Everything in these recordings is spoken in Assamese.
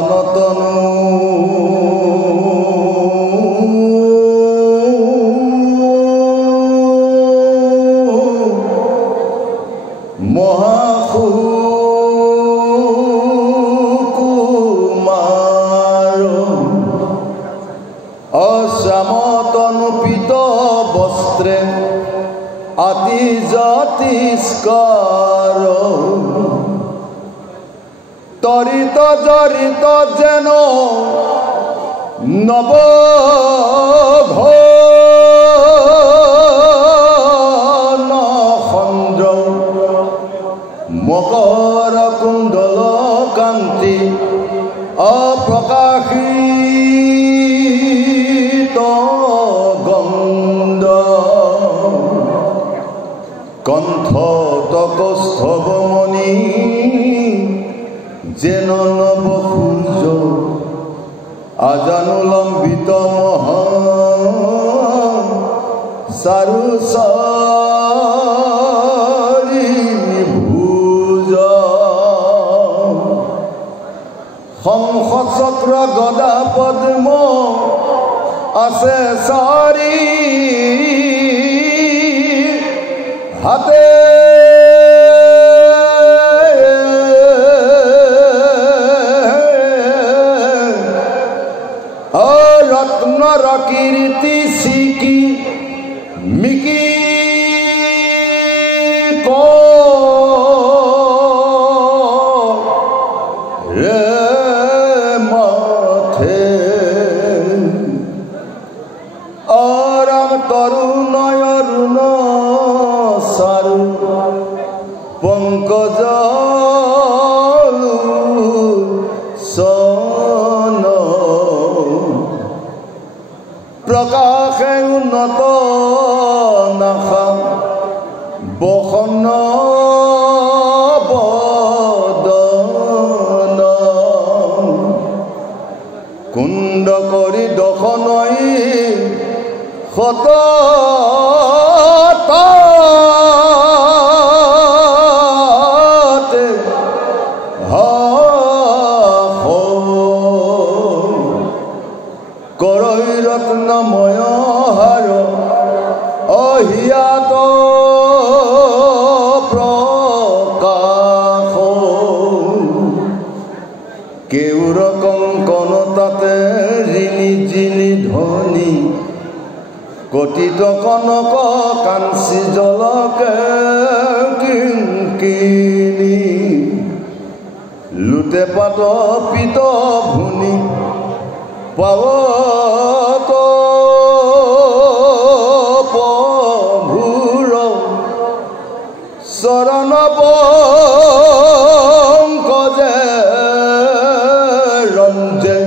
মহানতনু মহাসুকুমার অশ্যামতনুপিত বস্ত্রে আতি জাতিস্কার তরিত জরিত যেন নবঘন খন্ড মকর কুণ্ডল কান্তি অপ্রকাশিত গন্ধ কণ্ঠ তকস্থবমণি যেন নবসূর্য আজানুলম্বিত মহা সারুসারি ভুজ শংখচক্র গদা পদ্ম আছে চাৰি হাতে ৰত্নৰ কীৰ্তি সিকি মিকি ৰে মাথে আৰাম তৰুণয় অৰুণ সাৰু পঙ্কজ সন প্ৰকাশে উন্নত নাশা বসন বদন কুণ্ড কৰি দশনৈ শত কৰৈ ৰত্নময় হাৰ অহিয়াত প্ৰকাশ কেউৰ কংকন তাতে ঋণী জিনি ধনী কটিত কনক কাঞ্চি জলকে কিংকিনী লুটে পাত পিত ভুনি পাৱত প্ৰভুৰ চৰণ পংকজে ৰঞ্জে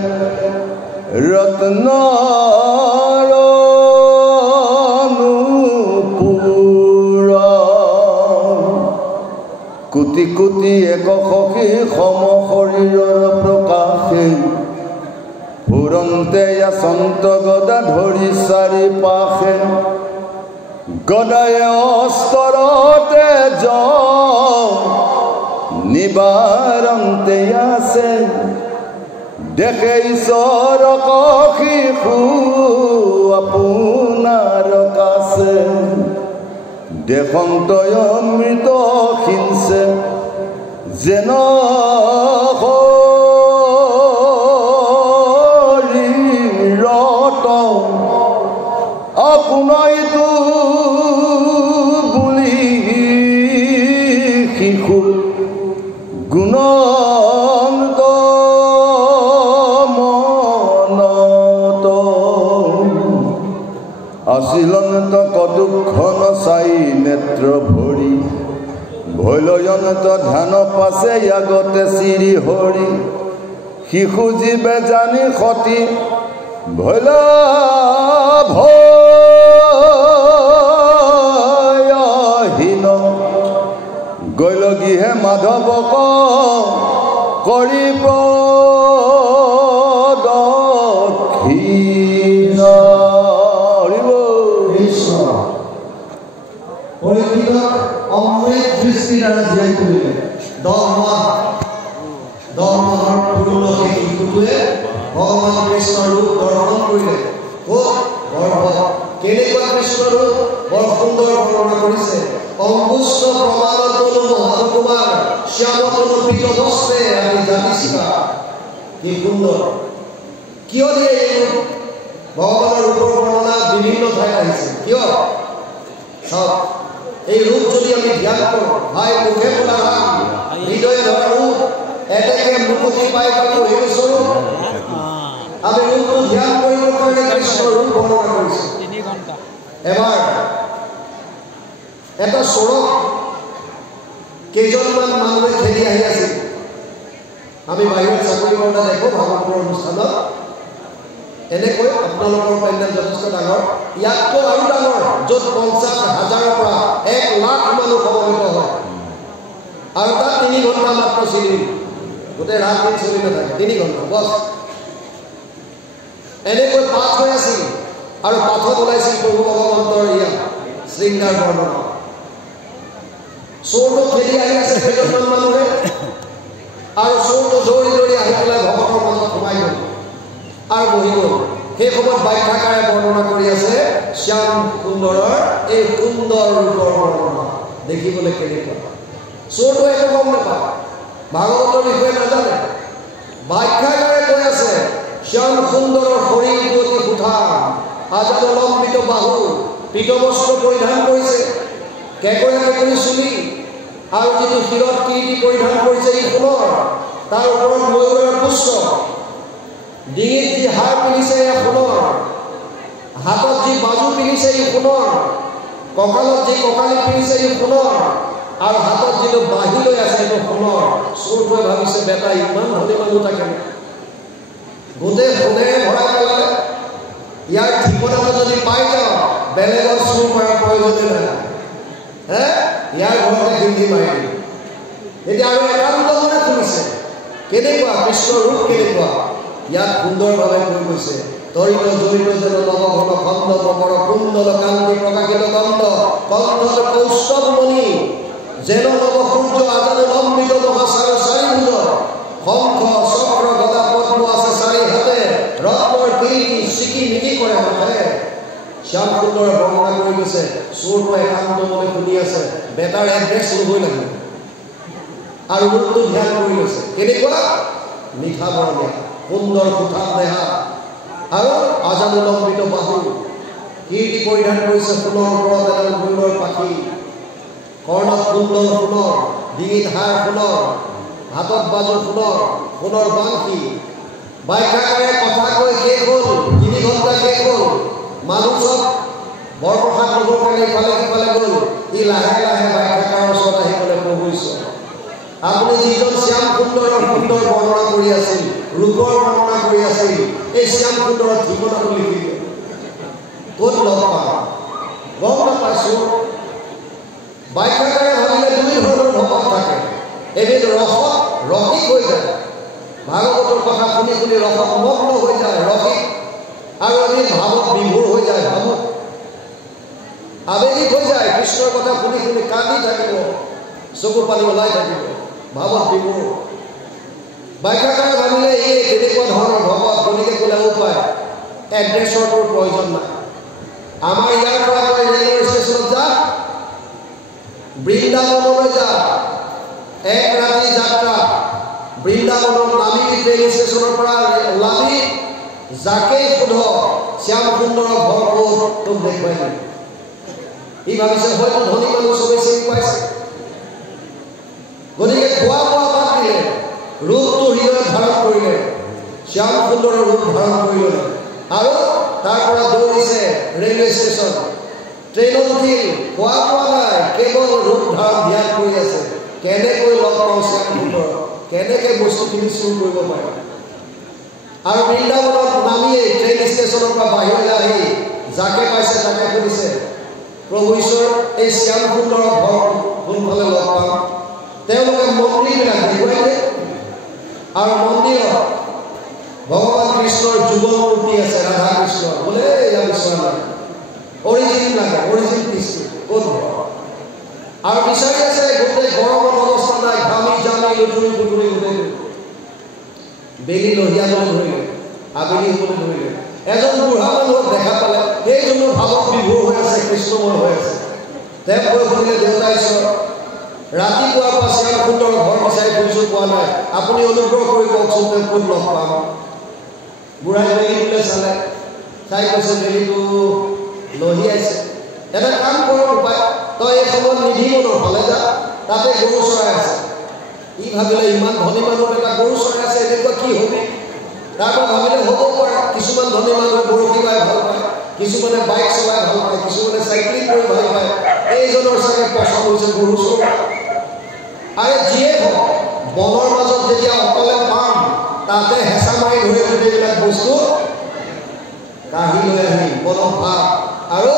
ৰত্নৰ নুপুৰ কোটি কোটি এক সখী সম শৰীৰৰ প্ৰকাশে ফুৰন্তে সন্ত গদা ধৰি চাৰি পাশে গদায়ে অস্তৰতে নিবাৰন্তে আছে দেখে ঈশ্বৰ শিশু আপোনাৰ কাছে দেশন্তয় অমৃত সিঞ্চে যেন আপোনাইতো বুলি শিশু গুণন্ত মনত আছিলন্ত কদুখন চাই নেত্ৰ ভৰি ভৈলয়ন্ত ধ্যান পাছে আগতে চিৰি হৰি শিশু জীৱে জানি সতী ভৈল ভয়হীন গৈলগীহে মাধৱক কৰিব দক্ষিণ পৰীক্ষিতক অমৃত দৃষ্টিৰ দ্বাৰা জীয়াই তুলিলে 10 মাহৰ পুৰুষে কৃষ্ণৰো বৰ সুন্দৰ বৰ্ণনা কৰিছে অঙ্গুষ্ঠ প্ৰমাণতনো মহাকুমাৰ শ্যামতনো পীতবস্ত্ৰে আমি জাতিছিলা কি সুন্দৰ কিয় দিয়ে এই ৰূপ ভগৱানৰ ৰূপৰ বৰ্ণনা বিভিন্ন ঠাইত আহিছে কিয় চাওক এই ৰূপ যদি আমি ধ্যান কৰোঁ ভাই মুখে বোলা ৰাম হৃদয়ে ধৰা ৰূপ এতেকে মুখতি পাই পাই এই স্বৰূপ আমি ৰূপটো ধ্যান কৰিবৰ কাৰণে কৃষ্ণৰ ৰূপ বৰ্ণনা কৰিছোঁ 3 ঘণ্টা এবাৰ এটা স্বৰূপ কেইজনমান মানুহে খেলি আহি আছিল আমি বাহিৰত চাকৰি কৰোঁতে দেখোঁ ভাগৱতৰ অনুষ্ঠানত এনেকৈ আপোনালোকৰ পেণ্ডেল যথেষ্ট ডাঙৰ ইয়াতকৈ আৰু ডাঙৰ য'ত 50,000ৰ পৰা 1 লাখ মানুহ সমবেত হয় আৰু তাত 3 ঘণ্টা মাত্ৰ চিৰি গোটেই ৰাত দিন চলি নাথাকে 3 ঘণ্টা বছ এনেকৈ পাঠ হৈ আছিল আৰু পাঠত ওলাইছিল প্ৰভু ভগৱন্তৰ ইয়াত শৃংগাৰ বৰ্ণনা চৌৰটো খেলি আহি আছে কেইজনমান মানুহে আৰু চৌৰটো দৌৰি দৌৰি আহি পেলাই ভগৱতৰ মাজত সোমাই গ'ল আৰু বহি গ'ল সেই সময়ত ব্যাখ্যাকাৰে বৰ্ণনা কৰি আছে শ্যাম সুন্দৰৰ এই সুন্দৰ ৰূপৰ বৰ্ণনা দেখিবলৈ কেনেকুৱা চৌৰটো একো গম নাপায় ভাগৱতৰ বিষয়ে নাজানে ব্যাখ্যাকাৰে কৈ আছে শ্যাম সুন্দৰৰ শৰীৰ অতি সুঠাম আজাদ লম্বিত বাহু পীতবস্ত্ৰ পৰিধান কৰিছে কেকৰা কেকৰি চুলি আৰু যিটো শিৰত কিৰীটি পৰিধান কৰিছে ই সোণৰ তাৰ ওপৰত ময়ূৰৰ পুষ্প ডিঙিত যি হাৰ পিন্ধিছে এয়া সোণৰ হাতত যি বাজু পিন্ধিছে ই সোণৰ কঁকালত যি কঁকালি পিন্ধিছে ই সোণৰ আৰু হাতত যিটো বাঁহী লৈ আছে এইটো সোণৰ চোৰটোৱে ভাবিছে বেটা ইমান ধনী মানুহ থাকে গোটেই সোণেৰে ভৰাই পেলালে ইয়াৰ ঠিকনাটো যদি পাই যাওঁ বেলেগৰ চুৰ কৰাৰ প্ৰয়োজনে নাই ইয়াৰ ঘৰতে হিন্দী মাৰি এতিয়া আৰু একান্ত মনে শুনিছে কেনেকুৱা কৃষ্ণৰ ৰূপ কেনেকুৱা ইয়াত সুন্দৰভাৱে কৈ গৈছে তৰিত জড়িত যেন নৱঘন খণ্ড মকৰ কুণ্ডল কান্তি প্ৰকাশিত দণ্ড কণ্ঠত কৌস্তৱমণি যেন নৱ সূৰ্য আজাদ লম্বিত মহাচাৰ চাৰিভুজ শংখ চক্ৰ গদা পদ্ম আছে চাৰি হাতে ৰত্নৰ কিৰীটি চিকি মিকি কৰে মাথে শ্যাম সুন্দৰে বৰ্ণনা কৰি গৈছে চোৰটো একান্ত মনে শুনি আছে বেটাৰ এড্ৰেছ ল'বই লাগিব আৰু ৰূপটো ধ্যান কৰি লৈছে কেনেকুৱা মিঠা বৰণীয়া সুন্দৰ সুঠাম দেহা আৰু আজাদ লম্বিত বাহু কীৰ্তি পৰিধান কৰিছে সোণৰ ওপৰত এডাল ময়ূৰৰ পাখি কৰ্ণত কুণ্ডল সোণৰ ডিঙিত হাৰ সোণৰ হাতত বাজু সোণৰ বাংশী ব্যাখ্যাকাৰে কথা কৈ শেষ হ'ল 3 ঘণ্টা শেষ হ'ল মানুহ চব বৰপ্ৰসাদ ল'বৰ কাৰণে ইফালে সিফালে গ'ল ই লাহে লাহে ব্যাখ্যাকাৰৰ ওচৰত আহি গ'লে প্ৰভু ঈশ্বৰ আপুনি যিজন শ্যাম সুন্দৰৰ সুন্দৰ বৰ্ণনা কৰি আছিল ৰূপৰ বৰ্ণনা কৰি আছিল এই শ্যাম সুন্দৰৰ ঠিকনাটো লিখি দিয়ে ক'ত লগ পাম গম নাপাইছোঁ ব্যাখ্যাকাৰে ভাবিলে 2 ধৰণৰ ভকত থাকে এবিধ ৰসিক হৈ যায় ভাগৱতৰ কথা শুনি শুনি ৰসত মগ্ন হৈ যায় ৰসিক আৰু এবিধ ভাৱত বিভোৰ হৈ যায় ভাবুক আবেগিক হৈ যায় কৃষ্ণৰ কথা শুনি শুনি কান্দি থাকিব চকু পানী ওলাই থাকিব ভাৱত বিভোৰ ব্যাখ্যাকাৰে ভাবিলে এই তেনেকুৱা ধৰণৰ ভকত গতিকে ক'লে উপায় এড্ৰেছৰ প্ৰয়োজন নাই আমাৰ ইয়াৰ পৰা তই ৰেলৱে ষ্টেচনত যা বৃন্দাবনলৈ যা 1 ৰাতি যাত্ৰা বৃন্দাবনত নামিবি ট্ৰেইন ষ্টেচনৰ পৰা ওলাবি যাকেই সোধ শ্যাম সুন্দৰৰ ঘৰ ক'ত তোক দেখুৱাই দিম ই ভাবিছে হয়তো ধনী মানুহ চবেই চিনি পাইছে গতিকে খোৱা বোৱা বাদ দিলে ৰূপটো হৃদয়ত ধাৰণ কৰিলে শ্যাম সুন্দৰৰ ৰূপ ধাৰণ কৰিলে আৰু তাৰ পৰা দৌৰিছে ৰেলৱে ষ্টেচন ট্ৰেইনত উঠিল খোৱা বোৱা নাই কেৱল ৰূপ ধাৰণ ধ্যান কৰি আছে কেনেকৈ লগ পাওঁ শ্যাম সুন্দৰ কেনেকৈ বস্তুখিনি চুৰ কৰিব পাৰে আৰু বৃন্দাবনত নামিয়েই ট্ৰেইন ষ্টেচনৰ পৰা বাহিৰলৈ আহি যাকে পাইছে তাকে সুধিছে প্ৰভু ঈশ্বৰ এই শ্যাম সুন্দৰৰ ঘৰ কোনফালে লগ পাম তেওঁলোকে মন্দিৰবিলাক দেখুৱাই দিয়ে আৰু মন্দিৰত ভগৱান কৃষ্ণৰ যুগল মূৰ্তি আছে ৰাধা কৃষ্ণ বোলে ইয়াৰ বিচৰা নাই অৰিজিন লাগে অৰিজিন কৃষ্ণ ক'ত আৰু বিচাৰি আছে গোটেই গৰমত অৱস্থা নাই ঘামি জামি লুটুৰি পুটুৰি গোটেই বেলি লহিয়াবলৈ ধৰিলে আবেলি হ'বলৈ ধৰিলে এজন বুঢ়া মানুহক দেখা পালে সেইজনো ভাৱত বিভোৰ হৈ আছে, কৃষ্ণময় হৈ আছে। তেওঁ কৈ শুনিলে, দেউতা ঈশ্বৰ, ৰাতিপুৱাৰ পৰা শ্যাম সুন্দৰ ঘৰ বিচাৰি ফুৰিছোঁ, পোৱা নাই, আপুনি অনুগ্ৰহ কৰি কওকচোন তেওঁ ক'ত লগ পাম। বুঢ়াই বেলিটোলৈ চালে, চাই কৈছে বেলিটো লহিয়াইছে। এটা কাম কৰক উপায়, তই এই সময়ত নিধিমনৰ ফালে যা, তাতে গৰু চৰাই আছে। ই ভাবিলে ইমান ধনী মানুহ এটা গৰু চৰাই আছে, এনেকুৱা কি হবি? তাৰপৰা ভাবিলে হ'ব পাৰে কিছুমান ধনী মানুহে বৰশী বাই ভাল পায়, কিছুমানে বাইক চলাই ভাল পায়, কিছুমানে চাইক্লিং কৰি ভাল পায়, এইজনৰ চাগে পচন্দ হৈছে গৰু চৰাই। আৰু যিয়ে হওক বনৰ মাজত যেতিয়া অকলে পাম তাতে হেঁচা মাৰি ধৰি গোটেইবিলাক বস্তু কাঢ়ি লৈ আহি মনত ভাৱ আৰু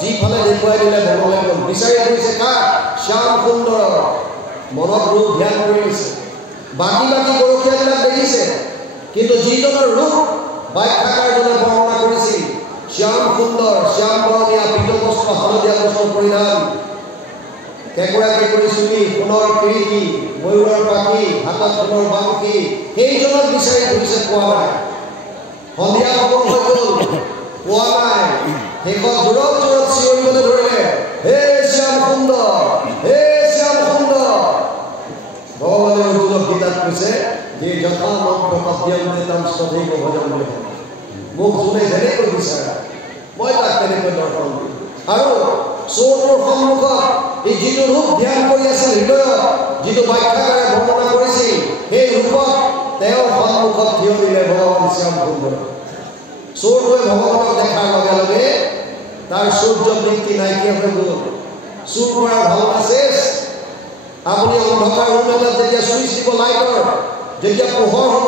যিফালে দেখুৱাই দিলে বনলৈ গ'ল। বিচাৰি ফুৰিছে কাক? শ্যাম সুন্দৰ। মনত ৰূপ ধ্যান কৰি দিছে, বাকী বাকী গৰখীয়াবিলাক দেখিছে, কিন্তু যিজনৰ ৰূপ ব্যাখ্যাকাৰজনে বৰ্ণনা কৰিছিল, শ্যাম সুন্দৰ, শ্যাম বৰণীয়া, পীত বস্ত্ৰ, হালধীয়া বস্ত্ৰ পৰিধান, কেঁকুৰা কেঁকুৰি চুলি, সোণৰ কিৰিটি, ময়ূৰৰ পাখি, হাতত সোণৰ বাংশী, সেইজনক বিচাৰি ফুৰিছে, পোৱা নাই। সন্ধিয়া সময় হৈ গ'ল, পোৱা নাই। শেষত জোৰত জোৰত চিঞৰিবলৈ ধৰিলে, হে শ্যাম সুন্দৰ, হে শ্যাম সুন্দৰ। ভগৱানে অৰ্জুনক গীতাত কৈছে যে যথা মন্ত্ৰ পদ্যন্তে তাম সদৈৱ ভজন্তে। মোক যোনে যেনেকৈ বিচাৰে মই তাক তেনেকৈ দৰ্শন দিম। আৰু চৌটোৰ সন্মুখত এই যিটো ৰূপ ধ্যান কৰি আছিল হৃদয়ত, যিটো ব্যাখ্যাকাৰে বৰ্ণনা কৰিছিল, সেই ৰূপত তেওঁৰ সন্মুখত থিয় দিলে ভগৱান শ্যাম সুন্দৰ। চৌটোৱে ভগৱানক দেখাৰ লগে লগে তাৰ সূৰ্য বৃত্তি নাইকিয়া হৈ গ'ল। চুৰ কৰাৰ ভাওনা শেষ। আপুনি অন্ধকাৰ ৰুম এটাত যেতিয়া চুইচ দিব লাইটৰ, যেতিয়া পোহৰ হ'ব,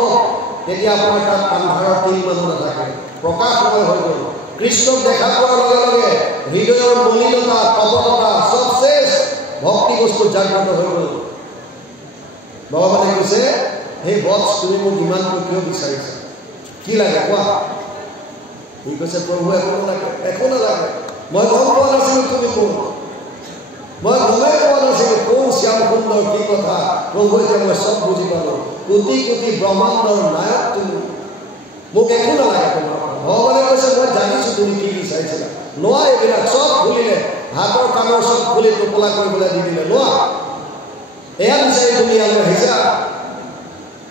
তেতিয়া আপোনাৰ তাত আন্ধাৰৰ তিল মানুহ নাথাকে, প্ৰকাশ সময় হৈ গ'ল। কৃষ্ণক দেখা পোৱাৰ লগে লগে হৃদয়ৰ মলিনতা, কপটতা চব শেষ, ভক্তি বস্তু জাগ্ৰত হৈ গ'ল। ভগৱানে কৈছে, সেই বক্স তুমি মোক ইমানকৈ কিয় বিচাৰিছা? কি লাগে কোৱা? সি কৈছে, প্ৰভু একো নালাগে, একো নালাগে, মই গম পোৱা নাছিলোঁ তুমি কোন, মই গমেই পোৱা নাছিলোঁ কোন শ্যাম সুন্দৰ, কি কথা। প্ৰভু এতিয়া মই চব বুজি পালোঁ, কোটি কোটি ব্ৰহ্মাণ্ডৰ নায়ক তুমি, মোক একো নালাগে তোমাৰ। ভগৱানে কৈছে, মই জানিছোঁ তুমি কি বিচাৰিছিলা, লোৱা এইবিলাক চব খুলিলে, হাতৰ কামৰ চব খুলি টোপোলা কৰিবলৈ দি দিলে, লোৱা, এয়া বিচাৰি তুমি ইয়ালৈ আহিছা।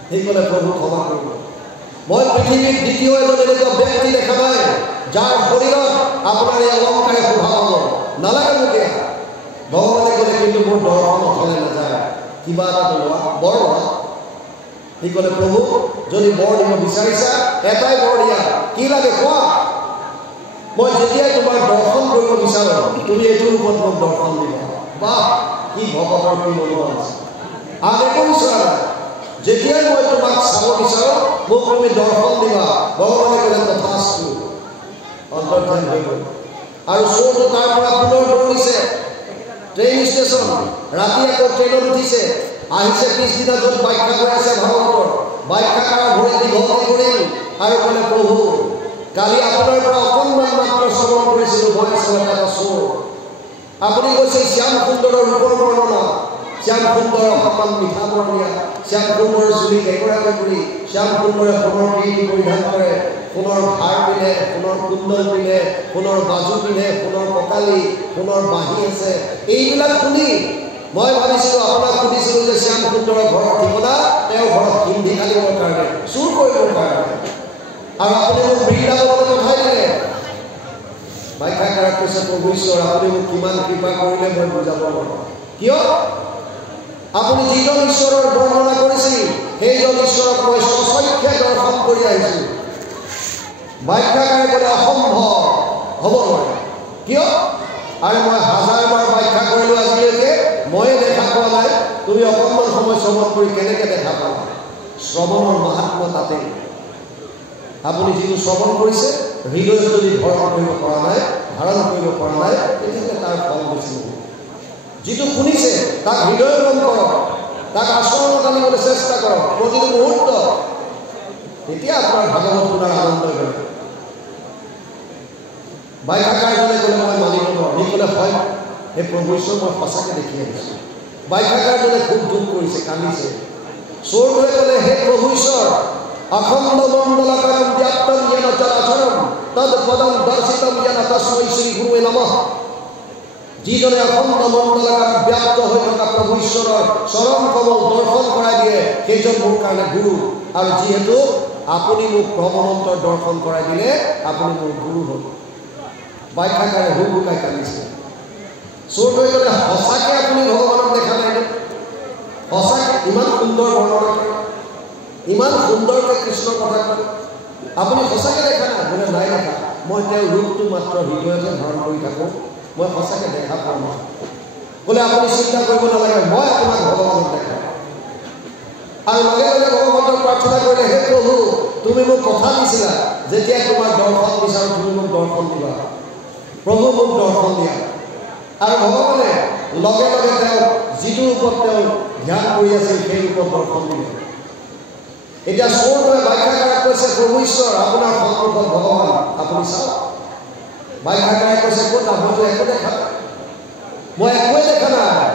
সি ক'লে, প্ৰভু ক্ষমা কৰিব, মই পৃথিৱীত দ্বিতীয় এজন এনেকুৱা ব্যক্তি দেখা নাই যাৰ শৰীৰত আপোনাৰ এই অলংকাৰে শোভা পাব, নালাগে মোক এয়া। ভগৱানে ক'লে, কিন্তু মোৰ দৰ্শন অথলে নাযায়, কিবা এটা লোৱা, বৰ লোৱা। সি ক'লে, প্ৰভু যদি বৰ দিব বিচাৰিছা এটাই বৰ দিয়া, কি লাগে কোৱা? মই যেতিয়াই তোমাৰ দৰ্শন কৰিব বিচাৰোঁ তুমি এইটো ৰূপত মোক দৰ্শন দিবা। বাহ, কি ভগৱানৰ কি মনোভাৱ আছে। আন একো বিচৰা নাই, যেতিয়াই মই তোমাক চাব বিচাৰোঁ মোক তুমি দৰ্শন দিবা। ভগৱানে ক'লে, তথাস্তু। অন্তৰ্ধান হৈ গ'ল। আৰু চৌটো তাৰ পৰা পুনৰ দৌৰিছে ট্ৰেইন ষ্টেচন, ৰাতি আকৌ ট্ৰেইনত উঠিছে, আহিছে পিছদিনা য'ত ব্যাখ্যা কৰি আছে ভাগৱতৰ, ব্যাখ্যাকাৰৰ ভৰি দীঘল কৰিল আৰু ক'লে, প্ৰভু কালি আপোনাৰ পৰা অকণমান মাত্ৰ শ্ৰৱণ কৰিছিলোঁ, মই আছোঁ এটা চোৰ। আপুনি কৈছে শ্যাম সুন্দৰৰ ৰূপৰ বৰ্ণনা, শ্যাম সুন্দৰ অকণমান মিঠা বৰণীয়া, শ্যাম সুন্দৰ চুলি কেঁকুৰা কেঁকুৰি, শ্যাম সুন্দৰে সোণৰ কিৰিটি পৰিধান কৰে, সোণৰ ভাৰ পিন্ধে, সোণৰ কুণ্ডল পিন্ধে, সোণৰ বাজু পিন্ধে, সোণৰ কঁকালি, সোণৰ বাঁহী আছে। এইবিলাক শুনি মই ভাবিছিলোঁ, আপোনাক সুধিছিলোঁ যে শ্যাম সুন্দৰৰ ঘৰৰ ঠিকনা, তেওঁৰ ঘৰত হিন্দী খালিবৰ কাৰণে, চুৰ কৰিবৰ কাৰণে, আৰু আপুনি মোক বৃন্দাবনলৈ পঠাই দিলে। ব্যাখ্যাকাৰে কৈছে, প্ৰভু ঈশ্বৰ আপুনি মোক কিমান কৃপা কৰিলে মই বুজাব নোৱাৰোঁ। কিয়? আপুনি যিজন ঈশ্বৰৰ বৰ্ণনা কৰিছিল সেইজন ঈশ্বৰক মই স্বচক্ষে দৰ্শন কৰি আহিছোঁ। ব্যাখ্যাকাৰে ক'লে, অসম্ভৱ, হ'ব নোৱাৰে। কিয়? আৰু মই হাজাৰবাৰ ব্যাখ্যা কৰিলোঁ আজিলৈকে, ময়ে দেখা পোৱা নাই, তুমি অকণমান সময় শ্ৰৱণ কৰি কেনেকৈ দেখা পালা? শ্ৰৱণৰ মাহাত্ম্য তাতেই। আপুনি যিটো শ্ৰৱণ কৰিছে হৃদয়ত যদি ধাৰণ কৰিব পৰা নাই, তেতিয়াহ'লে তাৰ ফল বেছি হ'ব। যিটো শুনিছে তাক হৃদয়গম কৰক, তাক আচৰণত আনিবলৈ চেষ্টা কৰক প্ৰতিটো মুহূৰ্ত, তেতিয়া আপোনাৰ ভাগৱত শুনাৰ আনন্দ হ'ব। ব্যাখ্যাকাৰজনে ক'লে, মই মানিব নোৱাৰোঁ। সি ক'লে, হয় সেই প্ৰভু ঈশ্বৰ মই সঁচাকৈ দেখি আহিছোঁ। ব্যাখ্যাকাৰজনে খুব দুখ কৰিছে, কান্দিছে। চোৰটোৱে ক'লে, হে প্ৰভু ঈশ্বৰ अखंड मंडलाकारं व्याप्तं येन चराचरं तद पदं दर्शितं येन तस्मै श्री गुरुवे नमः যিজনে অখণ্ড মণ্ডলাকাৰ ব্যাপ্ত হৈ থকা প্ৰভু ঈশ্বৰৰ চৰণ কমল দৰ্শন কৰাই দিয়ে সেইজন মোৰ কাৰণে গুৰু আৰু যিহেতু আপুনি মোক ভগৱন্তৰ দৰ্শন কৰাই দিলে আপুনি মোৰ গুৰু হ'ল ব্যাখ্যাকাৰে হুবুকাই কান্দিছে চোৰটোৱে ক'লে সঁচাকৈ আপুনি ভগৱানক দেখা নাই সঁচাকৈ ইমান সুন্দৰ বৰ্ণনা কৰে ইমান সুন্দৰকৈ কৃষ্ণৰ কথা কয় আপুনি সঁচাকৈ দেখা নাই বোলে নাই দেখা মই তেওঁৰ ৰূপটো মাত্ৰ হৃদয়তে ধাৰণ কৰি থাকোঁ মই সঁচাকৈ দেখা পোৱা নাই বোলে আপুনি চিন্তা কৰিব নালাগে মই আপোনাক ভগৱানক দেখা আৰু লগে লগে ভগৱানক প্ৰাৰ্থনা কৰিলে হে প্ৰভু তুমি মোক কথা দিছিলা যেতিয়া তোমাৰ দৰ্শন বিচাৰোঁ তুমি মোক দৰ্শন দিবা প্ৰভু মোক দৰ্শন দিয়া আৰু ভগৱানে লগে লগে তেওঁ যিটো ৰূপত তেওঁ ধ্যান কৰি আছিল সেই ৰূপত দৰ্শন দিলে এতিয়া চোৰটোৱে ব্যাখ্যাকাৰে কৈছে প্ৰভু ঈশ্বৰ আপোনাৰ সন্মুখত ভগৱান আপুনি চাওক ব্যাখ্যাকাৰে কৈছে ক'ত মইতো একো দেখা নাই মই একোৱে দেখা নাই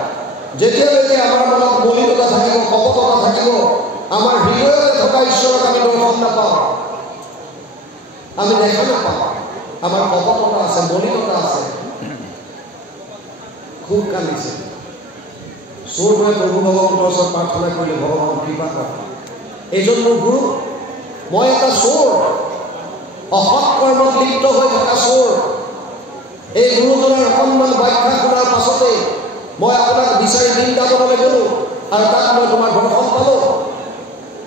যেতিয়ালৈকে আমাৰ মনত মলিনতা থাকিব কপটতা থাকিব আমাৰ হৃদয়তে থকা ঈশ্বৰক আমি দৰ্শন নাপাওঁ আমি দেখা নাপাওঁ আমাৰ কপটতা আছে মলিনতা আছে খুব কান্দিছে চোৰটোৱে প্ৰভু ভগৱানৰ ওচৰত প্ৰাৰ্থনা কৰিলে ভগৱানৰ কৃপা কৰা এইজন মোৰ গুৰু মই এটা চোৰ অসৎ কৰ্মত লিপ্ত হৈ থকা চোৰ এই গুৰুজনৰ অকণমান ব্যাখ্যা শুনাৰ পাছতে মই আপোনাক বিচাৰি বৃন্দাবনলৈ গ'লোঁ আৰু তাত মই তোমাৰ দৰ্শন পালোঁ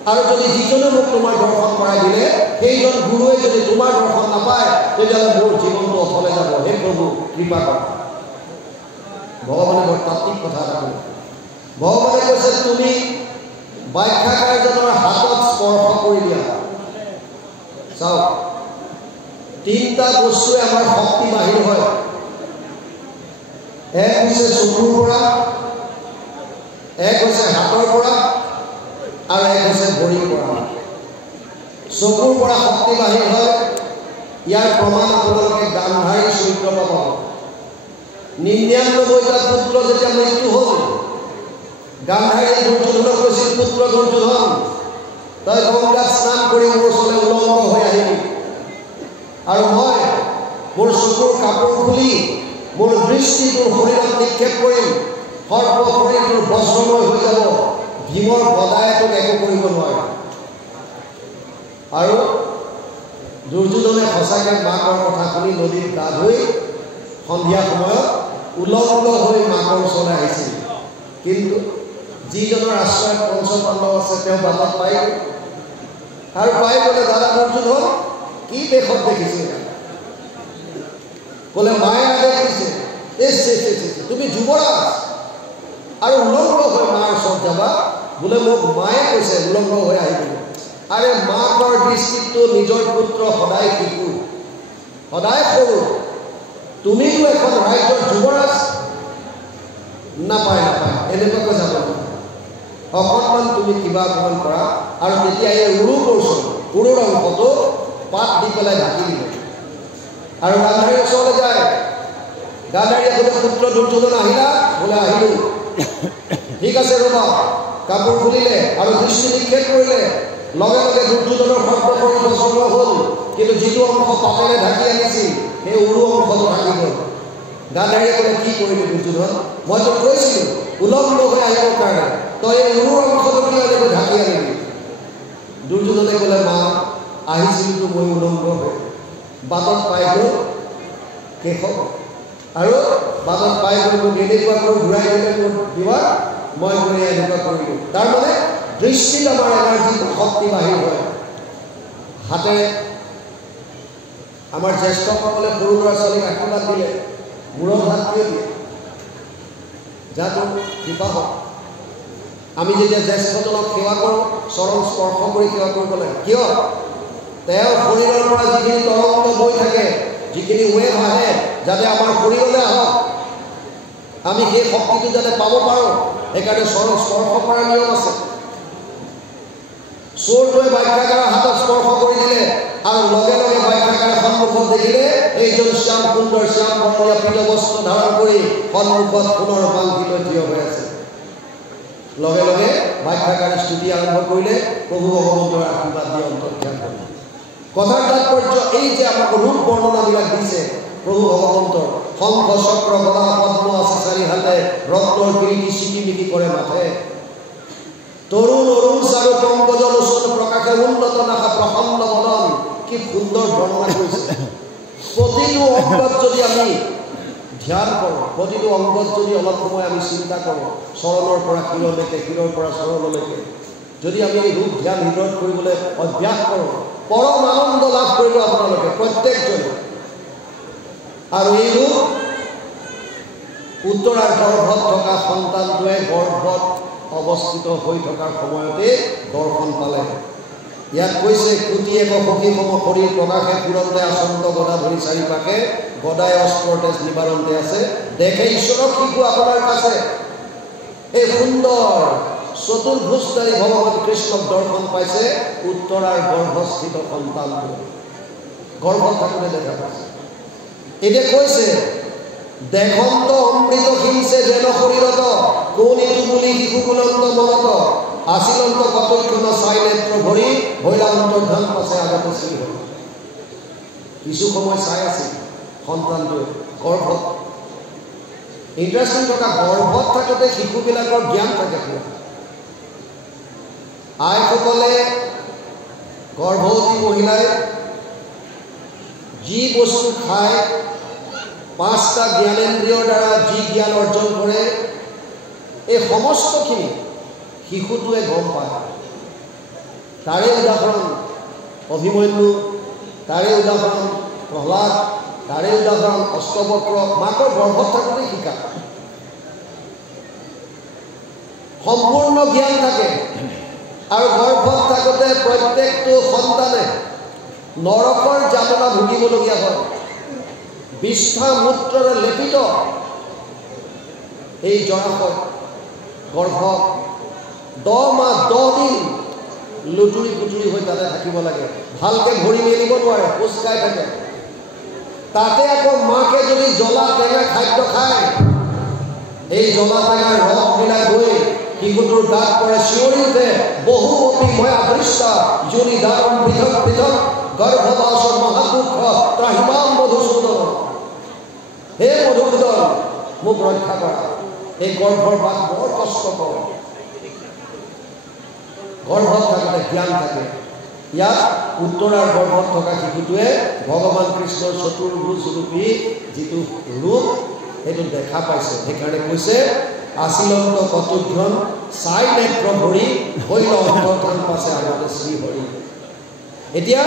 আৰু যদি যিজনে মোক তোমাৰ দৰ্শন কৰাই দিলে সেইজন গুৰুৱে যদি তোমাৰ দৰ্শন নাপায় তেতিয়াহ'লে মোৰ জীৱনটো অথলে যাব হে প্ৰভু কৃপা কৰা ভগৱানে বৰ তাত্বিক কথা এটা ক'লে ভগৱানে কৈছে তুমি ব্যাখ্যাকাৰজনৰ হাতত স্পৰ্শ কৰি দিয়া চাওক তিনিটা বস্তুৱে আমাৰ শক্তি বাহিৰ হয় এক হৈছে চকুৰ পৰা এক হৈছে হাতৰ পৰা আৰু এক হৈছে ভৰিৰ পৰা চকুৰ পৰা শক্তি বাহিৰ হয় ইয়াৰ প্ৰমাণ আপোনালোকে গান্ধাৰী চৰিত্ৰ পাব 99টা পুত্ৰ যেতিয়া মৃত্যু হ'ল গান্ধাৰীয়ে দুৰ্যোধনক কৈছিল পুত্ৰ দুৰ্যোধন তই গংগাত স্নান কৰি মোৰ ওচৰলৈ উলংগ হৈ আহিবি আৰু মই মোৰ চকুৰ কাপোৰ খুলি মোৰ দৃষ্টি তোৰ শৰীৰত নিক্ষেপ কৰিম সৰ্ব শৰীৰ তোৰ বজ্ৰময় হৈ যাব ভীমৰ গদায়ে তোক একো কৰিব নোৱাৰে আৰু দুৰ্যোধনে সঁচাকৈ মাকৰ কথা শুনি নদীত গা ধুই সন্ধিয়া সময়ত উলংগ হৈ মাকৰ ওচৰলৈ আহিছিল কিন্তু যিজনৰ আশ্ৰয়ত পঞ্চপাণ্ডৱ আছে তেওঁ বাটত পাই আৰু পাই গ'লে দাদা দুৰ্যোধন কি দেশত দেখিছে ক'লে মায়ে আদেশ দিছে তুমি যুৱৰাজ আৰু উলংগ হৈ মাৰ ওচৰত যাবা বোলে মোক মায়ে কৈছে উলংগ হৈ আহিবলৈ আৰে মাকৰ দৃষ্টিতটো নিজৰ পুত্ৰ সদায় শিশু সদায় সৰু তুমিতো এখন ৰাজ্যৰ যুৱৰাজ নাপায় এনেকুৱাকৈ যাব অকণমান তুমি কিবা অকণমান কৰা আৰু তেতিয়া এই উৰু কৰিছোঁ উৰুৰ অংশটো পাত দি পেলাই ঢাকি দিলে আৰু গান্ধাৰীৰ ওচৰলৈ যায় গান্ধাৰীয়ে বোলে পুত্ৰ দুৰ্যোধন আহিলা বোলে আহিলোঁ ঠিক আছে ৰ'বা কাপোৰ খুলিলে আৰু দৃষ্টি নিক্ষেপ কৰিলে লগে লগে দুৰ্যোধনৰ সৰ্বশৰীৰ বজ্ৰময় হ'ল কিন্তু যিটো অংশ পাতেৰে ঢাকি আনিছিল সেই উৰু অংশটো ঢাকি গ'ল গান্ধাৰীয়ে ক'লে কি কৰিলি দুৰ্যোধন মই তোক কৈছিলোঁ উলংগ হৈ আহিবৰ কাৰণে তই এই উৰুৰ অংশটো কি এনেকৈ ঢাকি আনিবি দুৰ্যোধনে ক'লে মা আহিছিলতো মই উলংগ হৈ বাটত পাই গ'ল কেশৱ আৰু বাটত পাই গ'ল মোক এনেকুৱাকৈ ঘূৰাই দিলে মোৰ দিবা মই গৈ এনেকুৱা কৰিলোঁ তাৰমানে দৃষ্টিত আমাৰ এনাৰ্জি শক্তি বাহিৰ হয় হাতেৰে আমাৰ জ্যেষ্ঠসকলে সৰু ল'ৰা ছোৱালীক আশীৰ্বাদ দিলে মূৰত হাত দিয়ে দিয়ে যাতে কৃপা হওক আমি যেতিয়া জ্যেষ্ঠজনক সেৱা কৰোঁ চৰণ স্পৰ্শ কৰি সেৱা কৰিব লাগে কিয় তেওঁৰ শৰীৰৰ পৰা যিখিনি তৰংগ বৈ থাকে যিখিনি ৱেভ আহে যাতে আমাৰ শৰীৰলৈ আহক আমি সেই শক্তিটো যাতে পাব পাৰোঁ সেইকাৰণে চৰণ স্পৰ্শ কৰাৰ নিয়ম আছে চোৰটোৱে ব্যাখ্যাকাৰৰ হাতত স্পৰ্শ কৰি দিলে আৰু লগে লগে ব্যাখ্যাকাৰে সন্মুখত দেখিলে এইজন শ্যাম সুন্দৰ শ্যাম বৰ্ণীয় পীত বস্ত্ৰ ধাৰণ কৰি সন্মুখত পুনৰ পালকি লৈ থিয় হৈ আছে লগে লগে ব্যাখ্যাকাৰী স্তুতি আৰম্ভ কৰিলে প্ৰভু ভগৱন্তৰ আশীৰ্বাদ দি অন্তৰ্ধান কৰিলে কথাৰ তাৎপৰ্য এই যে আমাক ৰূপ বৰ্ণনাবিলাক দিছে প্ৰভু ভগৱন্তৰ শংখ চক্ৰ গদা পদ্ম আছে চাৰি হাতে ৰত্নৰ কিৰিটি চিকিমিকি কৰে মাথে তৰুণ অৰুণ চাৰু পংকজ লোচন প্ৰকাশে উন্নত নাখা প্ৰসন্ন বদন কি সুন্দৰ বৰ্ণনা কৰিছে প্ৰতিটো অংগত যদি আমি ধ্যান কৰোঁ প্ৰতিটো অংগত যদি অলপ সময় আমি চিন্তা কৰোঁ চৰণৰ পৰা শিৰলৈকে শিৰৰ পৰা চৰণলৈকে যদি আমি এই ৰূপ ধ্যান হৃদয়ত কৰিবলৈ অভ্যাস কৰোঁ পৰম আনন্দ লাভ কৰিব আপোনালোকে প্ৰত্যেকজনে আৰু এই ৰূপ উত্তৰাৰ গৰ্ভত থকা সন্তানটোৱে গৰ্ভত অৱস্থিত হৈ থকাৰ সময়তে দৰ্শন পালে ইয়াত কৈছে কুটি এক সখীসম শৰীৰ প্ৰকাশে পুৰন্তে আচন্ত গদা ধৰি চাৰিপাশে গদায় অস্ত্ৰ তেজ নিবাৰণতে আছে দেখে ঈশ্বৰক শিশু আপোনাৰ কাছে এই সুন্দৰ চতুৰ্ভুজধাৰী ভগৱান কৃষ্ণক দৰ্শন পাইছে উত্তৰাৰ গৰ্ভস্থিত সন্তানটো গৰ্ভত থাকোঁতে দেখা পাইছে এতিয়া কৈছে দেশন্ত অমৃত শিংছে যেন শৰীৰত কোন এইটো বুলি শিশু গুণন্ত মনত আছিলন্ত কতক্ষণ চাই নেত্ৰ ভৰি ভৈলা অন্তৰ্ধান পাছে আগতে শ্ৰী হ'ল কিছু সময় চাই আছিল সন্তানটোৱে গৰ্ভত ইণ্টাৰেষ্টিং থকা গৰ্ভত থাকোঁতে শিশুবিলাকৰ জ্ঞান থাকে আইসকলে গৰ্ভৱতী মহিলাই যি বস্তু খায় পাঁচটা জ্ঞানেন্দ্ৰিয়ৰ দ্বাৰা যি জ্ঞান অৰ্জন কৰে এই সমস্তখিনি শিশুটোৱে গম পায় তাৰে উদাহৰণ অভিমন্যু তাৰে উদাহৰণ প্ৰহ্লাদ তাৰে উদাহৰণ অষ্টবক্ৰ মাকৰ গৰ্ভত থাকোঁতে শিকা সম্পূৰ্ণ জ্ঞান থাকে আৰু গৰ্ভত থাকোঁতে প্ৰত্যেকটো সন্তানে নৰকৰ যাতনা ভুগিবলগীয়া হয় বিষ্ঠা মূত্ৰৰে লেপিত এই জৰাশয় গৰ্ভত 10 মাহ 10 দিন লুটুৰি পুটুৰি হৈ তাতে থাকিব লাগে ভালকৈ ভৰি মেলিব নোৱাৰে খোজ খাই থাকে তাতে আকৌ মাকে যদি জ্বলা টেঙা খাদ্য খায় এই জ্বলা টেঙাৰ ৰস মিলাই গৈ শিশুটোৰ দাঁত পৰে চিঞৰি উঠে বহু অপি মই আদৃষ্ট যোনি দাৰণ পৃথক পৃথক গৰ্ভবাসৰ মহাদুখ ত্ৰাহিমাম মধুসূদন হে মধুসূদন মোক ৰক্ষা কৰা এই গৰ্ভৰ বাট বৰ কষ্টকৰ গৰ্ভত থাকোঁতে জ্ঞান থাকে ইয়াত উত্তৰাৰ গৰ্ভত থকা শিশুটোৱে ভগৱান কৃষ্ণৰ চতুৰ্ভুজ ৰূপী যিটো ৰূপ সেইটো দেখা পাইছে সেইকাৰণে কৈছে আছিলন্ত কতক্ষণ চাই নেত্ৰ ভৰি হৈল অন্তৰ্ধান পাছে আগতে শ্ৰী হৰি এতিয়া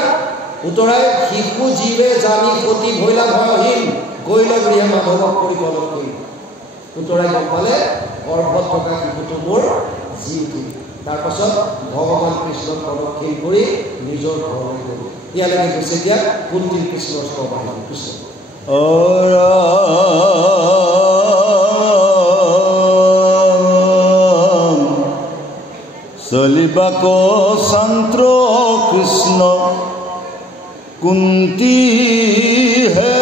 উত্তৰাই শিশু জীৱে জানি সতী ভৈলা ভয়হীন গৈল গৃহে মাধৱক কৰি কলম কৰি উত্তৰাই গম পালে গৰ্ভত থকা শিশুটো মোৰ জীৱ তাৰ পাছত ভগৱান কৃষ্ণক প্ৰদক্ষিণ কৰি নিজৰ ঘৰলৈ গ'ল ইয়ালৈকে গৈছে এতিয়া কুন্তীৰ কৃষ্ণৰ স্তবাহন কৃষ্ণ চলিবাক শান্ত্ৰ কৃষ্ণ কুন্তী হে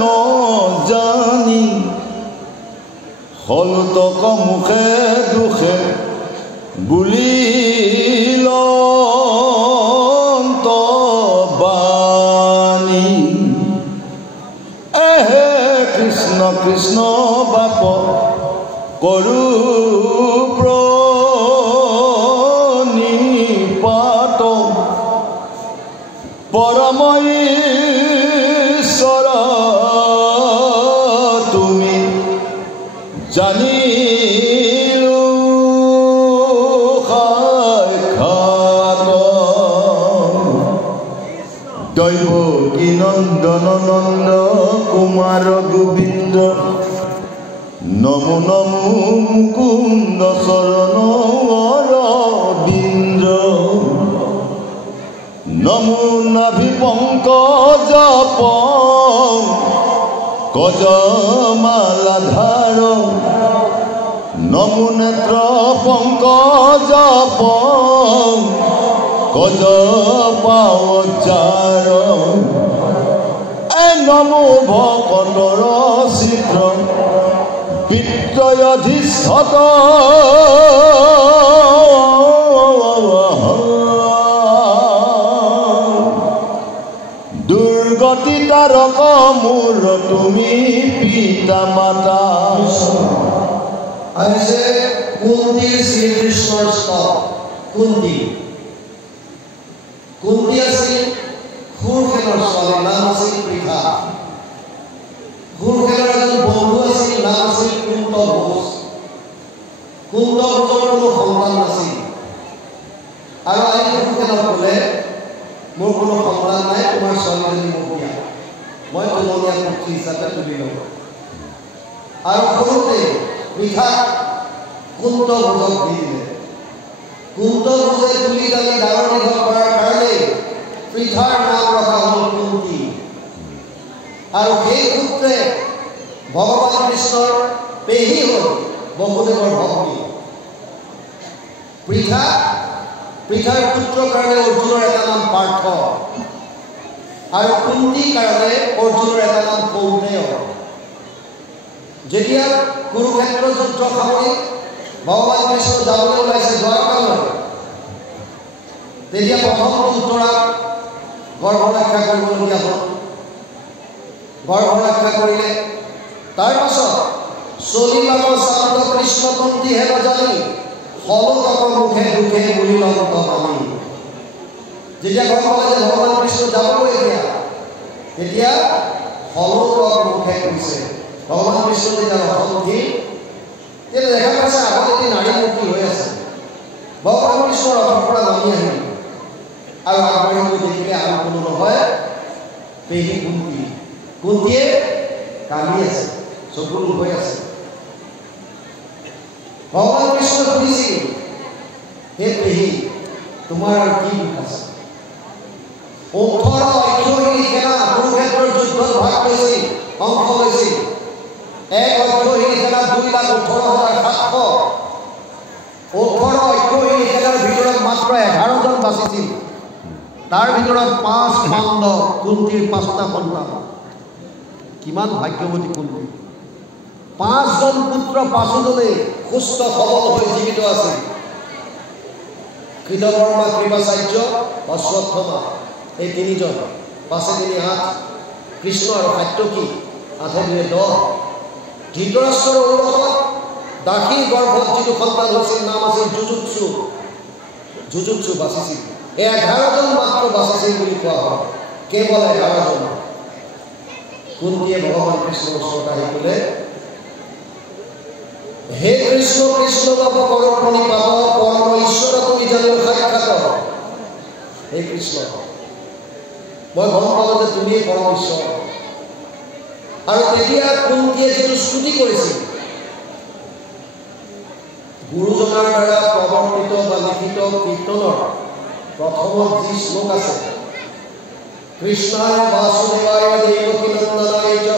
নজানি হলুতক মুখে দুখে বুলিল বাণী এহে কৃষ্ণ কৃষ্ণ বাপ কৰো প্ৰণিপাত পৰম ঈশ্বৰ তুমি জানিলো সাক্ষাৎ দৈৱকী নন্দন নন্দ কুমাৰ গোবিন্দ নমো নমো মুকুন্দ চৰণ অৰবিন্দ নমো নাভি পংকজ কজমালাধাৰ নমো নেত্ৰ পংকজ কজ পাওচাৰ নমো ভকতৰ চিত্ৰ পিত্ৰ অধিষ্ঠত দুৰ্গতি তাৰক মোৰ তুমি পিতা মাতা আহিছে কুন্তীৰ শ্ৰীকৃষ্ণৰ স্তৱ কুন্তী আছিল সুৰসেনৰ ছোৱালী নাম আছিল পৃথা সুৰসেনৰ এজন বন্ধু আছিল নাম আছিল কুন্ত ঘোষ কুন্ত ঘোষৰ কোনো সন্তান নাছিল আৰু আহি সুৰসেনক ক'লে মোৰ কোনো সন্তান নাই তোমাৰ ছোৱালীজনী মোক দিয়া মই তুলনীয়া পুত্ৰী হিচাপে তুলি ল'ম আৰু সৰুতে পৃথাক কুন্ত ঘোষক দি দিলে কুন্ত ঘোষে তুলি তালি ডাঙৰ দীঘল কৰাৰ কাৰণে পৃথাৰ নাম ৰখা হ'ল কুন্তী আৰু সেই সূত্ৰে ভগৱান কৃষ্ণৰ পেহী হ'ল বসুদেৱৰ ভগ্নী পৃথাৰ পুত্ৰৰ কাৰণে অৰ্জুনৰ এটা নাম পাৰ্থ আৰু কুন্তীৰ কাৰণে অৰ্জুনৰ এটা নাম কৌন্তেয় যেতিয়া কুৰুক্ষেত্ৰ যুদ্ধ সামৰি ভগৱান কৃষ্ণ যাবলৈ ওলাইছে দ্বাৰকালৈ তেতিয়া প্ৰথমটো উত্তৰাত গৰ্ভ ৰক্ষা কৰিবলগীয়া হ'ল গৰ্ভ ৰক্ষা কৰিলে তাৰ পাছত চলিলাম শান্ত কৃষ্ণপন্থী হে নজানি ফলকৰ মুখে দুখে বুলি লন্ত পালি যেতিয়া গম পালে যে ভগৱান কৃষ্ণ যাবগৈ এতিয়া ফলকৰ মুখে কৈছে ভগৱান কৃষ্ণ যেতিয়া ৰথত উঠি তেতিয়া দেখা পাইছে আগত এটি নাৰী মূৰ্তি হৈ আছে ভগৱান কৃষ্ণ ৰথৰ পৰা নামি আহিল আৰু আগবাঢ়ি গৈ দেখিলে আৰু কোনো নহয় পেহী কুন্তীয়ে কান্দি আছে চকুৰ হৈ আছে ভগৱান কৃষ্ণ সুধিছিল হে পেহী তোমাৰ আৰু কি দুখ আছে 18 অক্ষৌহিণী সেনা কুৰুক্ষেত্ৰৰ যুদ্ধত ভাগ লৈছিল অংশ লৈছিল এক অক্ষৌহিণী সেনা 2,18,700 18 অক্ষৌহিণী সেনাৰ ভিতৰত মাত্ৰ 11 জন বাচিছিল তাৰ ভিতৰত 5 পাণ্ডৱ কুন্তীৰ 5টা সন্তান কিমান ভাগ্যৱতী কুন্তী 5 জন পুত্ৰ 5জনে সুস্থ সবল হৈ জীৱিত আছিল কৃতকৰ্মা কৃপাচাৰ্য অশ্বত্থমা এই 3 জন 5 3 8 কৃষ্ণ আৰু সাত্যকী 8 2 10 ধৃতৰাষ্ট্ৰৰ ঔৰসত দাসীৰ গৰ্ভত যিটো সন্তান হৈছিল নাম আছিল যুযুৎসু বাচিছিল 11 জন মাত্ৰ বাচিছিল বুলি কোৱা হয় কেৱল 11 জন কুন্তীয়ে ভগৱান কৃষ্ণৰ ওচৰত আহি ক'লে হে কৃষ্ণ কৃষ্ণ বাব কৰ প্ৰণিপাত পৰম ঈশ্বৰ তুমি জানিও সাক্ষাৎ হে কৃষ্ণ মই গম পালোঁ যে তুমিয়ে পৰম ঈশ্বৰ আৰু তেতিয়া কুন্তীয়ে যিটো স্তুতি কৰিছিল গুৰুজনাৰ দ্বাৰা প্ৰৱৰ্তিত বা লিখিত কীৰ্তনৰ প্ৰথমত যি শ্লোক আছে কৃষ্ণায় বাসুদেৱায় দেৱকী নন্দনায় চ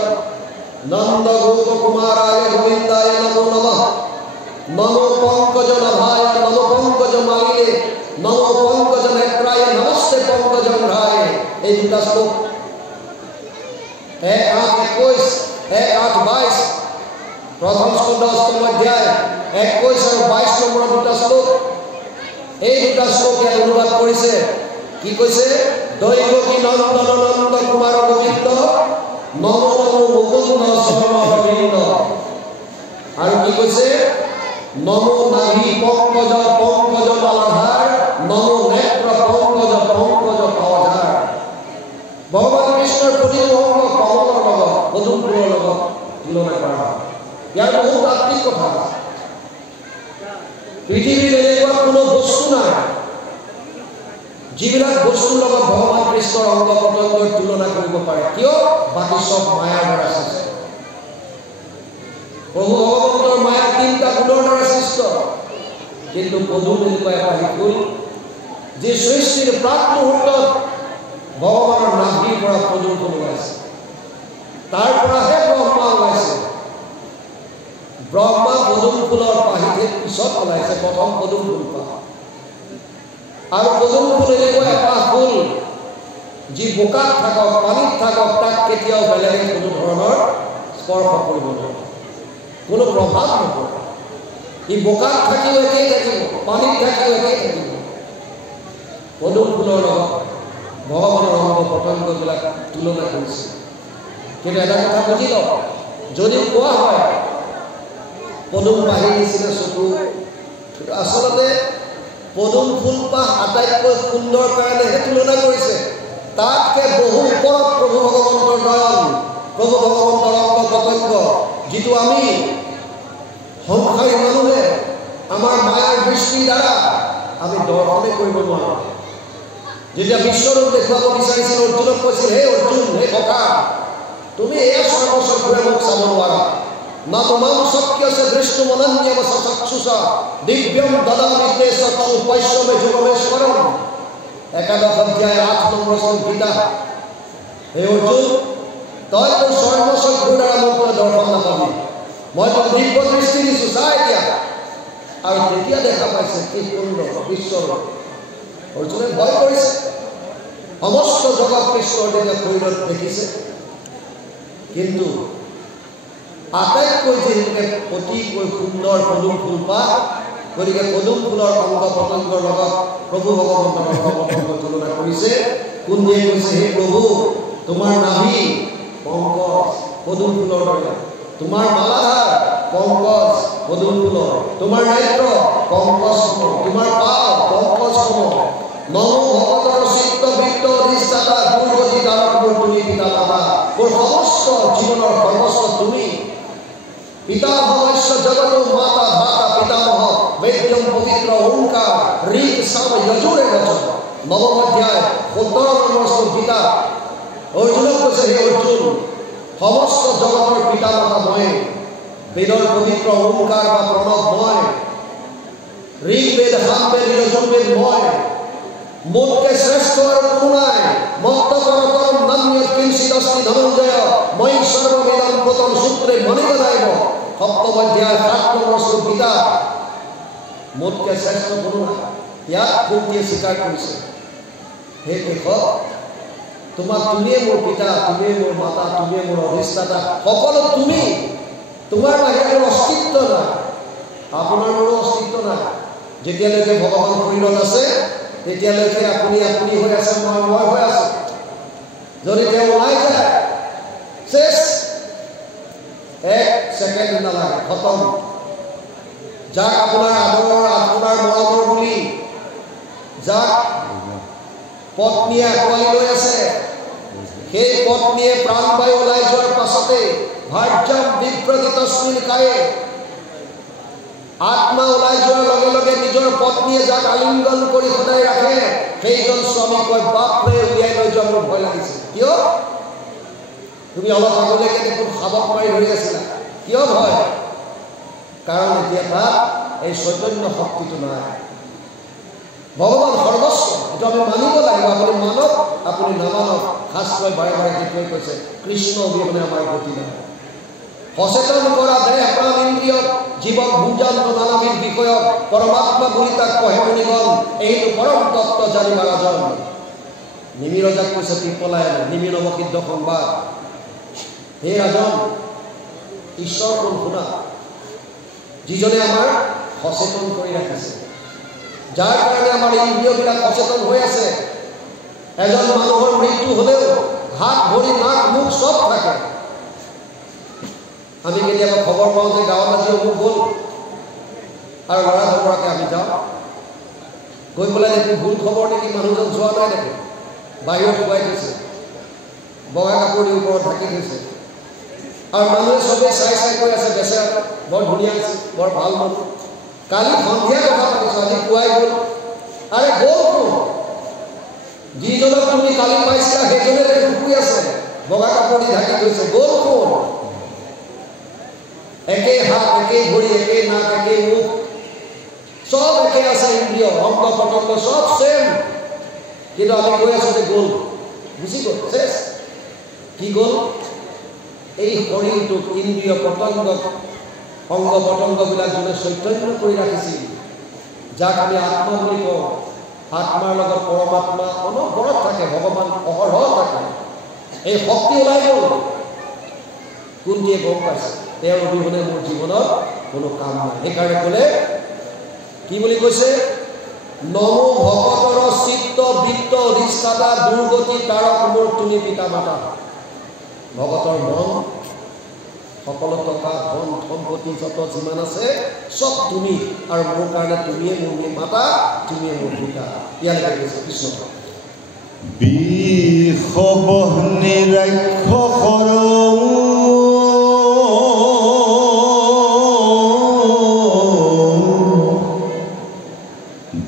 নন্দ গোপ কুমারায় গোবিন্দায় নমো নমঃ নমো পঙ্কজ নাভায় নমো পঙ্কজ মালিনে নমো পঙ্কজ নেত্রায় নমস্তে পঙ্কজ ঘ্রায় এই দুটা শ্লোক 1:8-21 1:8-22 প্রথম স্কন্ধ অষ্টম অধ্যায় 21 আৰু 22 নম্বৰৰ দুটা শ্লোক এই দুটা শ্লোক ইয়াত অনুবাদ কৰিছে কি কৈছে দৈবকী নন্দন নন্দ কুমাৰ গোবিন্দ নমো নমো মুকুন্দ সৰ্ববৃন্দ আৰু কি কৈছে নমো নাভি পঙ্কজ পঙ্কজ মালাধাৰ নমো নেত্ৰ পঙ্কজ পঙ্কজ পৱধাৰ ভগৱান কৃষ্ণৰ প্ৰতিটো অংগ কমলৰ লগত পদুম ফুলৰ লগত তুলনা কৰা হয় ইয়াৰ বহুত তাত্ত্বিক কথা পৃথিৱীত এনেকুৱা কোনো বস্তু নাই যিবিলাক বস্তুৰ লগত ভগৱান কৃষ্ণৰ অংগ পতংগৰ তুলনা কৰিব পাৰে কিয় বাকী সব মায়াৰ দ্বাৰা সৃষ্ট প্ৰভু ভগৱন্তৰ মায়াৰ 3টা গুণৰ দ্বাৰা সৃষ্ট কিন্তু পদুম এনেকুৱা এটা ফুল যি সৃষ্টিৰ প্ৰাক মুহূৰ্তত ভগৱানৰ নাভিৰ পৰা পদুম ফুল ওলাইছে তাৰ পৰাহে ব্ৰহ্মা ওলাইছে ব্ৰহ্মা পদুম ফুলৰ পাহিতে পিছত ওলাইছে প্ৰথম পদুম ফুল আৰু পদুম ফুল এনেকুৱা এটা ফুল যি বোকাত থাকক, পানীত থাকক, তাক কেতিয়াও বেলেগে কোনো ধৰণৰ স্পৰ্শ কৰিব নোৱাৰে। কোনো প্ৰভাৱ নপৰে। ই বোকাত থাকিও একেই থাকিব, পানীত থাকিও একেই থাকিব। পদুম ফুলৰ লগত ভগৱানৰ অংগ পতংগবিলাক তুলনা কৰিছে। কিন্তু এটা কথা বুজি লওক, যদি কোৱা হয় পদুম পাহি নিচিনা চকু, আচলতে পদুম ফুলপাহ আটাইতকৈ সুন্দৰ কাৰণেহে তুলনা কৰিছে। তাতকে বহু ওপৰত প্ৰভু ভগৱন্তৰ নয়ন, প্ৰভু ভগৱন্তৰ অংগ পতংগ, যিটো আমি সংসাৰী মানুহে আমাৰ মায়াৰ দৃষ্টিৰ দ্বাৰা আমি দৰ্শনে কৰিব নোৱাৰোঁ। যেতিয়া বিশ্বৰূপ দেখুৱাব বিচাৰিছিল, অৰ্জুনক কৈছিল, হে অৰ্জুন, হে ককা, তুমি এয়া সৰ্বচক্ষুৰে মোক চাব নোৱাৰা। না তোমাম শক্যছে দৃষ্টুমনন্যম সচক্ষুষা দিব্যম দদামি তে চক্ষু পৈশ্যমে যুগমেশ্বরম। 11 অধ্যায় 8 নম্বৰ শ্লোক গীতা। হে অৰ্জুন, তই তোৰ সৰ্বচক্ষুৰ দ্বাৰা মোক দৰ্শন নাপাবি, মই তোক দিব্য দৃষ্টি দিছোঁ, চা এতিয়া। আৰু তেতিয়া দেখা পাইছে কি সুন্দৰ বিশ্বৰূপ। অৰ্জুনে ভয় কৰিছে, সমস্ত জগত কৃষ্ণৰ যেতিয়া শৰীৰত দেখিছে। কিন্তু আটাইতকৈ যিহেতুকে অতিকৈ সুন্দৰ পদুম ফুলপাহ, গতিকে পদুম ফুলৰ অংগ পতংগৰ লগত প্ৰভু ভগৱন্তৰ অংগ পতংগ তুলনা কৰিছে। কুন্দিয়ে কৈছে, হে প্ৰভু, তোমাৰ নাভি পংকজ পদুম ফুলৰ দৰে, তোমাৰ মালাধাৰ পংকজ পদুম ফুলৰ, তোমাৰ নেত্ৰ পংকজ সম, তোমাৰ পাও পংকজ সম। নম ভগৱতৰ চিত্ত বৃত্ত অধিষ্ঠাতা দুৰ্গতি কাৰক মোৰ তুমি পিতা মাতা, মোৰ সমস্ত জীৱনৰ সৰ্বস্ব তুমি। পিতামহস্য জগত মাতা ভাতা পিতামহ বেদ্যম পবিত্ৰ ওঙ্কাৰ ঋক সাম যজুৰে বচন। নবম অধ্যায় 17 নম্বৰ শ্লোক গীতা। অৰ্জুনক কৈছে, হে অৰ্জুন, সমস্ত জগতৰ পিতা মাতা মই, বেদৰ পবিত্ৰ ওঙ্কাৰ বা প্ৰণৱ মই, ঋগ্বেদ সামবেদ যজুৰ্বেদ মই, মোতকে শ্ৰেষ্ঠ আৰু কোনো নাই। মত্তপৰতম নাম্য কিঞ্চিত অস্তি ধনঞ্জয় মই সৰ্ববেদম পতন সূত্ৰে মণিগদায়ব। 7ম অধ্যায় 7 নম্বৰ শ্লোক গীতা। মোতকে শ্ৰেষ্ঠ কোনো নাই, ইয়াক কুন্তিয়ে স্বীকাৰ কৰিছে। হে দেশক, তোমাক তুমিয়ে মোৰ পিতা, তুমিয়ে মোৰ মাতা, তুমিয়ে মোৰ অধিষ্ঠাতা, সকলো তুমি। তোমাৰ বাহিৰে মোৰ অস্তিত্ব নাই, আপোনাৰ মোৰো অস্তিত্ব নাই। যেতিয়ালৈকে ভগৱান শৰীৰত আছে তেতিয়ালৈকে আপুনি আপুনি হৈ আছে, মই হৈ আছো। যদি তেওঁ ওলাই যায়, শেষ, 1 ছেকেণ্ড নালাগে, খতম। যাক আপোনাৰ আদৰৰ, আপোনাৰ মৰমৰ বুলি যাক পত্নীয়ে আঁকোৱালি লৈ আছে, সেই পত্নীয়ে প্ৰাণবায়ু ওলাই যোৱাৰ পাছতে ভাৰ্যম বিভ্ৰতি তস্মিন কায়ে, আত্মা ওলাই যোৱাৰ লগে লগে নিজৰ পত্নীয়ে যাক আলিংগন কৰি সদায় ৰাখে, সেইজন স্বামী কয়, বাপৰে উলিয়াই লৈ যোৱা মোৰ ভয় লাগিছে। কিয়? তুমি অলপ আগলৈকে দেখোন সাবক মাৰি ধৰি আছিলা, কিয় ভয়? কাৰণ এতিয়া তাত এই চৈতন্য শক্তিটো নাই। ভগৱান সৰ্বস্ব, এইটো আমি মানিব লাগিব। আপুনি মানক, আপুনি নামানক, শাস্ত্ৰই বাৰে বাৰে সেইটোৱে কৈছে, কৃষ্ণ অবিহনে আমাৰ গতি নাই। সচেতন কৰা দেহ প্ৰাণ ইন্দ্ৰিয় জীৱক ভূজান্ত নানাবিধ বিষয়ক পৰমাত্মা বুলি তাক কহে মুনিগণ, এইটো পৰম তত্ত্ব জানিবা ৰাজন। নিমিৰজাক কৈছে পিপলায় নিমিৰ নৱসিদ্ধ সংবাদ। হে ৰাজন, ঈশ্বৰ কোন শুনা, যিজনে আমাৰ সচেতন কৰি ৰাখিছে, যাৰ কাৰণে আমাৰ ইন্দ্ৰিয়বিলাক সচেতন হৈ আছে। এজন মানুহৰ মৃত্যু হলেও হাত ভৰি নাক মুখ চব থাকে। আমি কেতিয়াবা খবৰ পাওঁ যে গাঁৱত আজি অমুক গ'ল, আৰু ল'ৰা ধৰাকে আমি যাওঁ, গৈ পেলাই দেখি ভুল খবৰ নেকি, মানুহজন যোৱা নাই দেখি, বাহিৰত শুৱাই থৈছে, বগা কাপোৰ দি ওপৰত ঢাকি থৈছে, আৰু মানুহে চবেই চাই চাই কৈ আছে, বেচেৰা বৰ ধুনীয়া আছে, বৰ ভাল মানুহ। কালি সন্ধিয়া কথা পাতিছোঁ, আজি পুৱাই গ'ল। আৰে গ'ল কোন? যিজনক তুমি কালি পাইছিলা সেইজনে দেখোন শুই আছে, বগা কাপোৰ দি ঢাকি থৈছে, গ'ল কোন? একেই হাত, একেই ভৰি, একেই নাক, একেই মুখ, চব একে আছে, ইন্দ্ৰিয় অংগ পতংগ চব সেম। কিন্তু আমি কৈ আছো যে গ'ল, বুজি গ'ল, শেষ। কি গ'ল? এই শৰীৰটোক, ইন্দ্ৰিয় পতংগ অংগ পতংগবিলাক যোনে চৈতন্য কৰি ৰাখিছিল, যাক আমি আত্মা বুলি কওঁ। আত্মাৰ লগত পৰমাত্মা অনবৰত থাকে, ভগৱান অহৰহ থাকে। এই শক্তি ওলাই গ'ল, কুন্তিয়ে গম পাইছে। তেওঁৰ অবিহনে মোৰ জীৱনত কোনো কাম নাই সেইকাৰণে ক'লে কি বুলি কৈছে নমো ভকতৰ চিত্ত বৃত্ত অধিষ্ঠাতা দুৰ্গতি তাৰক মোৰ তুমি পিতা মাতা ভকতৰ মন সকলো টকা ধন সম্পত্তি যত যিমান আছে সব তুমি আৰু মোৰ কাৰণে তুমিয়ে মোৰ মাতা তুমিয়ে মোৰ পিতা ইয়ালৈকে কৈছে কৃষ্ণ বিষবহ্নি ৰাক্ষসৰ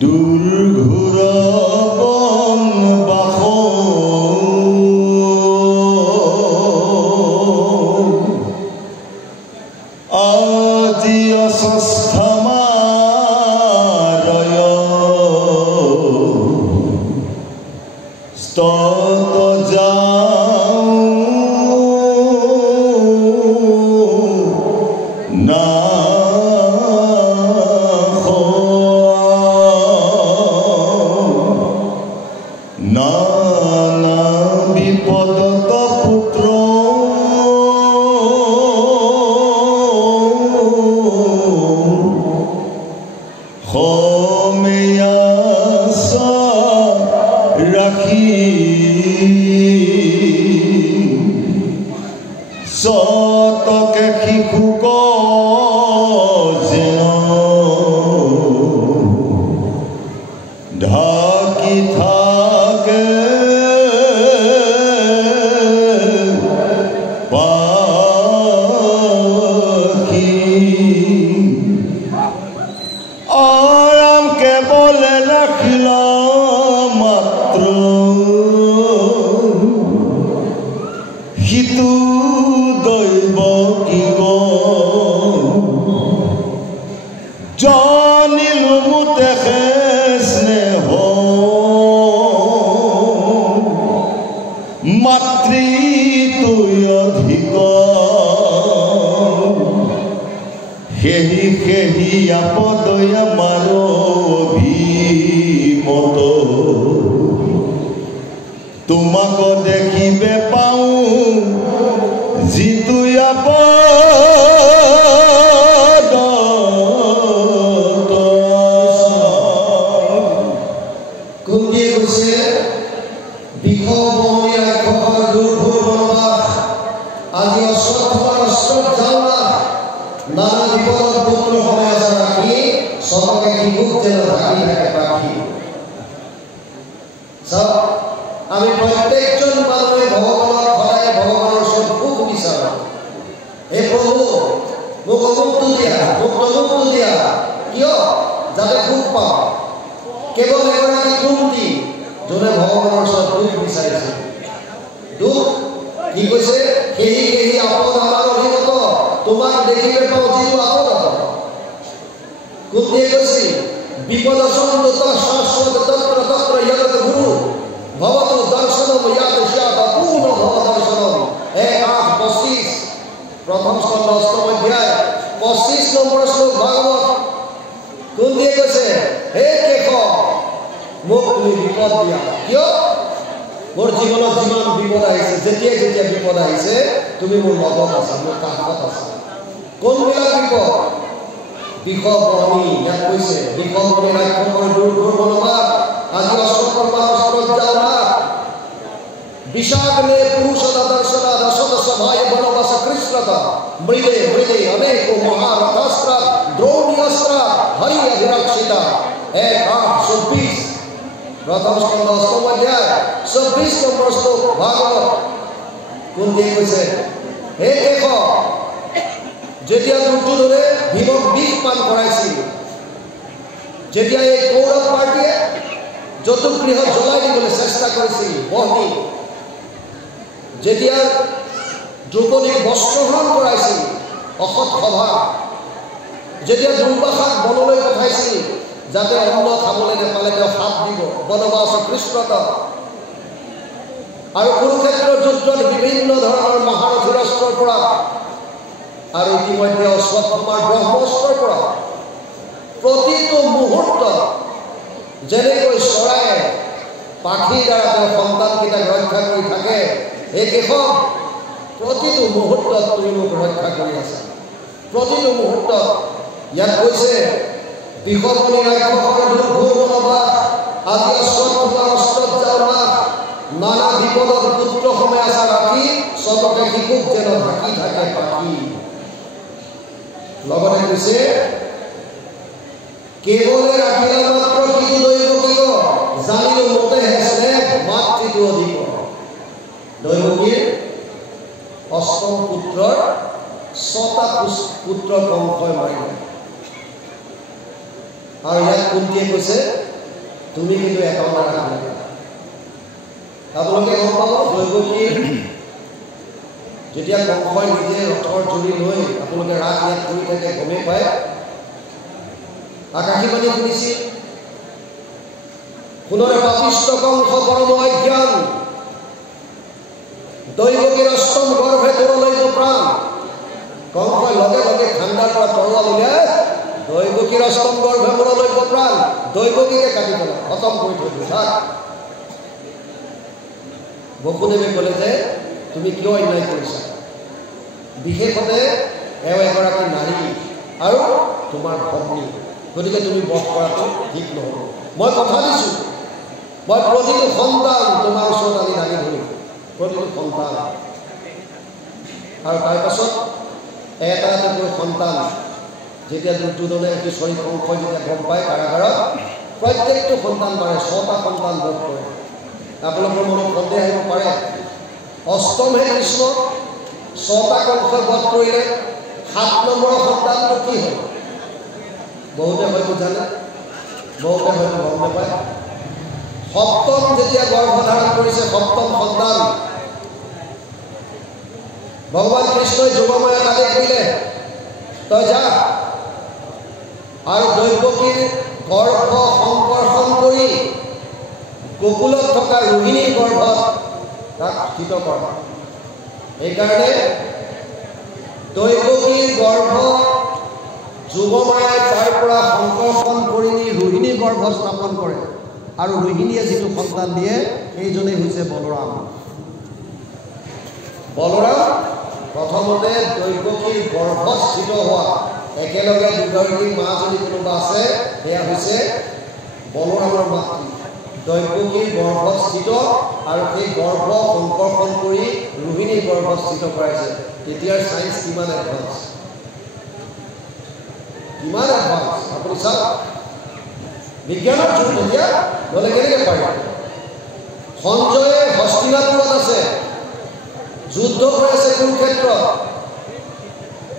দুৰ্ঘোৰ বনবাস আজি অস্থামাৰয় স্তত যাওঁ না নানা বিপদত পুত্ৰ সমেয়াস ৰাখি সতকে শিশুক যেন ঢাকি থাকে পাখি আৰাম কেৱল ৰাখিল মাত্ৰ সিটো দৈৱ কি জানিলো মুতেখে স্নেহ মাতৃতুই অধিক সেহি সেহি আপদয় আমাৰ অভিমত তোমাক দেখিবে পাওঁ যিটো আপদ কুন্তিয়ে কৈছে বিষবহ্নি ৰাক্ষসৰ দুৰ্ঘোৰ বনবাস আজি অশ্বত্থৰ অস্ত্ৰত জ্বালা নানা বিপদত পুত্ৰ সমাজ ৰাখি সবকে শিশুক যেন ঢাকি থাকে পাখি চাওক আমি প্ৰত্যেকজন মানুহে ভগৱানক সদায় ভগৱানৰ ওচৰত সুখ বিচাৰোঁ হে প্ৰভু মোক অমুকটো দিয়া মোক তমুকটো দিয়া কিয় যাতে সুখ পাওঁ কেৱল এগৰাকী কুন্তি যোনে ভগৱানৰ ওচৰত দুখ বিচাৰিছে দুখ কি কৈছে সেহি সেহি আপদ আমাৰ অধীনত তোমাক দেখিবে পাওঁ যিটো আপদ কুন্তিয়ে কৈছে বিপদ সন্তত শাশ্বত তন্ত্ৰ তন্ত্ৰ য়ত গুৰু ভৱত দৰ্শনম ইয়াত স্যাত পূৰ্ণ ভৱ দৰ্শনম 1:25 প্ৰথম স্কন্ধ 8ম অধ্যায় 25 নম্বৰ শ্লোক ভাগৱত কুন্তিয়ে কৈছে হে কেশ মোক তুমি বিপদ দিয়া কিয় মোৰ জীৱনত যিমান বিপদ আহিছে যেতিয়া যেতিয়া বিপদ আহিছে তুমি মোৰ লগত আছা মোৰ কাষত আছা কোনবিলাক বিপদ বিষবহ্নি ইয়াত কৈছে বিষবহ্নি ৰাক্ষসৰ দুৰ্ঘোৰ বনবাস আজি অস্ত্ৰত জ্বালা বিষাগ্নে পুৰুষতা দৰ্শনা দশত সভায় বনবাস কৃষ্ণতা মৃদে মৃদে অনেক মহাৰথাস্ত্ৰ দ্ৰৌণীয়স্ত্ৰ হৰি অভিৰক্ষিতা 1:24 প্ৰথম স্কন্ধ 8ম অধ্যায় 24 নম্বৰ শ্লোক ভাগৱত কুন্তিয়ে কৈছে হে কেশ যেতিয়া দুৰ্যোধনে ভীমক বিষ পান কৰাইছিল যেতিয়া এই কৌৰৱ পাৰ্টিয়ে যতুগৃহ জ্বলাই দিবলৈ চেষ্টা কৰিছিল বহ্নি যেতিয়া দ্ৰৌপদীক বস্ত্ৰহৰণ কৰাইছিল অসৎ সভা যেতিয়া দুৰ্বাসাক বনলৈ পঠাইছিল যাতে অন্ন খাবলৈ নেপালে তেওঁ শাপ দিব বনবাস কৃষ্ণতা আৰু কুৰুক্ষেত্ৰৰ যুদ্ধত বিভিন্ন ধৰণৰ মহাৰথীৰ অস্ত্ৰৰ পৰা আৰু ইতিমধ্যে অশ্বত্থামাৰ ব্ৰহ্মাস্ত্ৰৰ পৰা প্ৰতিটো মুহূৰ্তত যেনেকৈ চৰায়ে পাখিৰ দ্বাৰা তেওঁৰ সন্তানকেইটাক ৰক্ষা কৰি থাকে এই কেশৱ প্ৰতিটো মুহূৰ্তত তুমি মোক ৰক্ষা কৰি আছা প্ৰতিটো মুহূৰ্তত ইয়াত কৈছে বিশ্বমণি ৰাক্ষসৰ দুৰ্ঘটনা আজি অস্ত্ৰৰ অস্ত্ৰত যাওনা নানা বিপদত পুত্ৰ সময় আশা ৰাখি সততে শিশুক যেন ঢাকি থাকে পাখি লগতে কৈছে কেৱলে ৰাখিলা মাত্ৰ শিশু দৈৱকীক জানিলো মতে হেছে মাতৃটো অধিক দৈৱকীৰ অষ্টম পুত্ৰৰ 6টা পুত্ৰ কংসই মাৰিলে আৰু ইয়াত কুন্তীয়ে কৈছে তুমি কিন্তু এটাও নাৰাখিলা আপোনালোকে গম পাব দৈৱকীৰ যেতিয়া কংসই নিজে ৰথৰ জুৰি লৈ আপোনালোকে ৰাত ইয়াত কৰি থাকে গমেই পায় আকাশীবাণী শুনিছিল পুনৰে পাপিষ্ট কংস পৰম অজ্ঞান দৈৱকীৰ অষ্টম গৰ্ভে তোৰলৈ প্ৰাণ কংসই লগে লগে খাণ্ডাৰ পৰা তৰোৱাল উলিয়াই দৈৱকীৰ অষ্টম গৰ্ভে মোৰলৈ প্ৰাণ দৈৱকীকে কাটি পেলাই খতম কৰি থৈ দিওঁ থাক বসুদেৱে ক'লে যে তুমি কিয় অন্যায় কৰিছা বিশেষতে এওঁ এগৰাকী নাৰী আৰু তোমাৰ ভগ্নী গতিকে তুমি বধ কৰাটো ঠিক নহ'ব মই কথা দিছোঁ মই প্ৰতিটো সন্তান তোমাৰ ওচৰত আনি দাঙি ধৰিম প্ৰতিটো সন্তান আৰু তাৰপাছত এটা এটাকৈ সন্তান যেতিয়া দুৰ্যোধনে কিশোৰী কংসই যেতিয়া গম পায় কাৰাগাৰত প্ৰত্যেকটো সন্তান মাৰে 6টা সন্তান বধ কৰে আপোনালোকৰ মনত সন্দেহ আহিব পাৰে অষ্টমহে কৃষ্ণ 6টা কংসই বধ কৰিলে 7 নম্বৰৰ সন্তানটো কি হ'ল বহুতে হয়তো জানে বহুতে হয়তো গম নাপায় সপ্তম যেতিয়া গৰ্ভধাৰণ কৰিছে সপ্তম সন্তান ভগৱান কৃষ্ণই যোগমায়াক আদেশ দিলে তই যা আৰু দৈৱকীৰ গৰ্ভ সংকৰ্ষণ কৰি গোকুলত থকা ৰোহিণীৰ গৰ্ভত তাক স্থিত কৰ এইকাৰণে দৈৱকীৰ গৰ্ভ যোগমায়াই তাৰ পৰা সংকৰ্ষণ কৰি নি ৰোহিণীৰ গৰ্ভ স্থাপন কৰে আৰু ৰোহিণীয়ে যিটো সন্তান দিয়ে সেইজনেই হৈছে বলৰাম প্ৰথমতে দৈৱকীৰ গৰ্ভস্থিত হোৱা একেলগে দুগৰাকী মা যদি কোনোবা আছে সেয়া হৈছে বলৰামৰ মাতৃ দৈৱকীৰ গৰ্ভস্থিত আৰু সেই গৰ্ভ সংকৰ্ষণ কৰি ৰোহিণীৰ গৰ্ভস্থিত কৰাইছে তেতিয়াৰ চায়েন্স কিমান এডভান্স আপুনি চাওক বিজ্ঞানৰ যুগ এতিয়া গ'লে কেনেকৈ পাৰিব সঞ্জয়ে হস্তিনাপুৰত আছে যুদ্ধ হৈ আছে কুৰুক্ষেত্ৰত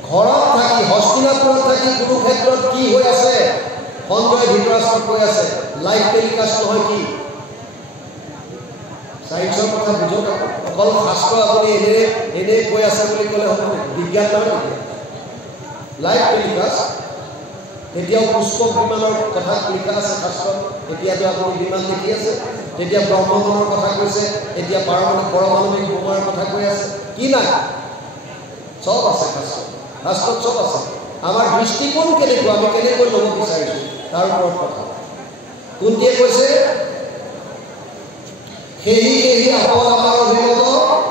ঘৰত থাকি হস্তিনাপুৰত থাকি কুৰুক্ষেত্ৰত কি হৈ আছে সঞ্জয়ে ধৃতৰাষ্ট্ৰক কৈ আছে লাইভ টেলিকাষ্ট নহয় কি চায়েন্সৰ কথা বুজক অকল শাস্ত্ৰ আপুনি এনেই কৈ আছে বুলি ক'লে হ'ব বিজ্ঞান নহয় নেকি লাইভ টেলিকাষ্ট এতিয়াও পুষ্পক বিমানৰ কথা লিখা আছে শাস্ত্ৰত এতিয়াতো আপুনি বিমান দেখি আছে তেতিয়া ব্ৰহ্মগণৰ কথা কৈছে এতিয়া পাৰমাণৱিক বোমাৰ কথা কৈ আছে কি নাই চব আছে শাস্ত্ৰত চব আছে আমাৰ দৃষ্টিকোণ কেনেকুৱা আমি কেনেকৈ ল'ব বিচাৰিছোঁ তাৰ ওপৰত কথা কুন্তীয়ে কৈছে সেই আপদ আমাৰ অভিমত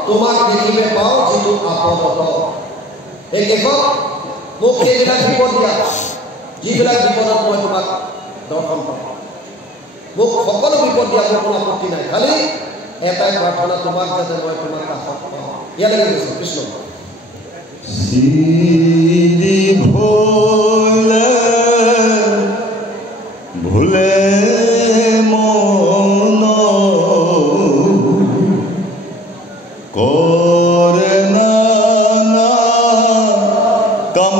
তোমাক দেখিবে পাওঁ যিটো আপদত এই কেশৱ মোক সেইবিলাক বিপদ দিয়া যিবিলাক বিপদত মই তোমাক দৰ্শন পাওঁ মোক সকলো বিপদ দিয়া মোৰ কোনো আপত্তি নাই খালি এটাই প্ৰাৰ্থনা তোমাক যাতে মই তোমাক কাষত পাওঁ ইয়াতে কৈছে কৃষ্ণ ভুলে মন কৰে না কাম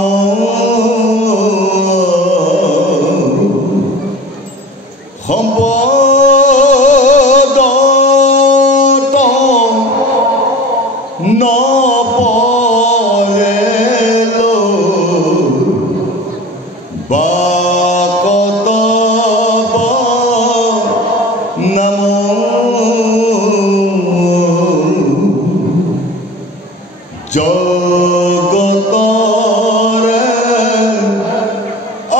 সম্পদ নপলে বাকত নাম জগতৰে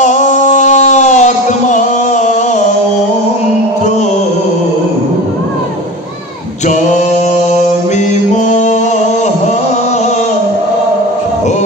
আত্মা জমি মহা ও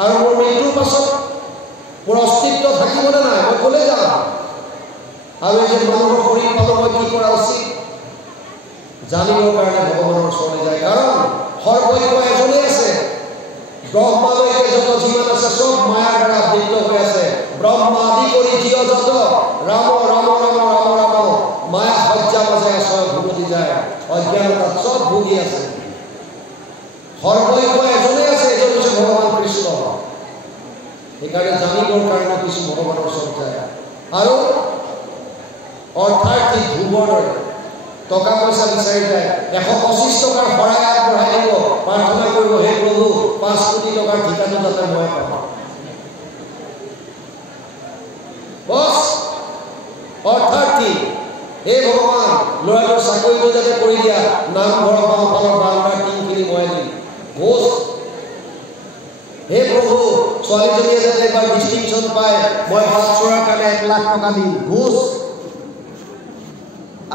আৰু মোৰ মৃত্যুৰ পাছত মোৰ অস্তিত্ব থাকিবনে নাই, মই ক'লে যাম। আৰু এই যে মানুহৰ শৰীৰ পালোঁ মই কি কৰা উচিত জানিবৰ কাৰণে ভগৱানৰ ওচৰলৈ যায়। কাৰণ সৰ্বজ্ঞ এজনেই আছে, ব্ৰহ্মালৈকে যত যিমান আছে চব মায়াৰ দ্বাৰা আবৃত হৈ আছে। ব্ৰহ্মা আদি কৰি জীৱ যত ৰাম ৰাম ৰাম ৰাম ৰাম মায়া সজ্জা মাজে আশ্ৰয় ভুগতি যায়, অজ্ঞানতাত চব ভুগি আছে। সৰ্বজ্ঞ এজনেই আছে, এজন হৈছে ভগৱান কৃষ্ণ। সেইকাৰণে জানিবৰ কাৰণে কিছু ভগৱানৰ ওচৰত যায়। আৰু অৰ্থাৎ ধ্ৰুৱৰ দৰে টকা পইচা বিচাৰি যায়, 125 টকাৰ শৰাই আগবঢ়াই দিব, প্ৰাৰ্থনা কৰিব, হে প্ৰভু 5 কোটি টকাৰ ঠিকাটো যাতে মই পাওঁ। বছ অৰ্থাৰ্থী, হে ভগৱান ল'ৰাটোৰ চাকৰিটো যাতে কৰি দিয়া, নামঘৰৰ বাওঁফালৰ বাৰাণ্ডাৰ টিংখিনি মই দিম। ঘোষ, হে প্ৰভু ছোৱালীজনীয়ে যাতে এবাৰ ডিষ্টিংশ্যন পায়, মই বাছ চোৱাৰ কাৰণে 1 লাখ টকা দিম। ঘোষ।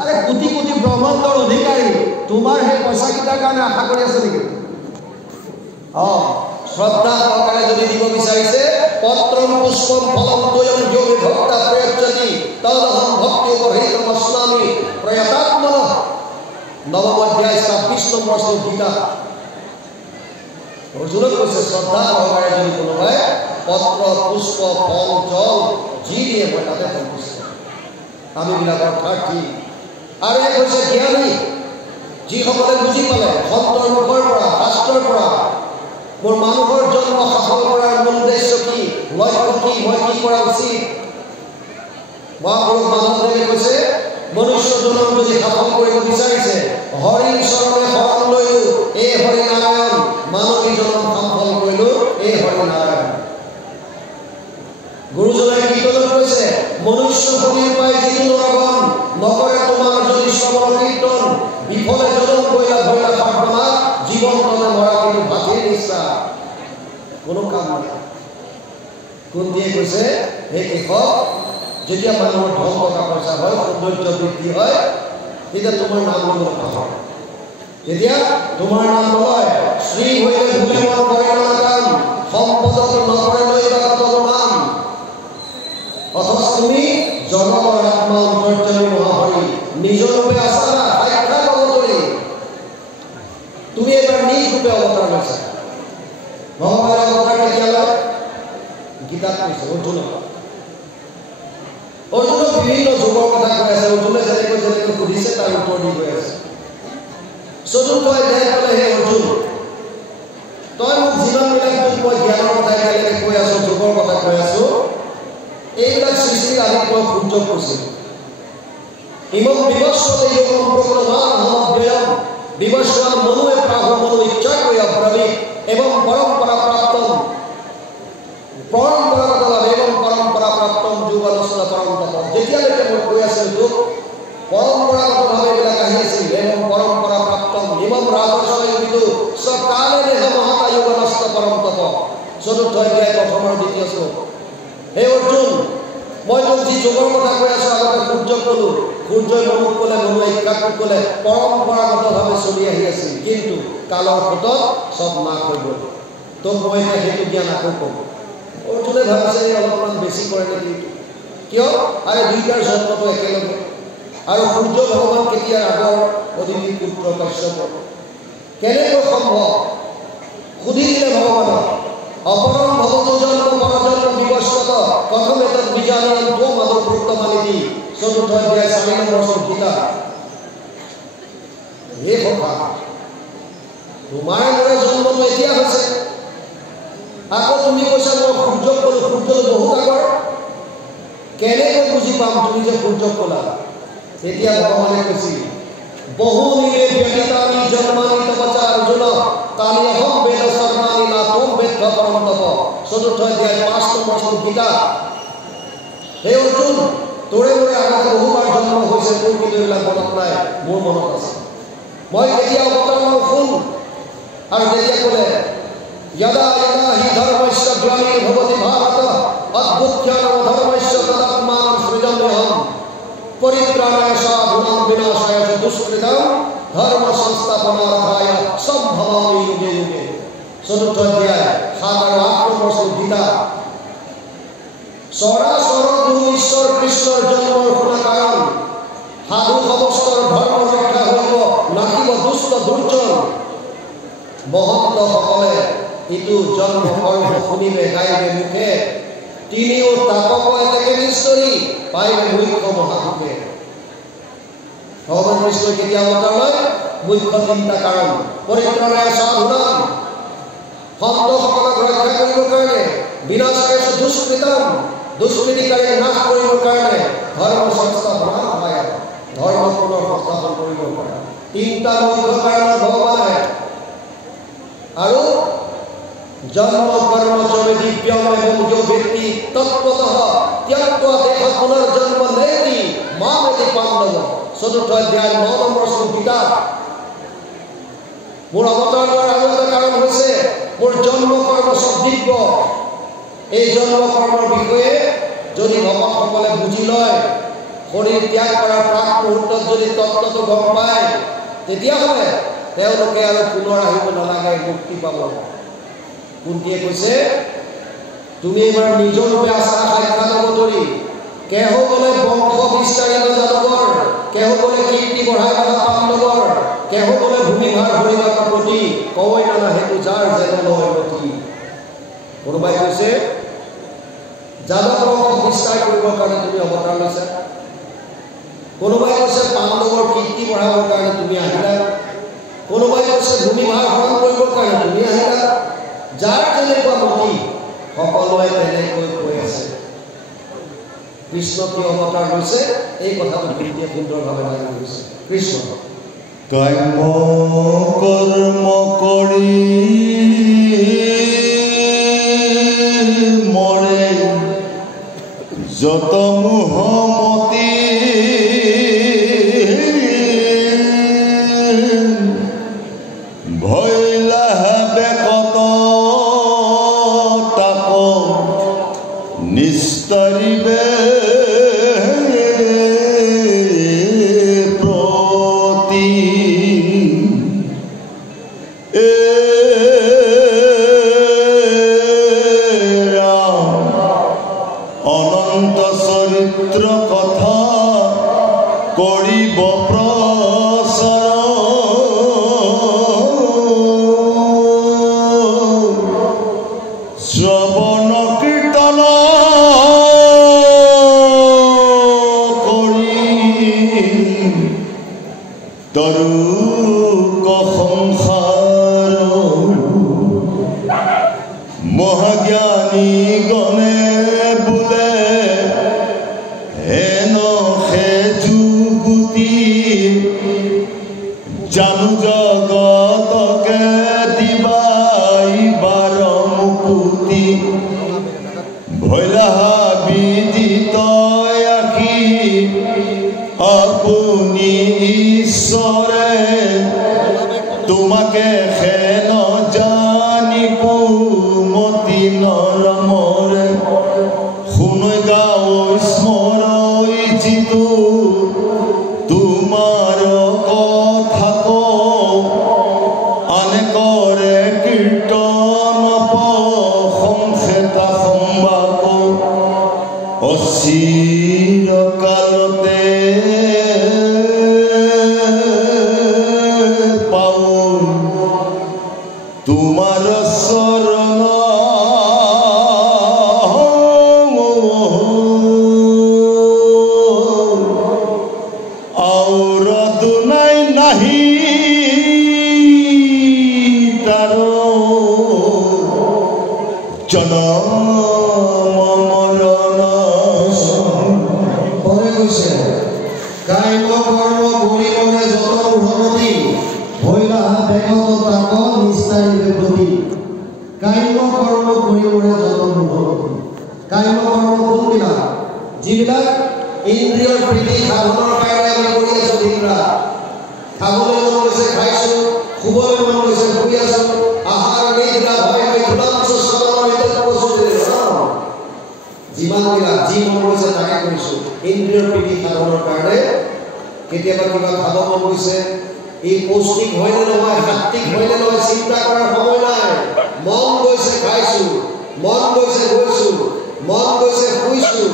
আৰে কোটি কোটি ব্ৰহ্মাণ্ডৰ অধিকাৰী তোমাৰ সেই পইচাকেইটাৰ কাৰণে আশা কৰি আছে নেকি? শ্ৰদ্ধা সহকাৰে যদি দিব বিচাৰিছে, পত্ৰম পুষ্পম ফলম তোয়ম যোগী ভক্তা প্ৰয়চ্ছতি তদহম ভক্তি উপহৃতম অস্নামি প্ৰয়তাত্মনঃ। নৱম অধ্যায় 26 নম্বৰ শ্লোক গীতা। অৰ্জুনক কৈছে শ্ৰদ্ধা সহকাৰে যদি কোনোবাই পত্ৰ পুষ্প ফল জল যি দিয়ে মই তাতে সন্তুষ্ট। আমিবিলাক অৰ্থাৰ্থী। আৰু এক হৈছে জ্ঞানী, যিসকলে বুজি পালে সন্তৰ মুখৰ পৰা শাস্ত্ৰৰ পৰা মোৰ মানুহৰ জন্ম সফল কৰাৰ মূল উদ্দেশ্য কি, লক্ষ্য কি, মই কি কৰা উচিত। মহাপুৰুষ মাধৱদেৱে কৈছে মনুষ্য জনম যদি সফল কৰিব বিচাৰিছে, হৰিৰ চৰণে শৰণ লৈলো এই হৰি নাৰায়ণ, মানৱী জনম সফল কৰিলো এই হৰি নাৰায়ণ। গুৰুজনাই কীৰ্তনত কৈছে মনুষ্য শৰীৰ পাই যিটো নৰগণ, নকৰে তোমাৰ যদি শ্ৰৱণ কীৰ্তন, বিফলে জনম কৰিলা ভৈলা প্ৰাৰ্থনা, জীৱন তনে মৰা কিন্তু ভাতেই নিষ্ঠা, কোনো কাম নাই। কুন্তীয়ে কৈছে হে কেশৱ, যেতিয়া মানুহৰ ধন টকা পইচা হয়, সৌন্দৰ্য বৃদ্ধি হয়, তেতিয়া তোমাৰ নাম ল'বলৈ নহয়। তেতিয়া তোমাৰ নাম নলয়। শ্ৰী হৈলে ভুলে মন কৰে না কাম, সম্পদত নকৰে লৈ বা কত নাম। অথচ তুমি জগতৰ আত্মা অন্তৰ্যামী মহাহৰি, নিজৰ ৰূপে আছা না সাক্ষাৎ অৱতৰী। তুমি এবাৰ নিজ ৰূপে অৱতাৰ লৈছা। ভগৱানৰ অৱতাৰ কেতিয়া লয়? গীতাত কৈছে অৰ্জুনক। অৰ্জুনক বিভিন্ন যুগৰ কথা কৈ আছে। অৰ্জুনে যেনেকৈ যেনেকৈ সুধিছে তাৰ উত্তৰ দি গৈ আছে। চতুৰ্থ অধ্যায় ক'লে হে অৰ্জুন, তই মোক যিমানবিলাক মই জ্ঞানৰ কথা একেলগে কৈ আছো, যুগৰ কথা কৈ আছো, এইবিলাক সৃষ্টিৰ আদিত মই সূৰ্যক কৈছিল। ইমম বিবস্বতে যোগম প্ৰকৃতমান সমব্যয়ম বিবস্বান মনুৱে প্ৰাহু মনু ইচ্ছা কৈ অব্ৰবীত এবং পৰম্পৰা প্ৰাপ্তম পৰম্পৰাগতভাৱে এবং পৰম্পৰা প্ৰাপ্তম যুগনস্ত পৰম্পৰা। যেতিয়ালৈকে মই কৈ আছিলোঁ তোক পৰম্পৰাগতভাৱে এইবিলাক আহি আছিল, এবং পৰম্পৰা প্ৰাপ্তম ইমম ৰাজস্বয় বিদু সকালে দেহ মহতা যুগনস্ত পৰম্পৰা। চতুৰ্থ অধ্যায় প্ৰথম আৰু দ্বিতীয় শ্লোক। হে অৰ্জুন, মই তোক যি যুগৰ কথা কৈ আছো, আগতে সূৰ্যক ক'লো, সূৰ্যই মনুক ক'লে, মনুৱে ইচ্ছাক ক'লে, পৰম্পৰাগতভাৱে চলি আহি আছিল। কিন্তু কালৰ সোঁতত চব নাশ হৈ গ'ল। তোক মই এতিয়া সেইটো জ্ঞান আকৌ ক'ম। অৰ্জুনে ভাবিছে অলপমান বেছি কৰে নেকি? কিয়? আৰু দুইটাৰ জন্মটো একেলগে, আৰু সূৰ্য ভগৱান কেতিয়া আগৰ অদিতি পুত্ৰ কাশ্যপ, কেনেকৈ সম্ভৱ? সুধি দিলে ভগৱানক। অপৰম ভৱতো জন্ম পৰজন্ম বিবস্বত কথম এতৎ বিজানয়ন ত্বম আদৌ প্ৰোক্তমানিতি। চতুৰ্থ অধ্যায় 4 নম্বৰ শ্লোক গীতা। হে সখা, তোমাৰ মোৰে জন্মটো এতিয়া হৈছে, আকৌ তুমি কৈছা মই সূৰ্যক ক'লো, সূৰ্যটো বহুত আগৰ, কেনেকৈ বুজি পাম তুমি যে সূৰ্যক ক'লা? তেতিয়া ভগৱানে কৈছিল বহু নিলে ব্যতীতানি জন্মানি তপচা অৰ্জুন তানি অহম বেদ সৰ্বাণি না তোম বেদ পৰম তপ। চতুৰ্থ অধ্যায় 5 নম্বৰ শ্লোক গীতা। হে অৰ্জুন, তোৰে মোৰে আগতে বহুবাৰ জন্ম হৈছে, তোৰ কিন্তু এইবিলাক মনত নাই, মোৰ মনত আছে। মই কেতিয়া অৱতাৰ লওঁ শুন। আৰু তেতিয়া ক'লে यदा यदा हि धर्मस्य ग्लानिर्भवति भारत अद्भुत्यानां धर्मस्य तदात्मानं सृजाम्यहं परित्राणाय साधूनां विनाशाय च दुष्कृतां धर्म संस्थापनार्थाय सम्भवामि युगे युगे। চতুৰ্থ অধ্যায় 7 আৰু 8 নম্বৰ শ্লোক গীতা চৰাচৰ গুৰু ঈশ্বৰ কৃষ্ণৰ জন্মৰ শুনা কাৰণ সাধু সমস্তৰ ধৰ্ম ৰক্ষা হ'ব নাকিব দুষ্ট দুৰ্জন মহন্তসকলে ইটো জন্ম কৰ্ম শুনিবে গাইবে মুখে তিনিও তাপক এতেকে নিশ্চয়ই পাইবে মুখ্য মহাপুৰুষে ভগৱান কৃষ্ণই কেতিয়া অৱতাৰ লয় মুখ্য তিনিটা কাৰণ পৰিত্ৰাণায় সাধুনাম সন্তসকলক ৰক্ষা কৰিবৰ কাৰণে বিনাশকাৰী দুষ্কৃতম দুষ্কৃতিকাৰীক নাশ কৰিবৰ কাৰণে ধৰ্ম সংস্থাপনা হয় ধৰ্ম পুনৰ সংস্থাপন কৰিবৰ কাৰণে তিনিটা মুখ্য কাৰণ ভগৱানে আৰু জন্ম কৰ্ম চবে দিব্যম এবং যো ব্যক্তি তত্ত্বতঃ ত্যক্ত্বা দেহ পুনৰ্জন্ম নেতি মামেতি পাণ্ডৱ চতুৰ্থ অধ্যায় 9 নম্বৰ শ্লোক গীতা মোৰ অৱতাৰ লোৱাৰ আৰু এটা কাৰণ হৈছে মোৰ জন্ম কৰ্ম চব দিব্য এই জন্ম কৰ্মৰ বিষয়ে যদি ভকতসকলে বুজি লয় শৰীৰ ত্যাগ কৰাৰ প্ৰাক মুহূৰ্তত যদি তত্ত্বটো গম পায় তেতিয়াহ'লে তেওঁলোকে আৰু পুনৰ আহিব নালাগে মুক্তি পাব কুন্তীয়ে কৈছে তুমি এবাৰ নিজৰ ৰূপে আছা সাক্ষাৎ অৱতৰী কেহ বোলে বংশ বিস্তাৰিত যাদৱৰ কেহ বোলে কীৰ্তি বঢ়াই থকা পাণ্ডৱৰ কেহ বোলে ভূমিভাৰ হৰিণৰ প্ৰতি কয় নানা হেতু যাৰ যেন লয় প্ৰতি কোনোবাই কৈছে যাদৱ বংশ বিস্তাৰ কৰিবৰ কাৰণে তুমি অৱতাৰ লৈছা কোনোবাই কৈছে পাণ্ডৱৰ কীৰ্তি বঢ়াবৰ কাৰণে তুমি আহিলা কোনোবাই কৈছে ভূমিভাৰ হৰণ কৰিবৰ কাৰণে তুমি আহিলা যাৰ যেনেকুৱা মতি সকলোৱে তেনেকৈ কৈ আছে কৃষ্ণ কি অৱতাৰ লৈছে এই কথাটো কুন্তীয়ে সুন্দৰভাৱে দাঙি ধৰিছে কৃষ্ণ কাম্য কৰ্ম কৰি মৰে যত মোহমতি ভৈলাহে কত তাক নিস্তৰিবে প্ৰতি অনন্ত চৰিত্ৰ কথা কৰিব প্ৰচাৰ শ্ৰৱণ কীৰ্তন কৰি তৰুক সংসাৰ মহাজ্ঞানী গণে বোলে হেন সে যুগুতি জানু জগতকে দিবাই বাৰ মুকুতি ভৈলাহা বিদিত আখি আপুনি ঈশ্বৰে তোমাকে হেন জানি কুমতি নৰমৰে শুনৈ গাঁও স্মৰৈ যিটো তোমাৰ কথা কওঁ আনে কৰে কীৰ্তন সংসেতা সম্বাক অচিৰকালতে পাওঁ তোমাৰ চৰণ और दुनाई नहीं तारो जन्म मरण পৰে কৈছে কাইম কৰ্ম কৰি মনে যত ভ্ৰমতি ভৈলাহা বেগত তাক নিস্তাৰিবে প্ৰতি কাইম কৰ্ম কৰি মনে যত ভ্ৰমতি কাইম কৰ্ম কোনবিলাক যিবিলাক ইন্দ্ৰিয়ৰ প্ৰীতি সাধনৰ কাৰণে আমি কৰি আছো দিনৰা খাবলৈ মন গৈছে খাইছো শুবলৈ মন গৈছে শুই আছো আহাৰ নিদ্ৰা ভয় মিথুনাংশ শ্ৰৱণ ভিতৰত প্ৰস্তুতি যিমানবিলাক যি মন গৈছে তাকে কৰিছো ইন্দ্ৰিয়ৰ প্ৰীতি সাধনৰ কাৰণে কেতিয়াবা কিবা খাব মন গৈছে এই পৌষ্টিক হয়নে নহয় সাত্বিক হয়নে নহয় চিন্তা কৰাৰ সময় নাই মন গৈছে খাইছো, মন গৈছে গৈছো, মন গৈছে শুইছো,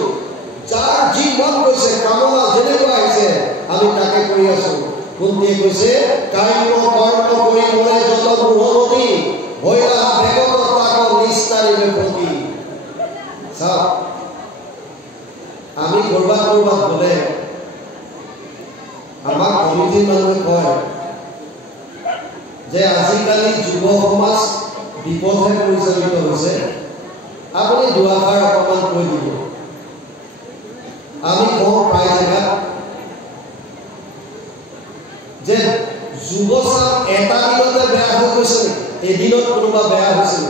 যাৰ যি মন গৈছে কামনা যেনেকুৱা আহিছে আমি তাকে কৰি আছো। কুন্তীয়ে কৈছে কাম্য কৰ্ম কৰি মৰে যত মূঢ়মতি ভৈৰা বেগত তাক নিস্তাৰিবে প্ৰতি। চাওক, আমি কৰবাত গ'লে আমাক কমিটিৰ মানুহে কয় যে আজিকালি যুৱ সমাজ বিপথে পৰিচালিত হৈছে, আপুনি দুআষাৰ অকণমান কৈ দিব। আমি কওঁ প্ৰায় জেগাত যে যুৱচাম এটা দিনতে বেয়া হৈ গৈছে, এদিনত কোনোবা বেয়া হৈছিল?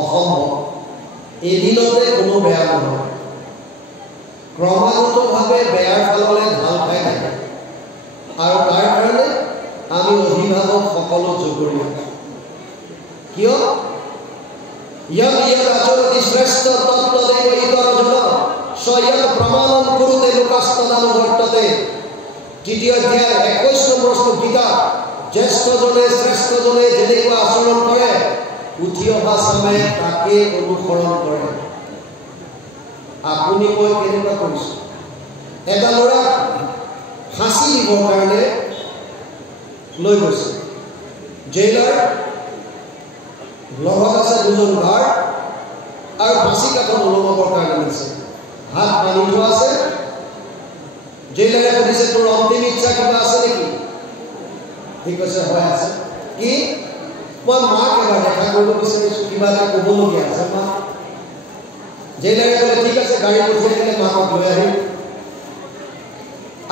অসম্ভৱ। এদিনতে কোনো বেয়া নহয়, ক্ৰমাগতভাৱে বেয়াৰ ফাললৈ ঢাল খাই থাকে। আৰু তাৰ কাৰণে আমি অভিভাৱক সকলো জগৰীয়া। কিয়? ইয়াত আচৰতি শ্ৰেষ্ঠ তত্ত্বদেৱ ইতৰজন স্বয়ং প্ৰমাণন কৰোঁতে লোকাস্তদানুবৰ্ততে। তৃতীয় অধ্যায় 21 নম্বৰ গীতা। জ্যেষ্ঠজনে শ্ৰেষ্ঠজনে যেনেকুৱা আচৰণ কৰে উঠি অহা চামে তাকে অনুসৰণ কৰে। আপুনি মই কেনেকুৱা কৰিছোঁ? এটা ল'ৰাক ফাঁচি দিবৰ কাৰণে লৈ গৈছে, জেইলাৰ লগত আছে দুজন গাৰ্ড আৰু ফাঁচি কাঠত ওলমাবৰ কাৰণে নিছে। হাত বান্ধি থোৱা আছে। জেইলাৰে সুধিছে তোৰ অন্তিম ইচ্ছা কিবা আছে নেকি? সি কৈছে হয় আছে। কি? মই মাক এবাৰ দেখা কৰিব বিচাৰিছোঁ, কিবা এটা ক'বলগীয়া আছে মা। জেইলাৰে ক'লে ঠিক আছে, গাড়ী পঠিয়াই দিলে মাকক লৈ আহিম।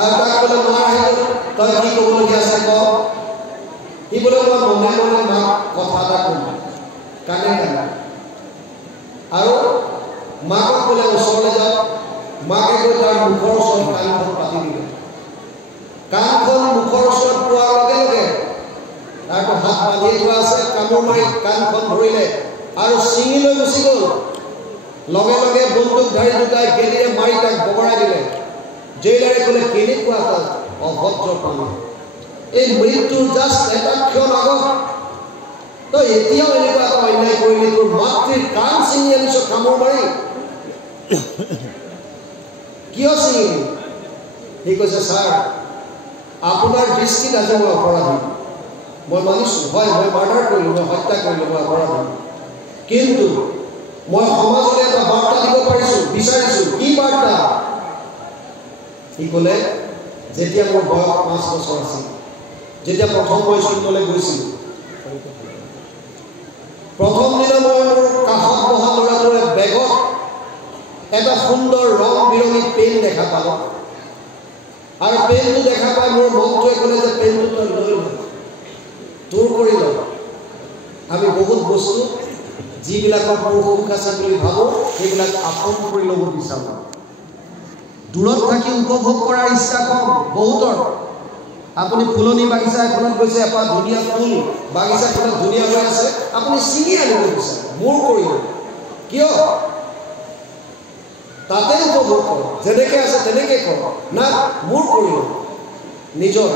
আৰু তাক ক'লে মাৰ আহিল, তই কি ক'বলগীয়া আছে ক। সি বোলে মই মনে মনে মাক কথা এটা ক'ম, কানে কানে। আৰু মাকক বোলে ওচৰলৈ যাওক। মাকে গৈ তাৰ মুখৰ ওচৰত কাণখন পাতি দিলে। কাণখন মুখৰ ওচৰত পোৱাৰ লগে লগে তাৰতো হাত বান্ধি থোৱা আছে, কামোৰ মাৰি কাণখন ধৰিলে আৰু ছিঙি লৈ গুচি গ'ল। লগে লগে বন্দুকধাৰী দুটাই গেলিৰে মাৰি তাক বগৰাই দিলে। জেইলাৰে ক'লে কেনেকুৱা এটা অভদ্ৰ পানী, এই মৃত্যুৰ জাষ্ট এটা ক্ষণ আগত তই এতিয়াও এনেকুৱা এটা অন্যায় কৰিলি, তোৰ মাতৃৰ কাণ ছিঙি আনিছ কামোৰ মাৰি, কিয় ছিঙিলি? সি কৈছে ছাৰ, আপোনাৰ দৃষ্টিত আজি মই অপৰাধী, মই মানিছোঁ, হয় মই মাৰ্ডাৰ কৰিলোঁ, মই হত্যা কৰিলোঁ, মই অপৰাধী, কিন্তু মই সমাজলৈ এটা বাৰ্তা দিব পাৰিছোঁ, বিচাৰিছোঁ। কি বাৰ্তা? সি ক'লে যেতিয়া মোৰ বয়স 5 বছৰ আছিল, যেতিয়া প্ৰথম মই স্কুললৈ গৈছিলোঁ, প্ৰথম দিনা মই মোৰ কাষত বহা ল'ৰাটোৰে বেগত এটা সুন্দৰ ৰং বিৰঙী পেন দেখা পালোঁ। আৰু পেনটো দেখা পাই মোৰ মনটোৱে ক'লে যে পেনটো তই লৈ ল, তোৰ কৰি ল। আমি বহুত বস্তু যিবিলাকৰ মোৰ সুখ আছে বুলি ভাবোঁ সেইবিলাক আপোন কৰি ল'ব বিচাৰোঁ। দূৰত থাকি উপভোগ কৰাৰ ইচ্ছা কম বহুতৰ। আপুনি ফুলনি বাগিচা এখনত গৈছে, এপাহ ধুনীয়া ফুল বাগিচাখনত ধুনীয়া হৈ আছে, আপুনি ছিঙি আনিব বিচাৰে, মোৰ কৰিব। কিয়? তাতে উপভোগ কৰ, যেনেকৈ আছে তেনেকৈ কৰ, না মোৰ কৰিব। নিজৰ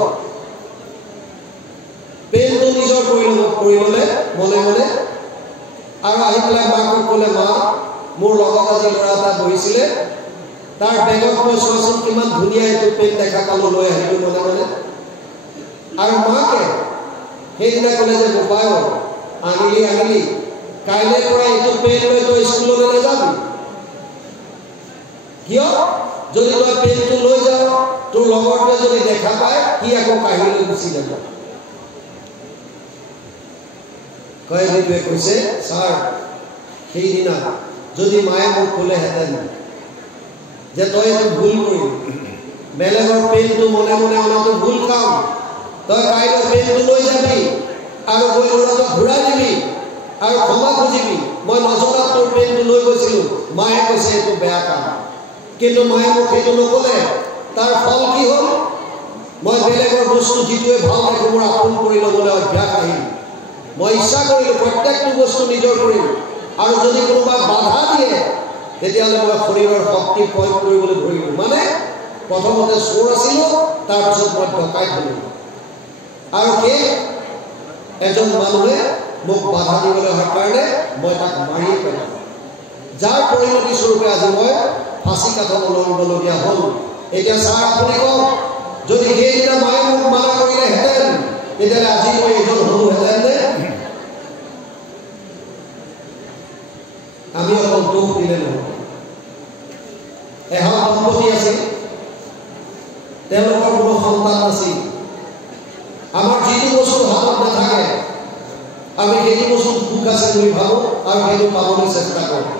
পেনটো নিজৰ কৰি ল'লে মনে মনে। আৰু আহি পেলাই মাকক ক'লে, মা মোৰ লগত আজি ল'ৰা এটা বহিছিলে, তাৰ বেগত মই চোৱাচোন কিমান ধুনীয়া এইটো পেন দেখা পালোঁ, লৈ আহিলোঁ মনে মনে। আৰু মাকে সেইদিনা ক'লে যে বোপাই আনিলি, কাইলৈ পৰা এইটো পেন লৈ তই স্কুললৈ নাযাবি। কিয়? যদি তই পেনটো লৈ যাৱ, তোৰ লগৰটোৱে যদি দেখা পায় সি আকৌ কাঢ়ি লৈ গুচি যাব। কয়দীটোৱে কৈছে, ছাৰ সেইদিনা যদি মায়ে মোক ক'লেহেঁতেন যে তই এইটো ভুল কৰিলি, বেলেগৰ পেনটো মনে মনে অনাটো ভুল কাম, তই কাইলৈ পেনটো লৈ যাবি আৰু গৈ ল'ৰাটোক ঘূৰাই দিবি আৰু ক্ষমা খুজিবি, মই নজনাত তোৰ পেনটো লৈ গৈছিলোঁ, মায়ে কৈছে এইটো বেয়া কাম। কিন্তু মায়ে মোক সেইটো নক'লে, তাৰ ফল কি হ'ল? মই বেলেগৰ বস্তু যিটোৱে ভাল দেখোঁ মোৰ আপোন কৰি ল'বলৈ অভ্যাস আহিল। মই ইচ্ছা কৰিলোঁ প্ৰত্যেকটো বস্তু নিজৰ কৰিম, আৰু যদি কোনোবাই বাধা দিয়ে তেতিয়াহ'লে মই শৰীৰৰ শক্তি প্ৰয়োগ কৰিবলৈ ধৰিলোঁ। মানে প্ৰথমতে চোৰ আছিলোঁ, তাৰপিছত মই ডকাইত হ'লোঁ। আৰু সেই এজন মানুহে মোক বাধা দিবলৈ অহাৰ কাৰণে মই তাক মাৰিয়ে পেলাম যাৰ পৰিণতি স্বৰূপে আজি মই ফাঁচি কাঠত ওলমিবলগীয়া হ'ল এতিয়া ছাৰ আপুনি কওক যদি সেইদিনা মায়ে মোক মানা কৰিলেহেঁতেন তেতিয়াহ'লে আজি মই এইজন হ'লোহেঁতেন নে আমি অকল দুখ দিলে নহয় এহাল দম্পতী আছিল তেওঁলোকৰ কোনো সন্তান নাছিল আমাৰ যিটো বস্তু হাতত নাথাকে আমি সেইটো বস্তু দুখ আছে বুলি ভাবোঁ আৰু সেইটো পাবলৈ চেষ্টা কৰোঁ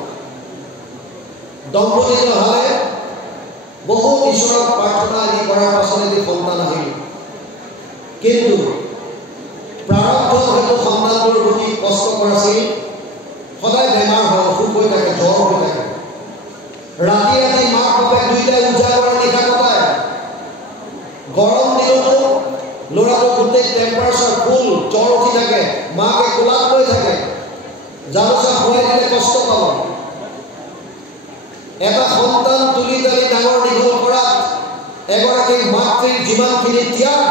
দম্পতী নহ'লে বহুত ঈশ্বৰক প্ৰাৰ্থনা আদি কৰাৰ পাছত এটি সন্তান আহিল কিন্তু প্ৰাৰব্ধ হয়তো সন্তানটোৰ প্ৰতি কষ্ট কৰাছিল সদায় বেমাৰ হয় অসুখ হৈ থাকে জ্বৰ হৈ থাকে ৰাতি ৰাতি মাক বাপেক দুয়োটাই উজাগৰ নিশা কটায় গৰম দিনতো ল'ৰাটো গোটেই টেম্পাৰেচাৰ ফুল জ্বৰ উঠি থাকে মাকে কোলাত লৈ থাকে জানোচা শুৱাই দিলে কষ্ট পাব এটা সন্তান তুলি তালি ডাঙৰ দীঘল কৰাত এগৰাকী মাতৃৰ যিমানখিনি ত্যাগ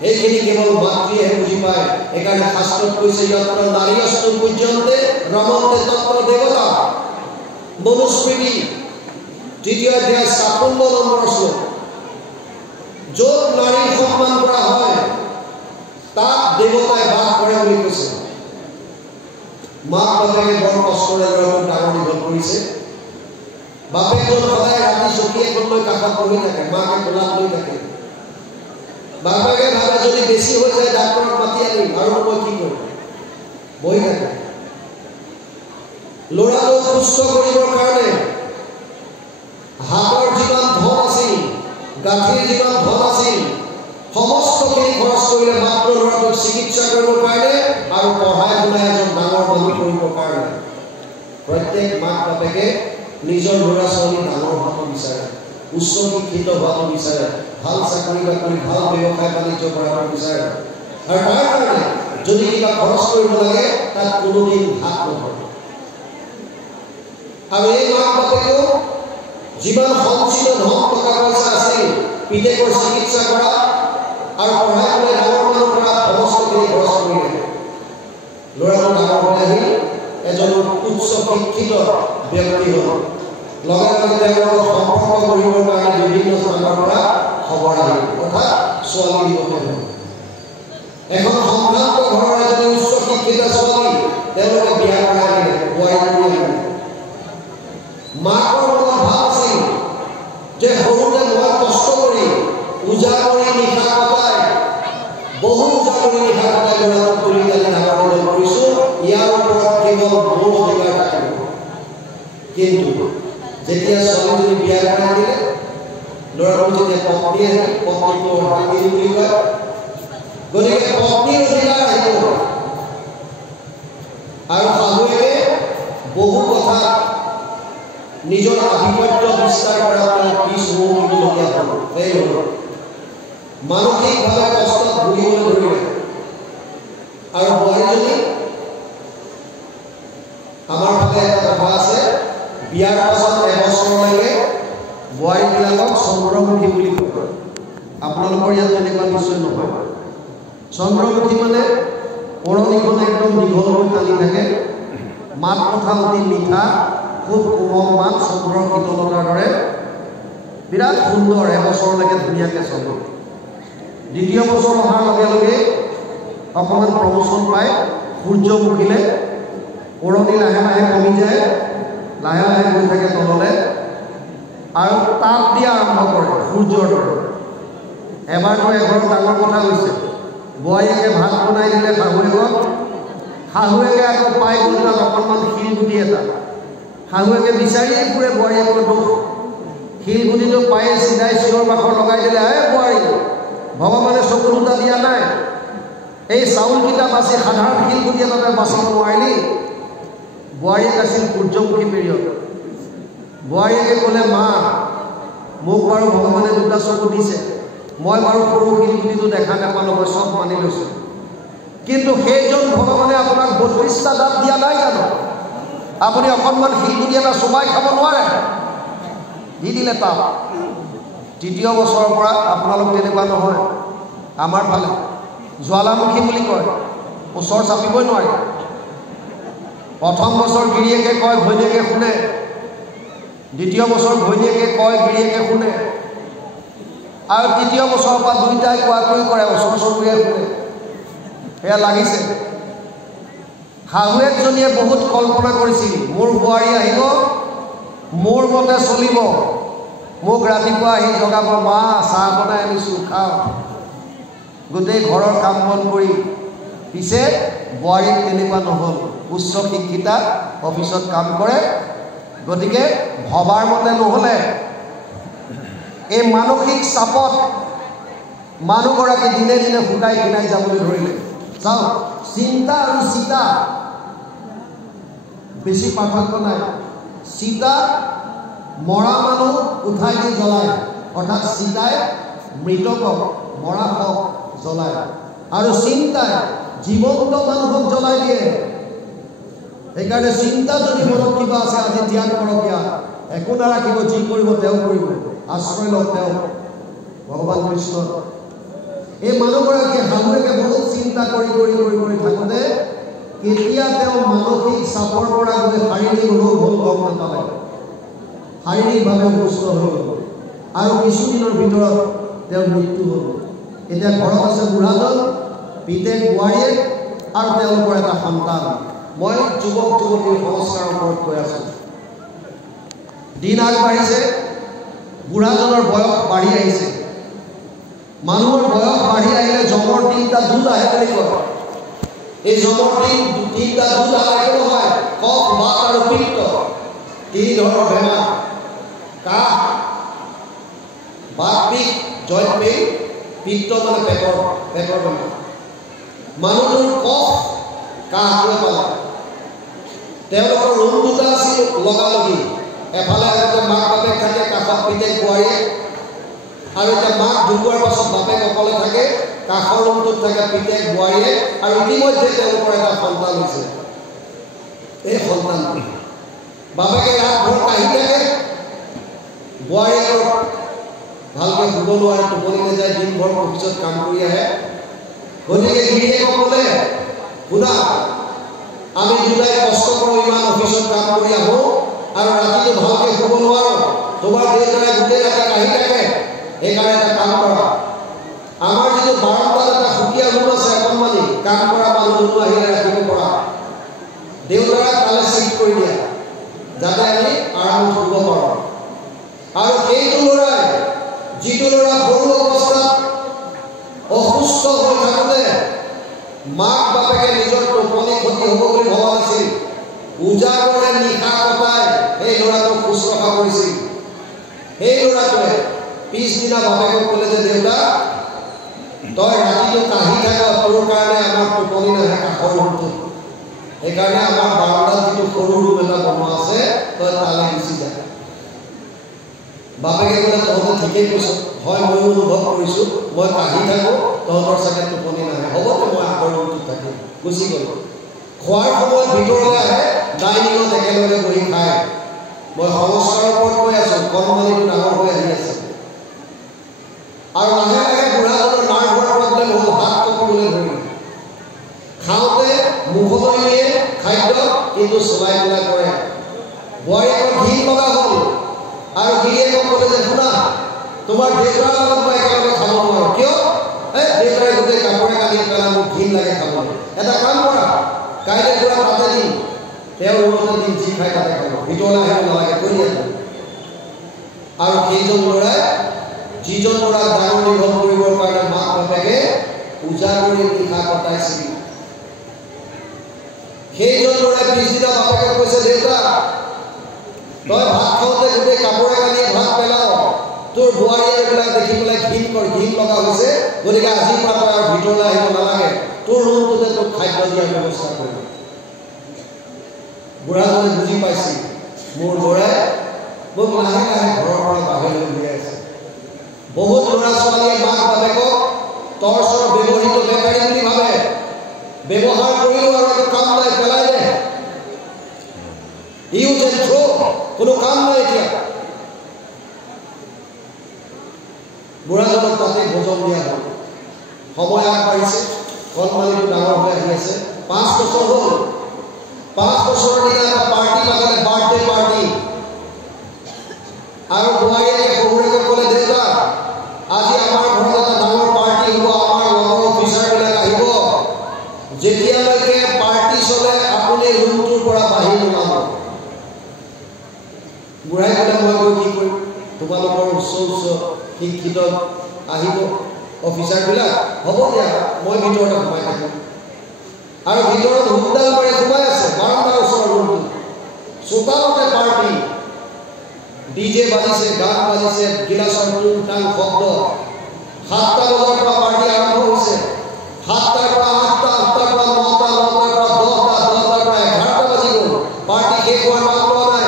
সেইখিনি কেৱল মাতৃয়েহে বুজি পায় সেইকাৰণে শাস্ত্ৰত কৈছে যত্ৰ নাৰী অস্তু পৰ্যন্তে ৰমন্তে তত্ৰ দেৱতা মনুস্মৃতি 3য় অধ্যায় 56 নম্বৰ শ্লোক য'ত নাৰীৰ সন্মান কৰা হয় তাত দেৱতাই বাস কৰে বুলি কৈছে মাক বাপেকে বৰ কষ্টৰে ল'ৰাটোক ডাঙৰ দীঘল কৰিছে বাপেকজন সদায় ৰাতি চকী এখন লৈ কাষত বহি থাকে মাকে কোলাত লৈ থাকে বাপেকে ভাবে যদি বেছি হৈ যায় ডাক্তৰক মাতি আনিম আৰু মই কি কৰিম বহি থাকে ল'ৰাটোক সুস্থ কৰিবৰ কাৰণে হাতৰ যিমান ধন আছিল গাঁঠিৰ যিমান ধন আছিল সমস্তখিনি খৰচ কৰিলে মাত্ৰ ল'ৰাটোক চিকিৎসা কৰিবৰ কাৰণে আৰু পঢ়াই শুনাই এজন ডাঙৰ মানুহ কৰিবৰ কাৰণে প্ৰত্যেক মাক বাপেকে নিজৰ ল'ৰা ছোৱালী ডাঙৰ হোৱাটো বিচাৰে উচ্চ শিক্ষিত হোৱাটো বিচাৰে ভাল চাকৰি বাকৰি ভাল ব্যৱসায় বাণিজ্য কৰাটো বিচাৰে আৰু তাৰ কাৰণে যদি কিবা খৰচ কৰিব লাগে তাত কোনোদিন হাত নধৰে আৰু এই মাক বাপেকেও যিমান সঞ্চিত ধন টকা পইচা আছিল পিতেকৰ চিকিৎসা কৰা আৰু পঢ়াই শুনাই ডাঙৰ মানুহ কৰা সমস্তখিনি খৰচ কৰিলে ল'ৰাটো ডাঙৰ হৈ আহিল এজন উচ্চ শিক্ষিত ব্যক্তি হ'ল লগে লগে তেওঁলোকক সম্পৰ্ক কৰিবৰ কাৰণে বিভিন্ন স্থানৰ পৰা খবৰ আহিল অৰ্থাৎ ছোৱালী দিবহে হ'ল এখন সম্ভ্ৰান্ত ঘৰৰ এজনী উচ্চ শিক্ষিত ছোৱালী তেওঁলোকে বিয়া কৰাই দিলে বোৱাৰী কৰি আনিলে মাকৰ মনত ভাৱ আছিল যে সৰুতে মই কষ্ট কৰি উজাগৰি নিশা কটাই বহু উজাগৰি নিশা কটাই ল'ৰাটোক তুলি তালি ডাঙৰ দীঘল কৰিছোঁ ইয়াৰ ওপৰত কেৱল মোৰ অধিকাৰ থাকিব কিন্তু যেতিয়া ছোৱালীজনী বিয়া কৰাই দিলে ল'ৰাটোৰ যেতিয়া পত্নী আহিল পত্নীটো অৰ্থাৎ বুলি কয় গতিকে পত্নীৰ অধিকাৰ আহিব আৰু শাহুৱেকে বহু কথা নিজৰ আধিপত্য বিস্তাৰ কৰাত পিছ হ'বলগীয়া হ'ল সেই হ'ল মানসিকভাৱে কষ্টত ভুগিবলৈ ধৰিলে আৰু বোৱাৰীজনী আমাৰ ফালে এটা কথা আছে বিয়াৰ পাছত এবছৰলৈকে বোৱাৰীবিলাকক চন্দ্ৰমুখী বুলি কয় আপোনালোকৰ ইয়াত তেনেকুৱা নিশ্চয় নহয় চন্দ্ৰমুখী মানে ওৰণিখন একদম দীঘল হৈ টানি থাকে মাত কথা অতি মিঠা খুব কোমল মাত চন্দ্ৰৰ শীতলতাৰ দৰে বিৰাট সুন্দৰ এবছৰলৈকে ধুনীয়াকৈ চলে দ্বিতীয় বছৰ অহাৰ লগে লগে অকণমান প্ৰমোচন পায় সূৰ্যমুখীলে ওৰণি লাহে লাহে কমি যায় লাহে লাহে গৈ থাকে তললৈ আৰু তাপ দিয়া আৰম্ভ কৰে সূৰ্যৰ দৰে এবাৰতো এঘৰত ডাঙৰ কথা হৈছে বোৱাৰীয়েকে ভাত বনাই দিলে শাহুৱেকে আকৌ পাই গ'ল তাত অকণমান শিলগুটি এটা শাহুৱেকে বিচাৰিয়ে ফুৰে বোৱাৰীয়েকৰ দুখ শিলগুটিটো পাই চিধাই চিঞৰ বাখৰ লগাই দিলে হে বোৱাৰী ভগৱানে চকু দুটা দিয়া নাই এই চাউলকেইটা বাচি সাধাৰণ শিলগুটি এটাতে বাচিব নোৱাৰিলি বোৱাৰীয়েক আছিল সূৰ্যমুখী পিৰিয়ড বোৱাৰীয়েকে ক'লে মা মোক বাৰু ভগৱানে দুটা চকু দিছে মই বাৰু সৰু শিলগুটিটো দেখা নাপালোঁ মই চব মানি লৈছোঁ কিন্তু সেইজন ভগৱানে আপোনাক 32টা দাঁত দিয়া নাই জানো আপুনি অকণমান শিলগুটি এটা চুবাই খাব নোৱাৰে দি দিলে তাপ তৃতীয় বছৰৰ পৰা আপোনালোক তেনেকুৱা নহয় আমাৰ ফালে জ্বালামুখী বুলি কয় ওচৰ চাপিবই নোৱাৰে প্ৰথম বছৰ গিৰিয়েকে কয় ভৈনীয়েকে শুনে দ্বিতীয় বছৰ ভৈনীয়েকে কয় গিৰিয়েকে শুনে আৰু তৃতীয় বছৰৰ পৰা দুইটাই কোৱাকৈ কৰে ওচৰ চুবুৰীয়াই শুনে সেয়া লাগিছে শাহুৱেকজনীয়ে বহুত কল্পনা কৰিছিল মোৰ বোৱাৰী আহিব মোৰ মতে চলিব মোক ৰাতিপুৱা আহি জগাব মা চাহ বনাই আনিছোঁ খাওঁ গোটেই ঘৰৰ কাম বন কৰি পিছে বোৱাৰীক তেনেকুৱা নহ'ল উচ্চ শিক্ষিতা অফিচত কাম কৰে গতিকে ভবাৰ মতে নহ'লে এই মানসিক চাপত মানুহগৰাকী দিনে দিনে শুকাই খিনাই যাবলৈ ধৰিলে চাওক চিন্তা আৰু চিতা বেছি পাৰ্থক্য নাই চিতা মৰা মানুহ উঠাই দি জ্বলায় অৰ্থাৎ চিতাই মৃতকক মৰা হওক জ্বলায় আৰু চিন্তাই জীৱন্ত মানুহক জ্বলাই দিয়ে সেইকাৰণে চিন্তা যদি মনত কিবা আছে আজি ত্যাগ কৰক ইয়াত একো নাৰাখিব যি কৰিব তেওঁ কৰিব আশ্ৰয় লওক তেওঁ ভগৱান কৃষ্ণ এই মানুহগৰাকীয়ে শাহুৱেকে বহুত চিন্তা কৰি থাকোঁতে কেতিয়া তেওঁ মানসিক চাপৰ পৰা গৈ শাৰীৰিক ৰোগ হ'ল গম নাপালে শাৰীৰিকভাৱে অসুস্থ হৈ গ'ল আৰু কিছুদিনৰ ভিতৰত তেওঁৰ মৃত্যু হ'ল এতিয়া ঘৰত আছে বুঢ়াজন পিতেক বোৱাৰীয়েক আৰু তেওঁলোকৰ এটা সন্তান মই যুৱক যুৱতীৰ সংস্কাৰৰ ওপৰত কৈ আছোঁ দিন আগবাঢ়িছে বুঢ়াজনৰ বয়স বাঢ়ি আহিছে মানুহৰ বয়স বাঢ়ি আহিলে যমৰ তিনিটা দূত আহে বুলি কয় এই যমৰ তিনিটা দূত আহে নহয় কফ বাত আৰু পিত্ত তিনি ধৰণৰ বেমাৰ কাহ বাত পিত্ত জইণ্ট পেইন পিত্ত মানে পেটৰ বেমাৰ মানুহটোৰ কফ কাহটোৱে পালে তেওঁলোকৰ ৰুম দুটা আছিল লগালগি এফালে আগতে মাক বাপেক থাকে কাষত পিতেক বোৱাৰীয়েক আৰু এতিয়া মাক ঢুকোৱাৰ পাছত বাপেক অকলে থাকে কাষৰ ৰুমটোত থাকে পিতেক বোৱাৰীয়েক আৰু ইতিমধ্যে তেওঁলোকৰ এটা সন্তান হৈছে এই সন্তানটো বাপেকে ৰাত ভৰ কাহি থাকে বোৱাৰীয়েকৰ ভালকৈ শুব নোৱাৰে টোপনি নাযায় দিনভৰ অফিচত কাম কৰি আহে গতিকে গিৰিয়েকক ক'লে শুনা আমি দুটাই কষ্ট কৰোঁ ইমান অফিচত কাম কৰি আহোঁ আৰু ৰাতিটো ভালকৈ শুব নোৱাৰোঁ তোমাৰ দেউতাই গোটেই ৰাতি কাহি থাকে সেইকাৰণে এটা কাম কৰা আমাৰ যিটো বাৰান্দাত এটা সুকীয়া ৰুম আছে অকণমানি কাম কৰা মানুহ দুনো আহিলে ৰাখিব পৰা দেউতাক তালে চিফ্ট কৰি দিয়া যাতে আমি আৰামত শুব পাৰোঁ আৰু সেইটো ল'ৰাই যিটো ল'ৰা সৰু অৱস্থাত অসুস্থ হৈ থাকোঁতে মাক বাপেকে নিজৰ টোপনি ক্ষতি হ'ব বুলি ভবা নাছিল উজাগৰে নিশা কটাই সেই ল'ৰাটোক শুশ্ৰূষা কৰিছিল সেই ল'ৰাটোৱে পিছদিনা বাপেকক ক'লে যে দেউতা তই ৰাতিটো কাহি থাক তোৰ কাৰণে আমাৰ টোপনি নাহে কাষৰ ৰুমটোত সেইকাৰণে আমাৰ বাৰান্দাত যিটো সৰু ৰুম এটা বনোৱা আছে তই তালৈ গুচি যা বাপেকে ক'লে তহঁতে ঠিকেই কৈছ হয় ময়ো অনুভৱ কৰিছোঁ মই কাহি থাকোঁ তহঁতৰ চাগে টোপনি নাহে হ'ব মই আগৰ ৰুমটোত থাকিম গুচি গ'লো খোৱাৰ সময়ত ভিতৰলৈ আহে ডাইনিঙত একেলগে বহি খায় মই সংস্কাৰৰ ওপৰত কৈ আছোঁ কণমানিটো ডাঙৰ হৈ আহি আছে আৰু লাহে লাহে বুঢ়াজনৰ নাৰ্ভৰ প্ৰব্লেম হ'ল হাত কঁপিবলৈ ধৰিলে খাওঁতে মুখলৈ নিয়ে খাদ্য কিন্তু চলাই পেলাই কৰে বোৱাৰীয়েকৰ ঘিণ লগা হ'ল আৰু গিৰিয়েকক ক'লে যে শুনা তোমাৰ দেউতাৰ লগত মই একেলগে খাব নোৱাৰোঁ কিয় দেউতাই গোটেই কাপোৰে কানি পেলাই মোক ঘিণ লাগে খাবলৈ এটা কাম কৰা কাইলৈ পুৰা তাতে দিম তেওঁৰ ৰুমতে দিম যি খাই তাতে খাব ভিতৰলৈ আহিব নালাগে কৰি আছে আৰু সেইজন ল'ৰাই যিজন ল'ৰাক ডাঙৰ দীঘল কৰিবৰ কাৰণে মাক বাপেকে পূজা কৰি নিশা কটাইছিল সেইজন ল'ৰাই পিছদিনা বাপেকে কৈছে দেউতা তই ভাত খাওঁতে গোটেই কাপোৰে কানিয়ে ভাত পেলাও তোৰ বোৱাৰীয়ে এইবিলাক দেখি পেলাই ঘিণ লগা হৈছে গতিকে আজিৰ পৰা তই আৰু ভিতৰলৈ আহিব নালাগে তোৰ ৰুমটোতে তোক খাদ্য দিয়াৰ ব্যৱস্থা কৰিম বুঢ়াজনে বুজি পাইছিল মোৰ ল'ৰাই মোক লাহে লাহে ঘৰৰ পৰা বাহিৰলৈ উলিয়াই আছে বহুত ল'ৰা ছোৱালীয়ে মাক বাপেকক টৰ্চৰ ব্যৱহৃত বেকাৰী বুলি ভাবে ব্যৱহাৰ কৰিলেও আৰু একো কাম নাই পেলাই দে ইউজ এণ্ড থ্ৰ' কোনো কাম নাই এতিয়া বুঢ়াজনক তাতে ভোজন দিয়া হ'ল সময় আগবাঢ়িছে কলমালিটো ডাঙৰ হৈ আহি আছে 5 বছৰ হ'ল 5 বছৰৰ দিনা এটা পাৰ্টি পাতিলে বাৰ্থডে পাৰ্টি আৰু বোৱাৰীয়ে শহুৰেকে ক'লে দেউতা আজি আমাৰ ঘৰত এটা ডাঙৰ পাৰ্টি হ'ব আমাৰ লগৰ অফিচাৰবিলাক আহিব যেতিয়ালৈকে পাৰ্টি চলে আপুনি ৰুমটোৰ পৰা বাহিৰ নোলাব বুঢ়াই ক'লে মই গৈ কি কৰিম তোমালোকৰ উচ্চ শিক্ষিত আহিব অফিচাৰবিলাক হ'ব দিয়া মই ভিতৰতে সোমাই থাকিম আৰু ভিতৰত হুমডাল মাৰি সোমাই আছে বাৰান্দাৰ ওচৰৰ ৰুমটো চোতালতে পাৰ্টি ডিজে বাজিছে গান বাজিছে গিলাচৰ টুংটাং শব্দ 7টা বজাৰ পৰা পাৰ্টি আৰম্ভ হৈছে 7টাৰ পৰা 8টা 8টাৰ পৰা 9টা 9টাৰ পৰা 10টা 10টাৰ পৰা 11টা বাজি গ'ল পাৰ্টি শেষ হোৱাৰ নাম লোৱা নাই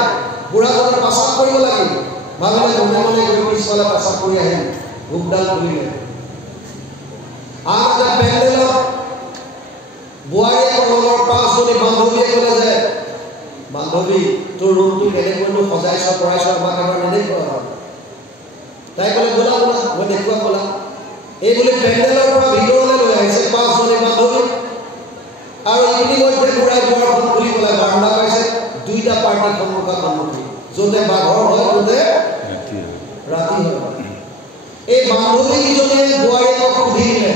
বুঢ়াজনে পাচাব কৰিব লাগিল ভাবিলে মনে মনে গৈ পিছফালে পাচাব কৰি আহিল হুমডাল খুলিলে আনহাতে পেণ্ডেলত বোৱাৰীয়ে লগৰ 5জনী বান্ধৱীয়ে ক'লে যে বান্ধৱী তোৰ ৰুমটো কেনেকৈনো সজাইছ কৰাইছ আমাক এবাৰ নেদেখুৱা তাই ক'লে ব'লা ব'লা মই দেখুৱা ক'লা এই বুলি পেণ্ডেলৰ পৰা ভিতৰলৈ লৈ আহিছে 5জনী বান্ধৱী আৰু ইতিমধ্যে ঘূৰাই দুৱাৰখন খুলি পেলাই বাৰান্দা পাইছে 2টা পাৰ্টি সন্মুখত সন্মুখী য'তে বাঘৰ হয় ত'তে ৰাতি হয় এই বান্ধৱীকেইজনীয়ে বোৱাৰীয়েকক সুধিলে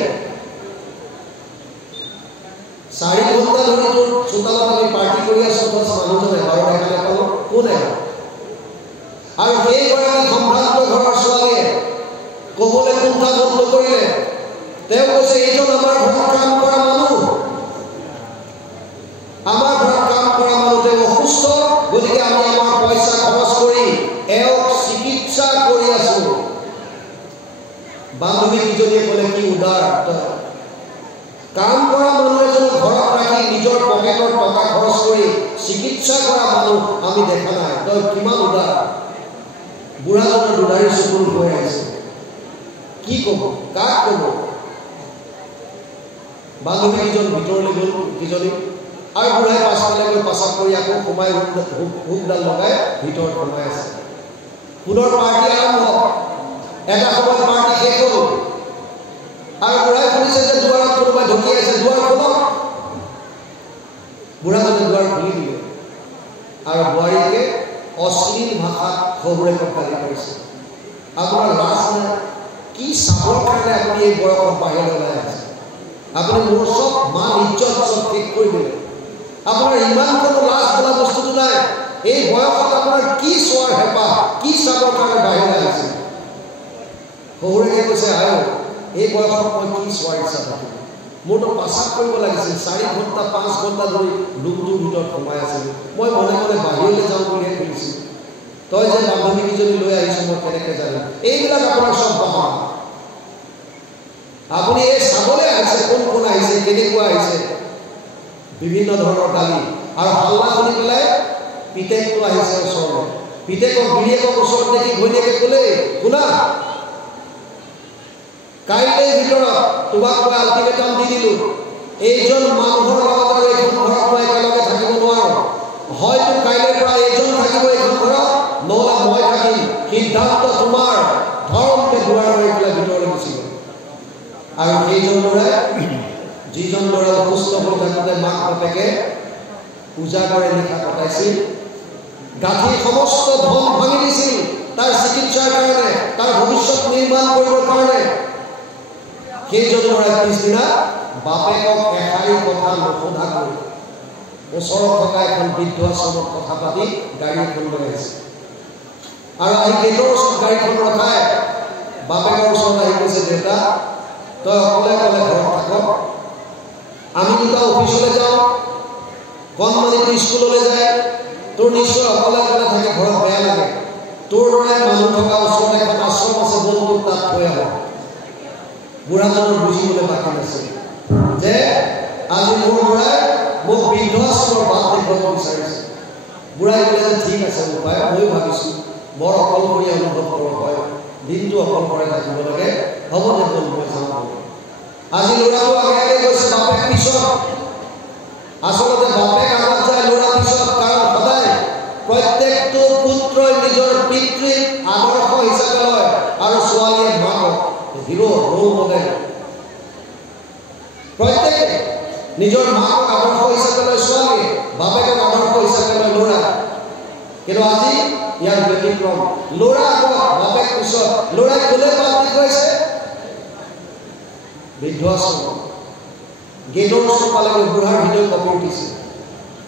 4 ঘণ্টা ধৰি তোৰ চোতালত আমি পাৰ্টি কৰি আছো তই মানুহজনে বাৰু দেখা নাপালো কোনে আৰু সেইগৰাকী সম্ভ্ৰান্ত ঘৰৰ ছোৱালীয়ে ক'বলৈ কুণ্ঠা বন্ধ কৰিলে তেওঁ কৈছে এইজন আমাৰ ঘৰত কাম কৰা মানুহ তেওঁ অসুস্থ গতিকে আমি আমাৰ পইচা খৰচ কৰি এওঁক চিকিৎসা কৰি আছো বান্ধৱীকেইজনীয়ে ক'লে কি উদাৰ কাম কৰা মানুহ এজনক ঘৰত ৰাখি নিজৰ পকেটৰ টকা খৰচ কৰি চিকিৎসা কৰা মানুহ আমি দেখা নাই তই কিমান উদাৰ বুঢ়াজনৰ দুধাৰি চকুৰ হৈ আহিছে কি ক'ব কাক ক'ব বান্ধৱীকেইজন ভিতৰলৈ গ'ল কিজনী আৰু বুঢ়াই পাছফালে গৈ পাচাব কৰি আকৌ সোমাই হুকডাল লগাই ভিতৰত সোমাই আছে পুনৰ পাৰ্টি আৰম্ভ এটা সময়ত পাৰ্টি শেষ হ'ল আৰু বুঢ়াই শুনিছে যে দুৱাৰত কোনোবাই ঢুকি আহিছে দুৱাৰ খোলক বুঢ়াজনে দুৱাৰ খুলি দিলে আৰু বোৱাৰীকে অশ্লীল ভাষাত শহুৰেকক গালি পাৰিছে আপোনাৰ লাজ নাই কি চাবৰ কাৰণে আপুনি এই বয়সত বাহিৰলৈ ওলাই আহিছে আপুনি মোৰ চব মান ইজ্জত চব ঠিক কৰি দিলে আপোনাৰ ইমান কোনো লাজ বোলা বস্তুটো নাই এই বয়সত আপোনাৰ কি চোৱাৰ হেঁপাহ কি চাবৰ কাৰণে বাহিৰলৈ আহিছে শহুৰেকে কৈছে আয়ো এই বয়সত মই কি চোৱাৰ ইচ্ছা থাকিব মোৰতো পাচাব কৰিব লাগিছিল 4 ঘণ্টা 5 ঘণ্টা ধৰি ৰুমটোৰ ভিতৰত সোমাই আছিলোঁ মই মনে মনে বাহিৰলৈ যাওঁ বুলিহে খুলিছিলোঁ তই যে বান্ধৱীকেইজনী লৈ আহিছোঁ মই কেনেকৈ জানিম এইবিলাক আপোনাৰ চব বাহন আপুনি এই চাবলৈ আহিছে কোন কোন আহিছে কেনেকুৱা আহিছে বিভিন্ন ধৰণৰ গালি আৰু হাল্লা শুনি পেলাই পিতেকটো আহিছে ওচৰলৈ পিতেকক গিৰিয়েকক ওচৰত দেখি ঘৈণীয়েকে ক'লে শুনা কাইলৈ ভিতৰত তোমাক মই আল্টিমেটাম দি দিলোঁ এইজন মানুহৰ লগত আৰু এইখন ঘৰত মই একেলগে থাকিব নোৱাৰোঁ হয়তো কাইলৈৰ পৰা এইজন থাকিব এইখন ঘৰত নহ'লে মই থাকিম সিদ্ধান্ত তোমাৰ ধৰণকে দুৱাৰ মাৰি পেলাই ভিতৰলৈ গুচি গ'ল আৰু সেইজন ল'ৰাই যিজন ল'ৰা অসুস্থ হৈ থাকোঁতে মাক বাপেকে পূজা কৰে নিশা কটাইছিল গাঁঠিৰ সমস্ত ধন ভাঙি দিছিল তাৰ চিকিৎসাৰ কাৰণে তাৰ ভৱিষ্যত নিৰ্মাণ কৰিবৰ কাৰণে সেইজন ল'ৰাই পিছদিনা বাপেকক এষাৰি কথা নোসোধাকৈ ওচৰত থকা এখন বৃদ্ধ আশ্ৰমত কথা পাতি গাড়ী এখন লৈ আহিছে আৰু আহি গেটৰ ওচৰত গাড়ীখন ৰখাই বাপেকৰ ওচৰত আহি কৈছে দেউতা তই অকলে অকলে ঘৰত থাক আমি দুটা অফিচলৈ যাওঁ কণমানিটো স্কুললৈ যায় তোৰ নিশ্চয় অকলে অকলে থাকে ঘৰত বেয়া লাগে তোৰ দৰে মানুহ থকা ওচৰত এখন আশ্ৰম আছে বন্ধুক তাত থৈ আহক বুঢ়াজনৰ বুজিবলৈ বাকী নাছিল যে আজি মোৰ ল'ৰাই মোক বৃদ্ধ আশ্ৰমৰ বাট দেখুৱাব বিচাৰিছে বুঢ়াই ক'লে যে ঠিক আছে উপায় ময়ো ভাবিছোঁ বৰ অকলশৰীয়া অনুভৱ কৰোঁ হয় দিনটো অকলশৰে থাকিব লাগে হ'ব দে বল মই যাওঁ আজি ল'ৰাটো আগে আগে গৈছে বাপেক পিছত আচলতে বাপেক আগত যায় ল'ৰা পিছত কাৰণ সদায় প্ৰত্যেকটো পুত্ৰই নিজৰ পিতৃক আদৰ্শ হিচাপে লয় আৰু ছোৱালীয়ে মাকক হিৰো ৰৌ মডেল প্ৰত্যেকে নিজৰ মাকক আদৰ্শ হিচাপে লয় ছোৱালীয়ে, বাপেকক আদৰ্শ হিচাপে লয় ল'ৰা। কিন্তু আজি ইয়াৰ ব্যতিক্ৰম, ল'ৰা আগত বাপেক পিছত। ল'ৰাই ক'লে পাত দেখুৱাইছে বৃদ্ধাশ্ৰম। গেটৰ ওচৰ পালেগৈ বুঢ়াৰ ভিডিঅ' কপি উঠিছে।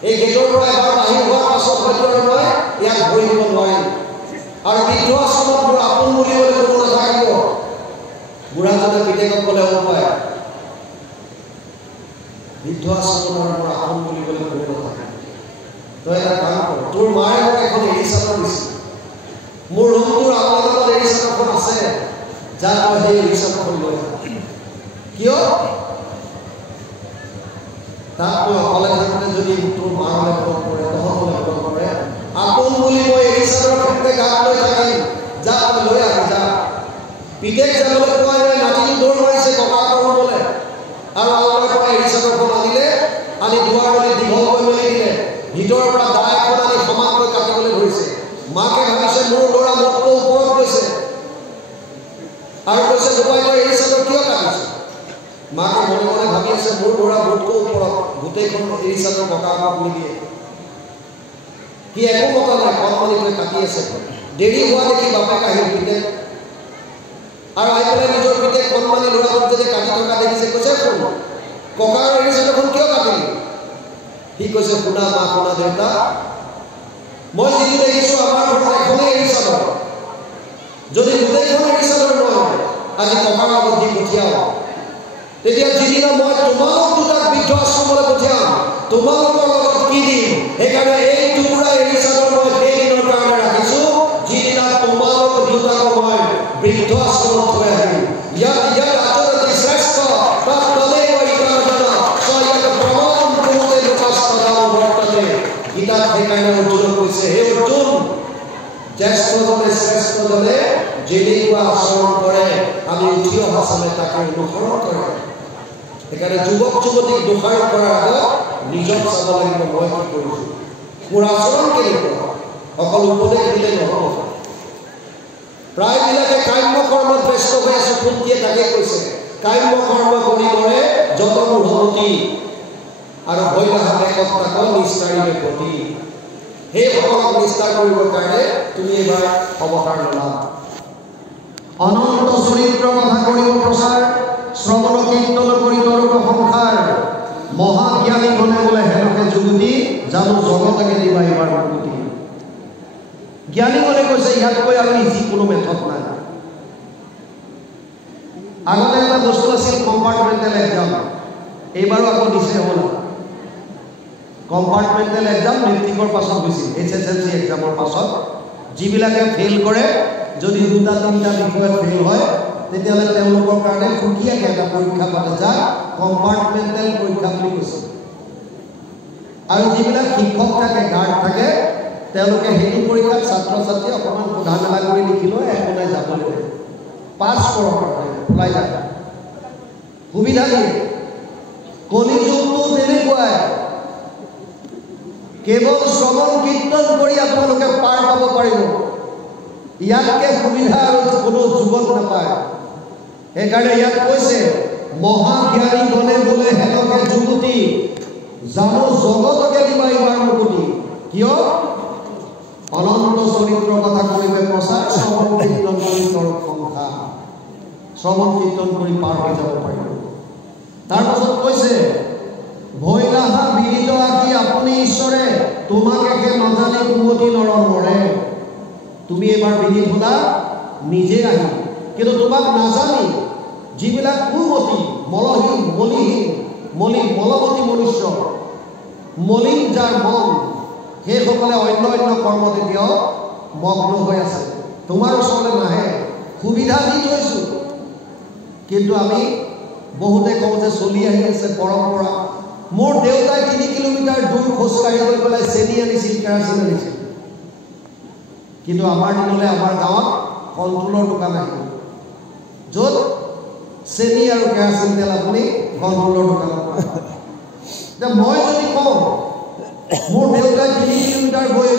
এই গেটৰ পৰা এবাৰ বাহিৰ হোৱাৰ পাছত হয়তো আৰু মই ইয়াক ভৰি দিব নোৱাৰিম। আৰু বৃদ্ধাশ্ৰমত মোৰ আপোন বুলিবলৈ কোনো নাথাকিব। বুঢ়াজনে পিতেকক ক'লে উপায়, বৃদ্ধাশ্ৰমৰ মোৰ আপোন বুলিবলৈ কোনো নাথাকিব। তই এটা কাম কৰ, তোৰ মায়ে মোক এখন এৰিচাদৰ দিছে, মোৰ ৰুমটোৰ আলমাৰিত এৰিচাদৰখন আছে, যা তই সেই এৰিচাদৰখন লৈ যা। কিয়? তাক মই অকলে থাকোঁতে যদি তোৰ মালৈ মনত পৰে, তহঁতলৈ মনত পৰে, আপোন বুলি মই এৰিচাদৰ ক্ষেত্ৰে গাত লৈ থাকিম, যা তই লৈ আহ যা। পিতেক যাবলৈ কোৱা নাই, নাতিনি দৌৰ মাৰিছে ককাকৰ ৰুমলৈ, আৰু আলমাৰীৰ পৰা এৰিচাদৰখন আনিলে, আনি দুৱাৰলৈ দীঘলকৈ মেলি দিলে, ভিতৰৰ পৰা দা এখন আনি সমানকৈ কাটিবলৈ ধৰিছে। মাকে ভাবিছে মোৰ ল'ৰা মোতকৈ ওপৰত গৈছে, আৰু কৈছে গোপাই তই এৰিচাদৰ কিয় কাটিছ? মাকে মনে মনে ভাবি আছে মোৰ ল'ৰা মোতকৈ ওপৰত, গোটেইখন এৰিচাদৰ ককাকক নিদিয়ে। সি একো মতা নাই, কণমানিকৈ কাটি আছে। দেৰি হোৱা দেখি বাপেক আহিল পিতেক, আৰু আহি পেলাই নিজৰ পিতেক কণমানি ল'ৰাটোক যদি কাটি থকা দেখিছে, কৈছে শুন ককাৰ এৰিচাদৰখন কিয় কাটিলি? সি কৈছে শুনা মা, শুনা দেউতা, মই যিটো দেখিছোঁ আমাৰ ঘৰত এখনেই এৰিচাদৰ, যদি গোটেইখন এৰিচাদৰ নহয় আজি ককাৰ আগত দি পঠিয়াওঁ, তেতিয়া যিদিনা মই তোমালোক দুটাক বৃদ্ধাশ্ৰমলৈ পঠিয়াম, তোমালোকৰ লগত কি দিম? সেইকাৰণে এই টুকুৰা এৰিচাদৰ মই সেইদিনৰ কাৰণে ৰাখিছোঁ, যিদিনা তোমালোক দুটাক মই বৃদ্ধাশ্ৰমত থৈ আহিম। ইয়াত আচলতে শ্ৰেষ্ঠ তাত তলেই মই ইকাৰজনা ইয়াক প্ৰমাণ কৰোঁতে লোকাস্পদাও বৰ্ততে। গীতাত সেইকাৰণে অৰ্জুনক কৈছে, হে অৰ্জুন, জ্যেষ্ঠজনে শ্ৰেষ্ঠজনে যেনেকুৱা আচৰণ কৰে আমি উঠি অহা চালে তাকে অনুসৰণ কৰে। সেইকাৰণে যুৱক যুৱতীক দোষাৰোপ কৰাৰ আগত নিজক চাব লাগিব, মই কি কৰিছোঁ, মোৰ আচৰণ কেনেকুৱা। অকল উপদেশ দিলে নহ'ব। প্ৰায়বিলাকে কাম্য কৰ্মত ব্যস্ত হৈ আছোঁ, কুন্তীয়ে তাকে কৈছে, কাম্য কৰ্ম কৰি কৰে যত মূঢ়মতি, আৰু ভৈলাহাতে কৰ্তাক নিস্তাৰিবে প্ৰতি। সেইসকলক নিস্তাৰ কৰিবৰ কাৰণে তুমি এইবাৰ অৱতাৰ ল'লা। অনন্ত চৰিত্ৰ কথা কৰিব প্ৰচাৰ, শ্ৰৱণ কীৰ্তন কৰি তৰুণ সংসাৰ, মহাজ্ঞানী গণে বোলে হেনকে যুগুতি, জানো জগতকে দিবা এইবাৰ মুকুতি। জ্ঞানী গণে কৈছে ইয়াতকৈ আৰু ইজি কোনো মেথড নাই। আগতে এটা বস্তু আছিল কম্পাৰ্টমেণ্টেল এক্সাম, এইবাৰো আকৌ দিছে হ'ল কম্পাৰ্টমেণ্টেল এক্সাম। মেট্ৰিকৰ পাছত হৈছিল, HSLC এক্সামৰ পাছত যিবিলাকে ফেইল কৰে, যদি 2-3টা বিষয়ত ফেইল হয়, তেতিয়াহ'লে তেওঁলোকৰ কাৰণে সুকীয়াকৈ এটা পৰীক্ষা পাতে, যাক কম্পাৰ্টমেণ্টেল পৰীক্ষা বুলি কৈছে। আৰু যিবিলাক শিক্ষক থাকে, গাৰ্ড থাকে, তেওঁলোকে সেইটো পৰীক্ষাত ছাত্ৰ ছাত্ৰী অকণমান সোধা মেলা কৰি লিখিলেও একো নাই, যাবলৈ পাছ কৰক, ওলাই যায়, সুবিধা দিয়ে। কলিযুগটো তেনেকুৱাই, কেৱল শ্ৰৱণ কীৰ্তন কৰি আপোনালোকে পাৰ পাব পাৰিব, ইয়াতকৈ সুবিধা আৰু কোনো যুগত নাপায়। সেইকাৰণে ইয়াত কৈছে মহাজ্ঞানী গণে বোলে হেনকে যুগুতি, জানো জগতকে দিবা এইবাৰ মুকুতি। কিয়? অনন্ত চৰিত্ৰ কথা কৰিবে প্ৰচাৰ, শ্ৰৱণ কীৰ্তন কৰি তৰুণ সংসাৰ, শ্ৰৱণ কীৰ্তন কৰি পাৰ হৈ যাব পাৰিব। তাৰপাছত কৈছে ভৈলাহা বিদিত আকি আপুনি ঈশ্বৰে, তোমাক একে নজানি কুমতি নৰ মৰে। তুমি এইবাৰ বিদিত হ'লা নিজে আহি, কিন্তু তোমাক নাজানি যিবিলাক কুমতি, মলহীন, মলিহীন, মলমতী মনুষ্য, মলিন যাৰ মন, সেইসকলে অন্য কৰ্মত এতিয়াও মগ্ন হৈ আছে, তোমাৰ ওচৰলৈ নাহে। সুবিধা দি থৈছোঁ, কিন্তু আমি বহুতে কওঁ যে চলি আহি আছে পৰম্পৰা। মোৰ দেউতাই 3 কিলোমিটাৰ দূৰ খোজকাঢ়ি গৈ পেলাই চেনি আনিছিল, কেৰাচিন আনিছিল, কিন্তু আমাৰ দিনলৈ আমাৰ গাঁৱত কণ্ট্ৰলৰ দোকান আহিল, য'ত চেনি আৰু কেৰাচিন তেল আপুনি কণ্ট্ৰলৰ দোকানত পায়। এতিয়া মই যদি কওঁ মোৰ দেউতাই 3 কিলোমিটাৰ গৈ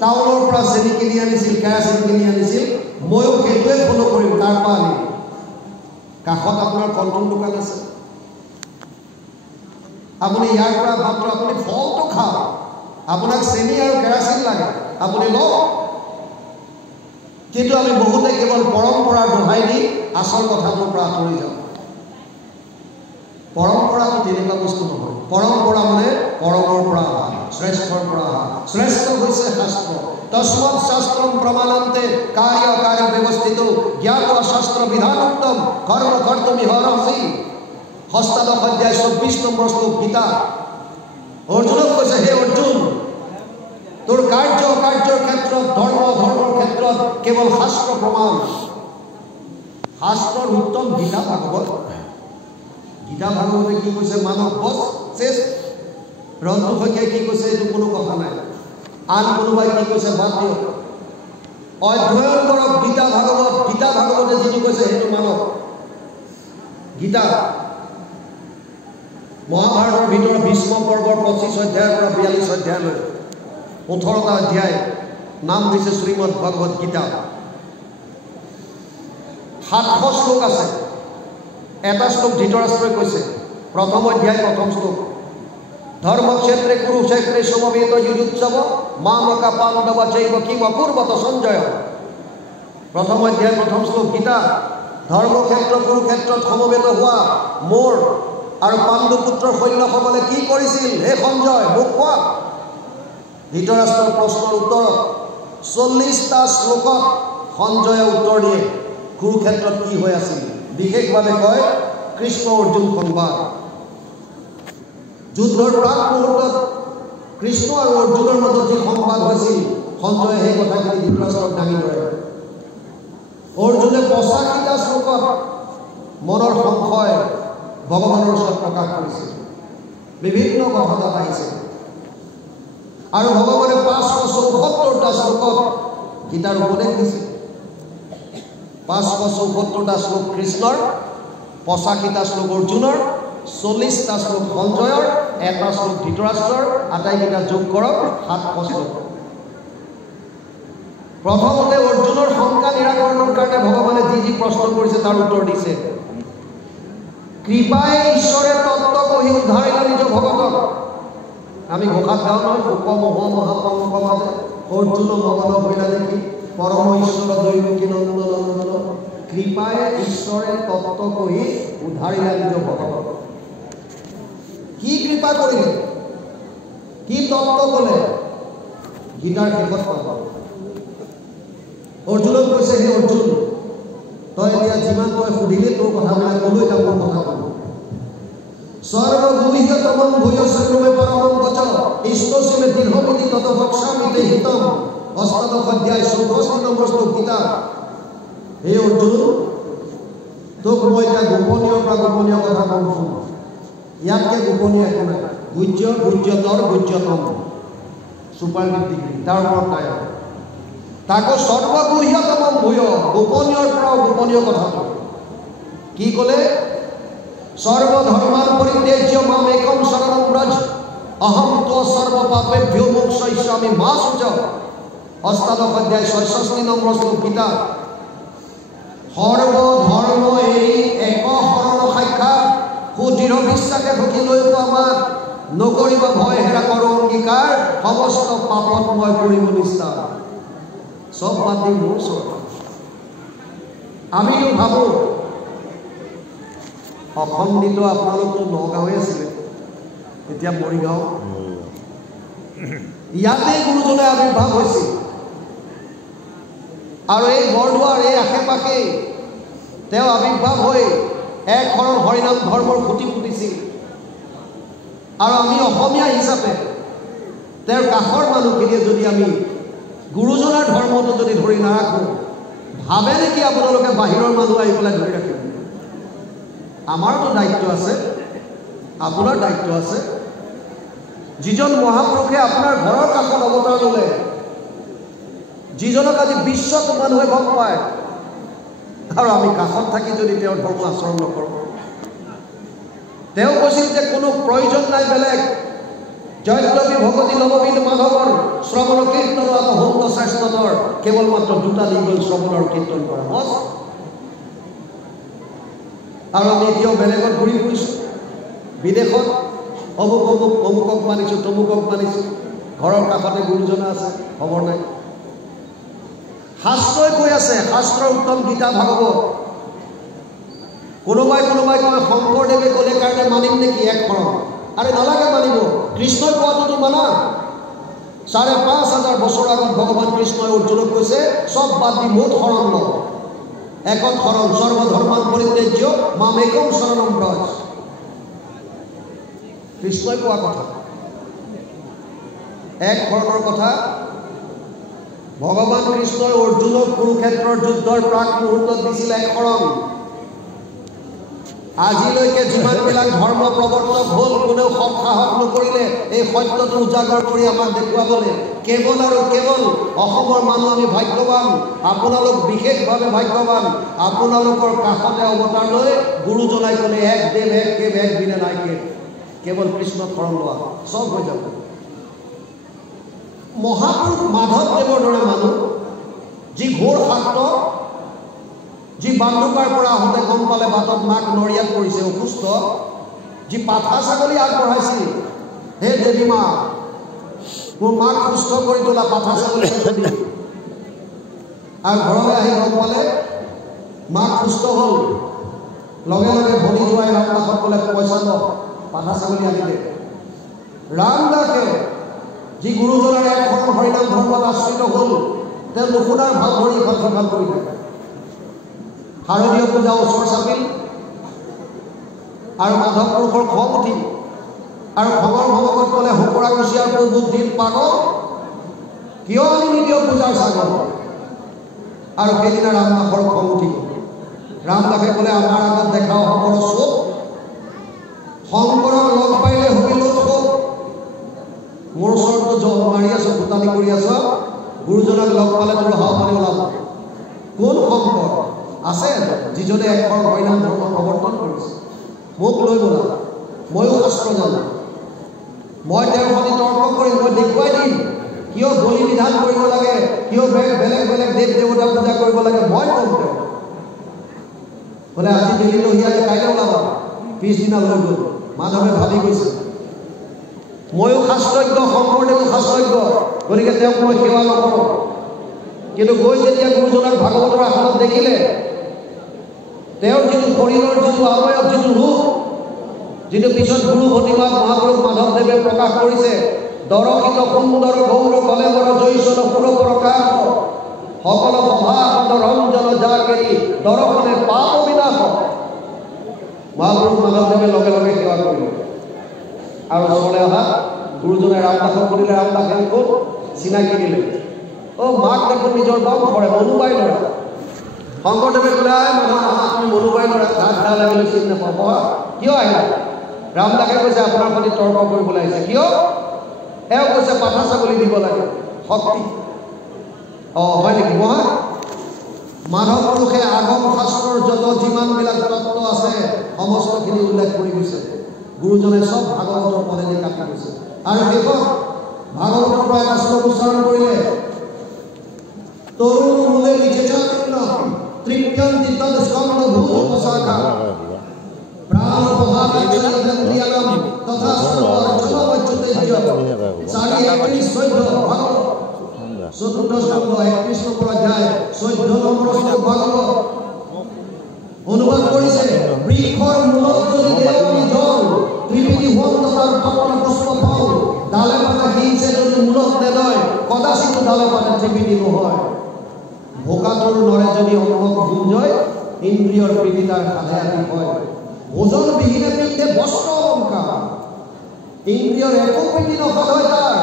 টাউনৰ পৰা চেনি কিনি আনিছিল, কেৰাচিন কিনি আনিছিল, ময়ো সেইটোৱে ফ'ল' কৰিম, তাৰ পৰা আনিম। কাষত আপোনাৰ কণ্ট্ৰল দোকান আছে, আপুনি ইয়াৰ পৰা মাত্ৰ আপুনি ফলটো খাওক আপোনাক চেনি আৰু কেৰাচিন লাগে আপুনি লওক কিন্তু আমি বহুতে কেৱল পৰম্পৰাৰ দোহাই দি আচল কথাটোৰ পৰা আঁতৰি যাওঁ পৰম্পৰাটো তেনেকুৱা বস্তু নহয় পৰম্পৰা মানে পৰমৰ পৰা অহা শ্ৰেষ্ঠৰ পৰা অহা শ্ৰেষ্ঠ হৈছে শাস্ত্ৰ তস্মাৎ শাস্ত্ৰম প্ৰমাণন্তে কাৰ্য কাৰ্য ব্যৱস্থিত জ্ঞাত শাস্ত্ৰ বিধানোক্তম কৰ্ম কৰ্তুমিহৰসি ষষ্ঠাদশ অধ্যায় 24 নম্বৰ শ্লোক গীতা অৰ্জুনক কৈছে হে অৰ্জুন তোৰ কাৰ্যৰ ক্ষেত্ৰত ধৰ্মৰ ক্ষেত্ৰত কেৱল শাস্ত্ৰ প্ৰমাণ শাস্ত্ৰৰ উত্তম গীতা ভাগৱতে কি কৈছে মানৱ বধ চেষ্ট ৰন্তু শইকীয়াই কি কৈছে এইটো কোনো কথা নাই আন কোনোবাই কি কৈছে বাদ দিয়ক অধ্যয়ন কৰক গীতা ভাগৱতে যিটো কৈছে সেইটো মানৱ গীতা মহাভাৰতৰ ভিতৰত ভীষ্ম পৰ্বৰ 25 অধ্যায়ৰ পৰা 42 অধ্যায়লৈ 18টা অধ্যায় নাম দিছে শ্ৰীমদ ভগৱত গীতা 700 শ্লোক আছে এটা শ্লোক ধৃতৰাষ্ট্ৰই কৈছে প্ৰথম অধ্যায় প্ৰথম শ্লোক ধৰ্মক্ষেত্ৰে কুৰুক্ষেত্ৰে সমবেত যুযুৎসৱ মামকা পাণ্ডৱ চৈব কিম অকুৰ্বত সঞ্জয় প্ৰথম অধ্যায় প্ৰথম শ্লোক গীতা ধৰ্মক্ষেত্ৰ কুৰুক্ষেত্ৰত সমবেত হোৱা মোৰ আৰু পাণ্ডুপুত্ৰৰ সৈন্যসকলে কি কৰিছিল হে সঞ্জয় মোক কোৱা ধৃতৰাষ্ট্ৰৰ প্ৰশ্নৰ উত্তৰত 40টা শ্লোকত সঞ্জয়ে উত্তৰ দিয়ে কুৰুক্ষেত্ৰত কি হৈ আছিল বিশেষভাৱে কয় কৃষ্ণ অৰ্জুন সংবাদ যুদ্ধৰ প্ৰাক মুহূৰ্তত কৃষ্ণ আৰু অৰ্জুনৰ মাজত যি সংবাদ হৈছিল সঞ্জয়ে সেই কথাখিনি ধৃতৰাষ্ট্ৰক দাঙি ধৰে অৰ্জুনে 85টা শ্লোকত মনৰ সংশয় ভগৱানৰ ওচৰত প্ৰকাশ কৰিছে বিভিন্ন কথা তাত আহিছে আৰু ভগৱানে 574টা শ্লোকত গীতাৰ উপদেশ দিছে 574টা শ্লোক কৃষ্ণৰ 85টা শ্লোক অৰ্জুনৰ 40টা শ্লোক সঞ্জয়ৰ এটা শ্লোক ধৃতৰাষ্ট্ৰৰ আটাইকেইটা যোগ কৰক 700 শ্লোক প্ৰথমতে অৰ্জুনৰ শংকা নিৰাকৰণৰ কাৰণে ভগৱানে যি প্ৰশ্ন কৰিছে তাৰ উত্তৰ দিছে কৃপায়ে ঈশ্বৰে তত্ত্ব কহি উদ্ধাৰিলা নিজ ভগতক আমি ঘোষাত গাওঁ নহয় শোক মোহ মহাপংক মাজে অৰ্জুন মগন ভৈলা দেখি পৰম ঈশ্বৰ দৈৱকী নন্দন কৃপায়ে ঈশ্বৰে তত্ত্ব কহি উদ্ধাৰিলা নিজ ভগতক কি কৃপা কৰিলে কি তত্ত্ব ক'লে গীতাৰ শেষত পাব অৰ্জুনক কৈছে হে অৰ্জুন তই এতিয়া যিমান তই সুধিলে তোৰ কথাবিলাক ক'লৈ যাব কথা ক'ব সৰ্বগুহ্যতমং ভূয়শ্ৰমে পৰমং বচ ইষ্টসিমে দীৰ্ঘমিতি তত বক্সামিতে হিতম অষ্টাদশ অধ্যায় 64 নম্বৰ শ্লোক গীতা হে অৰ্জুন তোক মই এটা গোপনীয় কথা কওঁ ইয়াতকে গোপনীয় একো নাই গুহ্যতৰ গুহ্যতম সুপাৰলাটিভ ডিগ্ৰী তাৰ ওপৰত নাই তাকো সৰ্বগুহ্যতমং ভূয় গোপনীয়ৰ পৰাও গোপনীয় কথাটো কি ক'লে सर्वधर्मान परित्यज्य माम एकम शरणं व्रज अहम तो सर्व पापेभ्यो मोक्षयिष्यामि मा शुच अष्टादश अध्याय 66 নম্বৰ শ্লোক গীতা সৰ্বধৰ্ম এই এক শৰণ সাক্ষাৎ সুদৃঢ় বিশ্বাসে ঢুকি লৈ আমাক নকৰিবা ভয় হেৰা কৰো অংগীকাৰ সমস্ত পাপত মই কৰিব নিষ্ঠা সব বাদ দি মোৰ ওচৰত আমিও ভাবো অখণ্ডিত আপোনালোকতো নগাঁৱে আছিলে এতিয়া মৰিগাঁও ইয়াতে গুৰুজনে আৱিৰ্ভাৱ হৈছিল আৰু এই বৰদুৱাৰ এই আশে পাশে তেওঁ আৱিৰ্ভাৱ হৈ এক শৰণ হৰিনাম ধৰ্মৰ খুঁটি পুতিছিল আৰু আমি অসমীয়া হিচাপে তেওঁৰ কাষৰ মানুহখিনিয়ে যদি আমি গুৰুজনাৰ ধৰ্মটো যদি ধৰি নাৰাখোঁ ভাবে নেকি আপোনালোকে বাহিৰৰ মানুহ আহি পেলাই ধৰি ৰাখিব আমাৰতো দায়িত্ব আছে আপোনাৰ দায়িত্ব আছে যিজন মহাপুৰুষে আপোনাৰ ঘৰৰ কাষত অৱতাৰ ল'লে যিজনক আজি বিশ্বত মানুহে ভয় পায় আৰু আমি কাষত থাকি যদি তেওঁৰ ধৰ্ম আচৰণ নকৰোঁ তেওঁ কৈছিল যে কোনো প্ৰয়োজন নাই বেলেগ জয়ত্ৰী ভগতী নৱবিধ মাধৱৰ শ্ৰৱণ কীৰ্তন আৰু হন্ত শ্ৰেষ্ঠতৰ কেৱল মাত্ৰ দুটা দিন গ'ল শ্ৰৱণ আৰু কীৰ্তন কৰা বছ আৰু আমি এতিয়াও বেলেগত ঘূৰি ফুৰিছোঁ বিদেশত অমুকক মানিছোঁ তমুকক মানিছোঁ ঘৰৰ কাষতে গুৰুজনা আছে খবৰ নাই শাস্ত্ৰই কৈ আছে শাস্ত্ৰৰ উত্তম গীতা ভাগৱত কোনোবাই কয় শংকৰদেৱে ক'লে কাৰণে মানিম নেকি এক শৰণ আৰে নালাগে মানিব কৃষ্ণই কোৱাটোতো মানা ৫,৫০০ বছৰ আগত ভগৱান কৃষ্ণই অৰ্জুনক কৈছে চব বাদ দি মোত শৰণ ল একত শৰণ সৰ্বধৰ্মান পৰিত্যাজ্য মামেকম শৰণম ব্ৰজ কৃষ্ণই কোৱা কথা এক শৰণৰ কথা ভগৱান কৃষ্ণই অৰ্জুনক কুৰুক্ষেত্ৰৰ যুদ্ধৰ প্ৰাক মুহূৰ্তত দিছিল এক শৰণ আজিলৈকে যিমানবিলাক ধৰ্ম প্ৰৱৰ্তক হ'ল কোনেও সাহস নকৰিলে এই সত্যটো উজাগৰ কৰি আমাক দেখুৱাবলৈ কেৱল আৰু কেৱল অসমৰ মানুহ আমি ভাগ্যৱান আপোনালোক বিশেষভাৱে ভাগ্যৱান আপোনালোকৰ কাষতে অৱতাৰ লৈ গুৰুজনাই ক'লে এক দেৱ এক কেৱ এক বিনে নাই কেৱ কেৱল কৃষ্ণক শৰণ লোৱা চব হৈ যাব মহাপুৰুষ মাধৱদেৱৰ দৰে মানুহ যি ঘোৰ শাক্ত যি বান্দুকাৰ পৰা আহোঁতে গম পালে বাটত মাক নৰিয়াত পৰিছে অসুস্থ যি পাঠা ছাগলী আগবঢ়াইছিল হে দেৱী মা মোৰ মাক সুস্থ কৰি তোলা পাঠা ছাগলী আৰু ঘৰলৈ আহি গম পালে মাক সুস্থ হ'ল লগে লগে ভৰি যোৱাই ৰামদাসত ক'লে পইচা ল পাঠা ছাগলী আনিলে ৰামদাসে যি গুৰুজনাৰ এক শৰণ হৰিনাম ধৰ্মত আশ্ৰিত হ'ল তেওঁ নুশুনাৰ ভাল ধৰি ইফাল সিফাল কৰি থাকে শাৰদীয় পূজা ওচৰ চাপিল আৰু মাধৱ পুৰুষৰ খং উঠিল আৰু খঙৰ ভৱকত ক'লে হুকুৰা কুচিয়াৰ বুদ্ধিত পাগল কিয় আনি নিদিয় পূজাৰ ছাগল আৰু সেইদিনা ৰামদাসৰ খং উঠিল ৰামদাসে ক'লে আমাৰ আগত দেখাও শংকৰ চোপ শংকৰক লগ পাইলে হুকিল চোপ মোৰ ওচৰতো জল মাৰি আছো ভূটানি কৰি আছ গুৰুজনাক লগ পালে তোৰ হাও পানী ওলাব কোন শংকৰ আছে যিজনে এক শৰণ হৰিনাম ধৰ্ম প্ৰৱৰ্তন কৰিছে মোক লৈ বোলা ময়ো শাস্ত্ৰ জানো মই তেওঁৰ সৈতে তৰ্ক কৰি মই দেখুৱাই দিম কিয় বলি বিধান কৰিব লাগে কিয় বেলেগ বেলেগ দেৱ দেৱতা পূজা কৰিব লাগে মই ক'ম তেওঁ বোলে আজি দিল্লী লহিয়ালে কাইলৈ ওলাবা পিছদিনা লৈ গ'ল মাধৱে ভাবি গৈছে ময়ো শাস্ত্ৰজ্ঞ শংকৰদেৱো শাস্ত্ৰজ্ঞ গতিকে তেওঁক মই সেৱা নকৰোঁ কিন্তু গৈ যেতিয়া গুৰুজনাক ভাগৱতৰ আসনত দেখিলে তেওঁৰ যিটো শৰীৰৰ যিটো আৱয়ব যিটো ৰূপ যিটো পিছত গুৰু ভতিমা মহাপুৰুষ মাধৱদেৱে প্ৰকাশ কৰিছে দৰকিত সুন্দৰ গৌৰ কলেবৰ জৈচন সুৰপ্ৰকাশ সকল সভাসদ ৰঞ্জন জাকেৰি দৰ্শনে পাপ বিনাশ মহাপুৰুষ মাধৱদেৱে লগে লগে সেৱা কৰিলে আৰু ওচৰলৈ অহা গুৰুজনাই ৰামদাসক সুধিলে ৰামদাসে ক'ত চিনাকি দিলে মাক দেখোন নিজৰ বাম কৰে মনুবাই ল'ৰা শংকৰদেৱে ক'লে আপুনি মনুবাই ল'ৰা ঘা লাগিলে চিনি নাপাওঁ কিয় আহিলা ৰামদাসে কৈছে আপোনাৰ প্ৰতি তৰ্ক কৰিবলৈ আহিছে কিয় এওঁ কৈছে পাঠা ছাগলী দিব লাগে শক্তি হয় নেকি মহা মাধৱ পুৰুষে আগম শাস্ত্ৰৰ যত যিমানবিলাক তত্ত্ব আছে সমস্তখিনি উল্লেখ কৰি গৈছে গুৰুজনে চব ভাগৱতৰ পদেদি কাটি গৈছে আৰু শেষত ভাগৱতৰ পৰা এটা শ্লোক উচ্চাৰণ কৰিলে তৰুণ মূলে লিখেছে তৃপ্যন্তি তদ স্কন্দ ভূত শাখা প্রাণ প্রভাবিয়ানাম তথা সর্বর্চনা বচ্চতেজ্য 31 ভাগবত চতুর্থ স্কন্দ 31 নম্বর অধ্যায় 14 নম্বর শ্লোক ভাগবত অনুবাদ করেছে বৃক্ষর মূলত যদি দেওয়ানি জল ত্রিবিধি হন্ত তার পত্র পুষ্প ফল ডালে পাতা হিংসে যদি মূলত নয় কদাচিত ডালে পাতা ত্রিবিধি নহয় ভোকাটোৰ নৰে যদি অন্নক ভুঞ্জয় ইন্দ্ৰিয়ৰ প্ৰীতি তাৰ সাধে আদি হয় ভোজন বিহীনে পিন্ধে বস্ত্ৰ অলংকাৰ ইন্দ্ৰিয়ৰ একো প্ৰীতি নসদ হয় তাৰ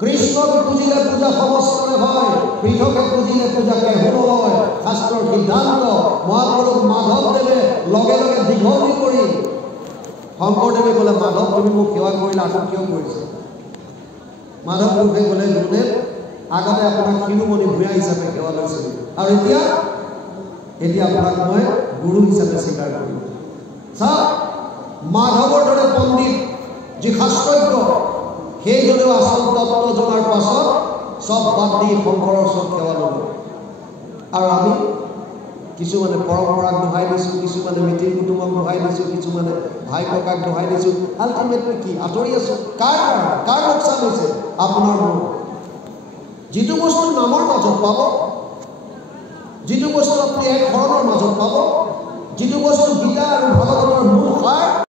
কৃষ্ণক পুজিলে পূজা সমস্তৰে হয় পৃথকে পুজিলে পূজা কেহু নহয় শাস্ত্ৰৰ সিদ্ধান্ত মহাপুৰুষ মাধৱদেৱে লগে লগে দীঘলী কৰি শংকৰদেৱে ক'লে মাধৱ তুমি মোক সেৱা কৰিলে আকৌ কিয় কৰিছে মাধৱ পুৰুষে ক'লে গুৰুদেৱ আগতে আপোনাক শিৰোমণি ভূঞা হিচাপে সেৱা লৈছিলোঁ আৰু এতিয়া আপোনাক মই গুৰু হিচাপে স্বীকাৰ কৰিম চাওক মাধৱৰ দৰে পণ্ডিত যি শাস্ত্ৰজ্ঞ সেইজনেও আচল তত্ত্ব জনাৰ পাছত চব বাদ দি শংকৰৰ ওচৰত সেৱা ল'লোঁ আৰু আমি কিছুমানে পৰম্পৰাক দোহাই দিছোঁ, কিছুমানে মিতিৰ কুটুমক দোহাই দিছোঁ, কিছুমানে ভাই ককাক দোহাই দিছোঁ। আল্টিমেটলি কি আঁতৰি আছোঁ? কাৰ লোকচান হৈছে? আপোনাৰ মোৰ। যিটো বস্তু নামৰ মাজত পাব, যিটো বস্তু আপুনি এক শৰণৰ মাজত পাব, যিটো বস্তু গীতা আৰু ভাগৱতৰ মূল সাৰ,